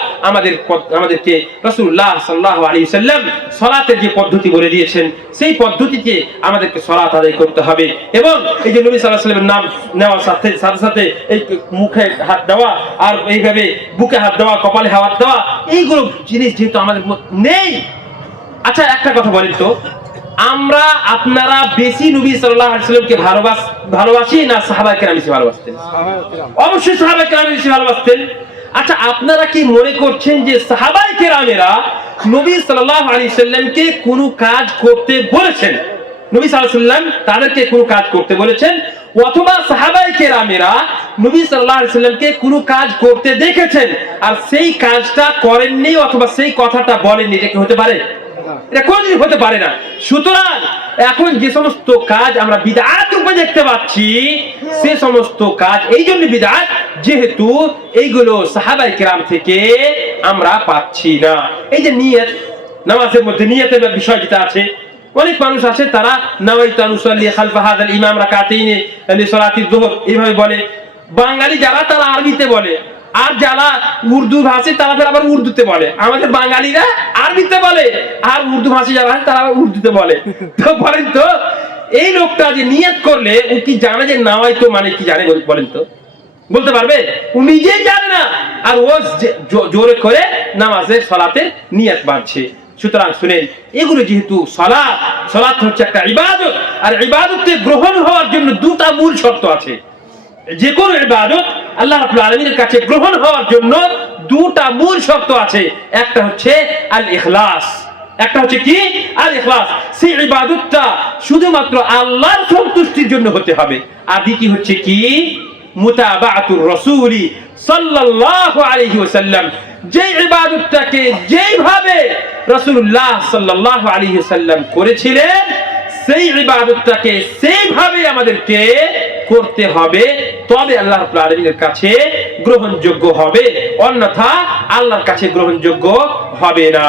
আমাদেরকে রাসূলুল্লাহ সাল্লাল্লাহু আলাইহি ওয়াসাল্লাম সালাতের যে পদ্ধতি বলে দিয়েছেন সেই পদ্ধতিতে আমাদেরকে সালাত আদায় করতে হবে। এবং এই যে নবী সাল্লাল্লাহু আলাইহি ওয়াসাল্লামের নাম নেওয়ার সাথে সাথে এই মুখে হাত দেওয়া আর এইভাবে বুকে হাত দেওয়া, কপালে হাত দেওয়া, এইগুলো জিনিস যেহেতু আমাদের নেই। আচ্ছা একটা কথা বলেন তো, আমরা আপনারা বেশি নবী সাল্লাল্লাহু আলাইহি ওয়াসাল্লামকে ভালোবাসি না সাহাবায়ে কেরাম বেশি ভালোবাসতেন? অবশ্যই সাহাবায়ে কেরাম বেশি ভালোবাসতেন। আচ্ছা আপনারা কি মনে করছেন যে সাহাবায়ে কেরামেরা নবী সাল্লাল্লাহু আলাইহি ওয়াসাল্লামকে কোনো কাজ করতে বলেছেন? নবী সাল্লাল্লাহু আলাইহি ওয়াসাল্লাম তাদেরকে কোনো কাজ করতে বলেছেন, অথবা সাহাবায়ে কেরামেরা নবী সাল্লাল্লাহু আলাইহি ওয়াসাল্লামকে কোনো কাজ করতে দেখেছেন আর সেই কাজটা করেননি অথবা সেই কথাটা বলেননি? এটা কি হতে পারে? এটা কোনদিন হতে পারে না। সুতরাং এখন যে সমস্ত কাজ আমরা বিদআত রূপে দেখতে পাচ্ছি, সে সমস্ত কাজ এই জন্য বিদআত যেহেতু এইগুলো সাহাবায়ে কেরাম থেকে আমরা পাচ্ছি না। এই যে নিয়ত, নামাজের মধ্যে নিয়তের বিষয় যেটা আছে, অনেক মানুষ আছে তারা নাওয়াইতু আন উসাল্লি খালফা হাযাল ইমাম রাকাতাইনি লিসালাতি যুহর এইভাবে বলে। বাঙালি যারা তারা আরবিতে বলে, আর যারা উর্দু ভাষী তারা আবার উর্দুতে বলে। আমাদের বাঙালিরা আরবিতে বলে, আর উর্দু ভাষী যারা আছে তারা উর্দুতে বলে। তো বলেন তো এই লোকটা যে নিয়ত করলে ও কি জানে যে নাওয়াইতু মানে কি জানে? বলেন তো, বলতে পারবে? ও নিজেই জানে না, আর ও জোরে করে নামাজের সালাতে নিয়ত বাঁধছে। সুতরাং শুনেন, এগুলো যেহেতু সালাত হচ্ছে একটা ইবাদত, আর ইবাদতে গ্রহণ হওয়ার জন্য দুটা মূল শর্ত আছে। যে কোনো ইবাদত আল্লাহ রাব্বুল আলামিনের কাছে গ্রহণ হওয়ার জন্য দুটা মূল শর্ত আছে। একটা হচ্ছে আল ইখলাস, একটা হচ্ছে কি? আল ইখলাস। সেই ইবাদতটা শুধুমাত্র আল্লাহর সন্তুষ্টির জন্য হতে হবে। আর দ্বিতীয় হচ্ছে কি? মুতাবাআতুর রাসূলি সাল্লাল্লাহু আলাইহি ওয়াসাল্লাম। যে ইবাদতটাকে যেইভাবে রাসূলুল্লাহ সাল্লাল্লাহু আলাইহি ওয়াসাল্লাম করেছিলেন, সেই ইবাদতটাকে সেইভাবে আমাদেরকে করতে হবে, তবে আল্লাহ রাব্বুল আলামিনের কাছে গ্রহণযোগ্য হবে, অন্যথা আল্লাহর কাছে গ্রহণযোগ্য হবে না।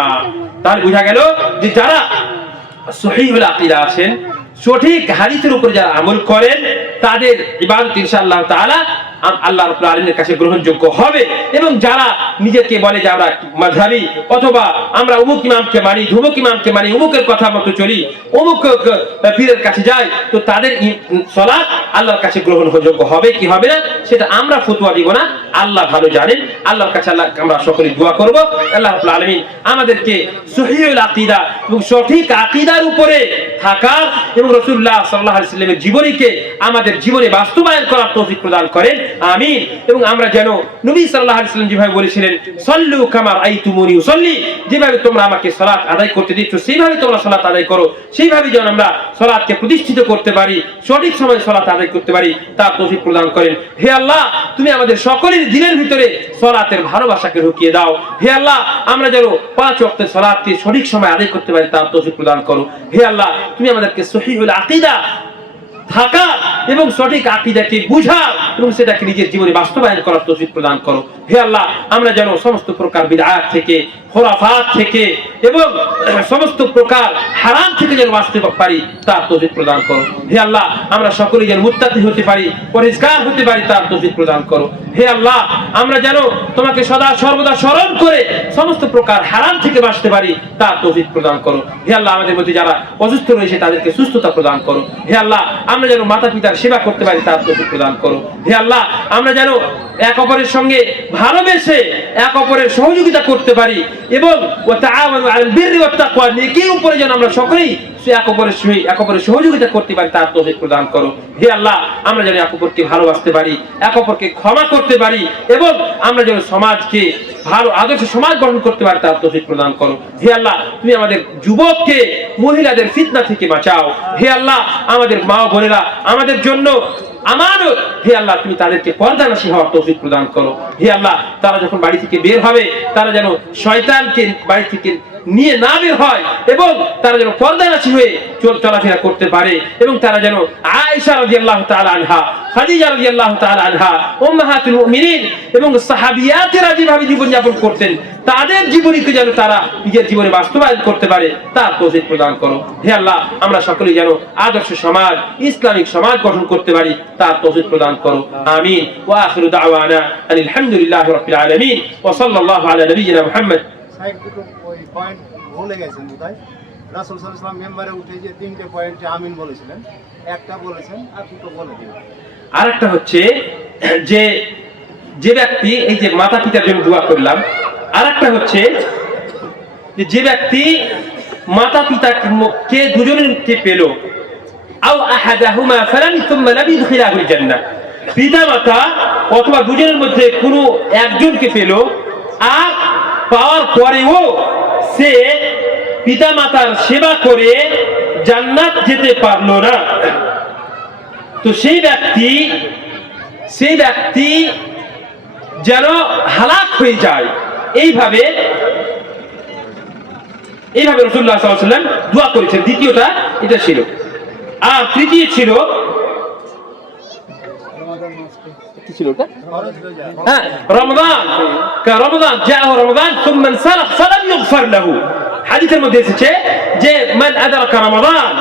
তাহলে বোঝা গেল যে যারা সহিহুল আকীদা আছেন, সঠিক হাদিসের উপর যারা আমল করেন, তাদের ইবাদত ইনশাআল্লাহ তাআলা আল্লাহ রাব্বুল আলামিনের কাছে গ্রহণযোগ্য হবে। এবং যারা নিজেকে বলে যে আমরা মাযহাবী, অথবা আমরা অমুক ইমামকে মানি, ধুমুক ইমামকে মানি, অমুকের কথা মতো চলি, অমুক পীরের কাছে যাই, তো তাদের সালাত আল্লাহর কাছে গ্রহণযোগ্য হবে কি হবে না সেটা আমরা ফতোয়া দিব না, আল্লাহ ভালো জানেন। আল্লাহর কাছে আমরা সকলে দোয়া করব আল্লাহ রাব্বুল আলামিন আমাদেরকে সহিহুল আকীদা এবং সঠিক আকীদার উপরে থাকার এবং রাসূলুল্লাহ সাল্লাল্লাহু আলাইহি ওয়াসাল্লামের জীবনীকে আমাদের জীবনে বাস্তবায়ন করার তৌফিক প্রদান করেন, আমিন। এবং আমরা যেন নবী সাল্লাল্লাহু আলাইহি ওয়াসাল্লাম যেভাবে বলেছিলেন, সল্লু কামা রাআইতুমুনি উসাল্লি, যেভাবে তোমরা আমাকে সালাত আদায় করতে দিচ্ছ সেইভাবে তোমরা সালাত আদায় করো, সেইভাবে যেন আমরা সালাতকে প্রতিষ্ঠিত করতে পারি, সঠিক সময়ে সালাত আদায় করতে পারি, তার তৌফিক প্রদান করেন। হে আল্লাহ, তুমি আমাদের সকলের দিলের ভিতরে সালাতের ভালোবাসাকে ঢুকিয়ে দাও। হে আল্লাহ, আমরা যেন 5 ওয়াক্তের সালাতকে সঠিক সময়ে আদায় করতে পারি, তার তৌফিক প্রদান করো। হে আল্লাহ, তুমি আমাদেরকে সহিহুল আকীদা থাকা এবং সঠিক আকীদাকে বুঝা এবং সেটাকে নিজের জীবনে বাস্তবায়ন করার তৌফিক প্রদান করো। হে আল্লাহ, আমরা যেন সমস্ত প্রকার বিদআত থেকে, খুরাফাত থেকে এবং সমস্ত প্রকার হারাম থেকে যেন বাঁচতে পারি, তার তৌফিক প্রদান করো। হে আল্লাহ, আমরা সকলেই যেন মুত্তাকি হতে পারি, পরহেজগার হতে পারি, তার তৌফিক প্রদান করো। হে আল্লাহ, আমরা যেন তোমাকে সদা সর্বদা স্মরণ করে সমস্ত প্রকার হারাম থেকে বাঁচতে পারি, তার তৌফিক প্রদান করো। হে আল্লাহ, আমাদের মধ্যে যারা অসুস্থ রয়েছে তাদেরকে সুস্থতা প্রদান করো। হে আল্লাহ, আমরা যেন মাতা পিতার সেবা করতে পারি, তার তৌফিক প্রদান করো। হে আল্লাহ, আমরা যেন এক অপরের সঙ্গে ভালোবেসে এক অপরের সহযোগিতা করতে পারি এবং ওয়া তাআওয়ানু আলাল বিররি ওয়াত তাকওয়া, নেকির উপরে যেন আমরা সকলেই এক অপরের সহযোগিতা করতে পারি, তার তৌফিক প্রদান করো। হে আল্লাহ, আমরা যেন এক অপরকে ভালোবাসতে পারি, এক অপরকে ক্ষমা করতে পারি এবং আমরা যেন সমাজকে ভালো আদর্শ সমাজ গঠন করতে পারি, তার তৌফিক প্রদান করো। হে আল্লাহ, তুমি আমাদের যুবককে মহিলাদের ফিতনা থেকে বাঁচাও। হে আল্লাহ, আমাদের মা বোনেরা আমাদের জন্য আমানত। হে আল্লাহ, তুমি তাদেরকে পর্দানাশী হওয়ার তৌফিক প্রদান করো। হে আল্লাহ, তারা যখন বাড়ি থেকে বের হবে, তারা যেন শয়তানকে বাড়ি থেকে নিয়ে না বের হয় এবং তারা যেন পর্দানাশী হয়ে চলাফেরা করতে পারে এবং তারা যেন আয়েশা রাদিয়াল্লাহু তাআলা আনহা, খাদিজা রাদিয়াল্লাহু তাআলা আনহা, উম্মাহাতুল মুমিনিন এবং সাহাবিয়াতেরা যেভাবে জীবনযাপন করতেন, তাদের জীবনীকে যেন তারা নিজের জীবনে বাস্তবায়ন করতে পারে, তার তৌফিক প্রদান করো। হে আল্লাহ, আমরা সকলেই যেন আদর্শ সমাজ, ইসলামিক সমাজ গঠন করতে পারি, তার তৌফিক প্রদান করো, আমিন। ওয়া আখিরু দাওয়ানা আনিল হামদুলিল্লাহি রাব্বিল আলামিন ওয়া সাল্লাল্লাহু আলা নবিয়িনা মুহাম্মদ। সাইড দুটো ওই পয়েন্ট ভুলে গেছেন বোধহয়। রাসূল সাল্লাল্লাহু আলাইহি ওয়াসাল্লাম মেম্বারে উঠে যে 3টে পয়েন্টে আমিন বলেছিলেন, একটা বলেছেন আর দুটো বলে দিন। আরেকটা হচ্ছে যে যে ব্যক্তি এই যে মাতা পিতার জন্য দোয়া করলাম, আরেকটা হচ্ছে যে ব্যক্তি মাতা পিতাকে দুজনকে পেল, আও আহাদাহুমা ফালান সুম্মা লাম ইদখিলাহুল জান্নাহ, পিতা মাতা অথবা দুজনের মধ্যে কোনো একজনকে পেল, আর পাওয়ার পরেও সে পিতা মাতার সেবা করে জান্নাত যেতে পারলো না, তো সেই ব্যক্তি যেন হালাক হয়ে যায়। এইভাবে এইভাবে রাসূলুল্লাহ সাল্লাল্লাহু আলাইহি ওয়াসাল্লাম দোয়া করেছেন। দ্বিতীয়টা এটা ছিল। আর তৃতীয় ছিল কি ছিল ওটা? হ্যাঁ, রমাদান। রমাদান জাআহু রমাদান সুম্মা ইনসালাখ ফালাম ইগফার লাহু। হাদিসের মধ্যে এসেছে যে মান আদরাকা রমাদান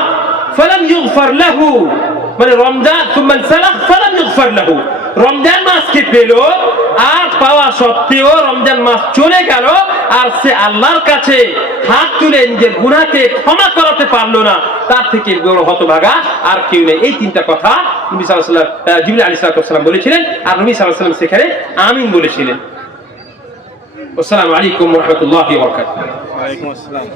ফালাম ইগফার লাহু, মানে রমজান সুম্মা ইনসালাখ ফালাম ইগফার লাহু, রমজান মাসকে পেল আর পাওয়া সত্ত্বেও রমজান মাস চলে গেল আর সে আল্লাহর কাছে হাত তুলে নিজের গুনাহকে ক্ষমা করাতে পারলো না, তার থেকে বড় হতভাগা আর কেউ নেই। এই তিনটা কথা নবী সাল্লাল্লাহু আলাইহি ওয়াসাল্লাম জিবরিল আলাইহিস সালাম বলেছিলেন, আর নবী সাল্লাল্লাহু আলাইহি ওয়াসাল্লাম সেখানে আমিন বলেছিলেন। আসসালামু আলাইকুম ওয়া রাহমাতুল্লাহি ওয়া বারাকাতুহু। ওয়া আলাইকুম আসসালাম।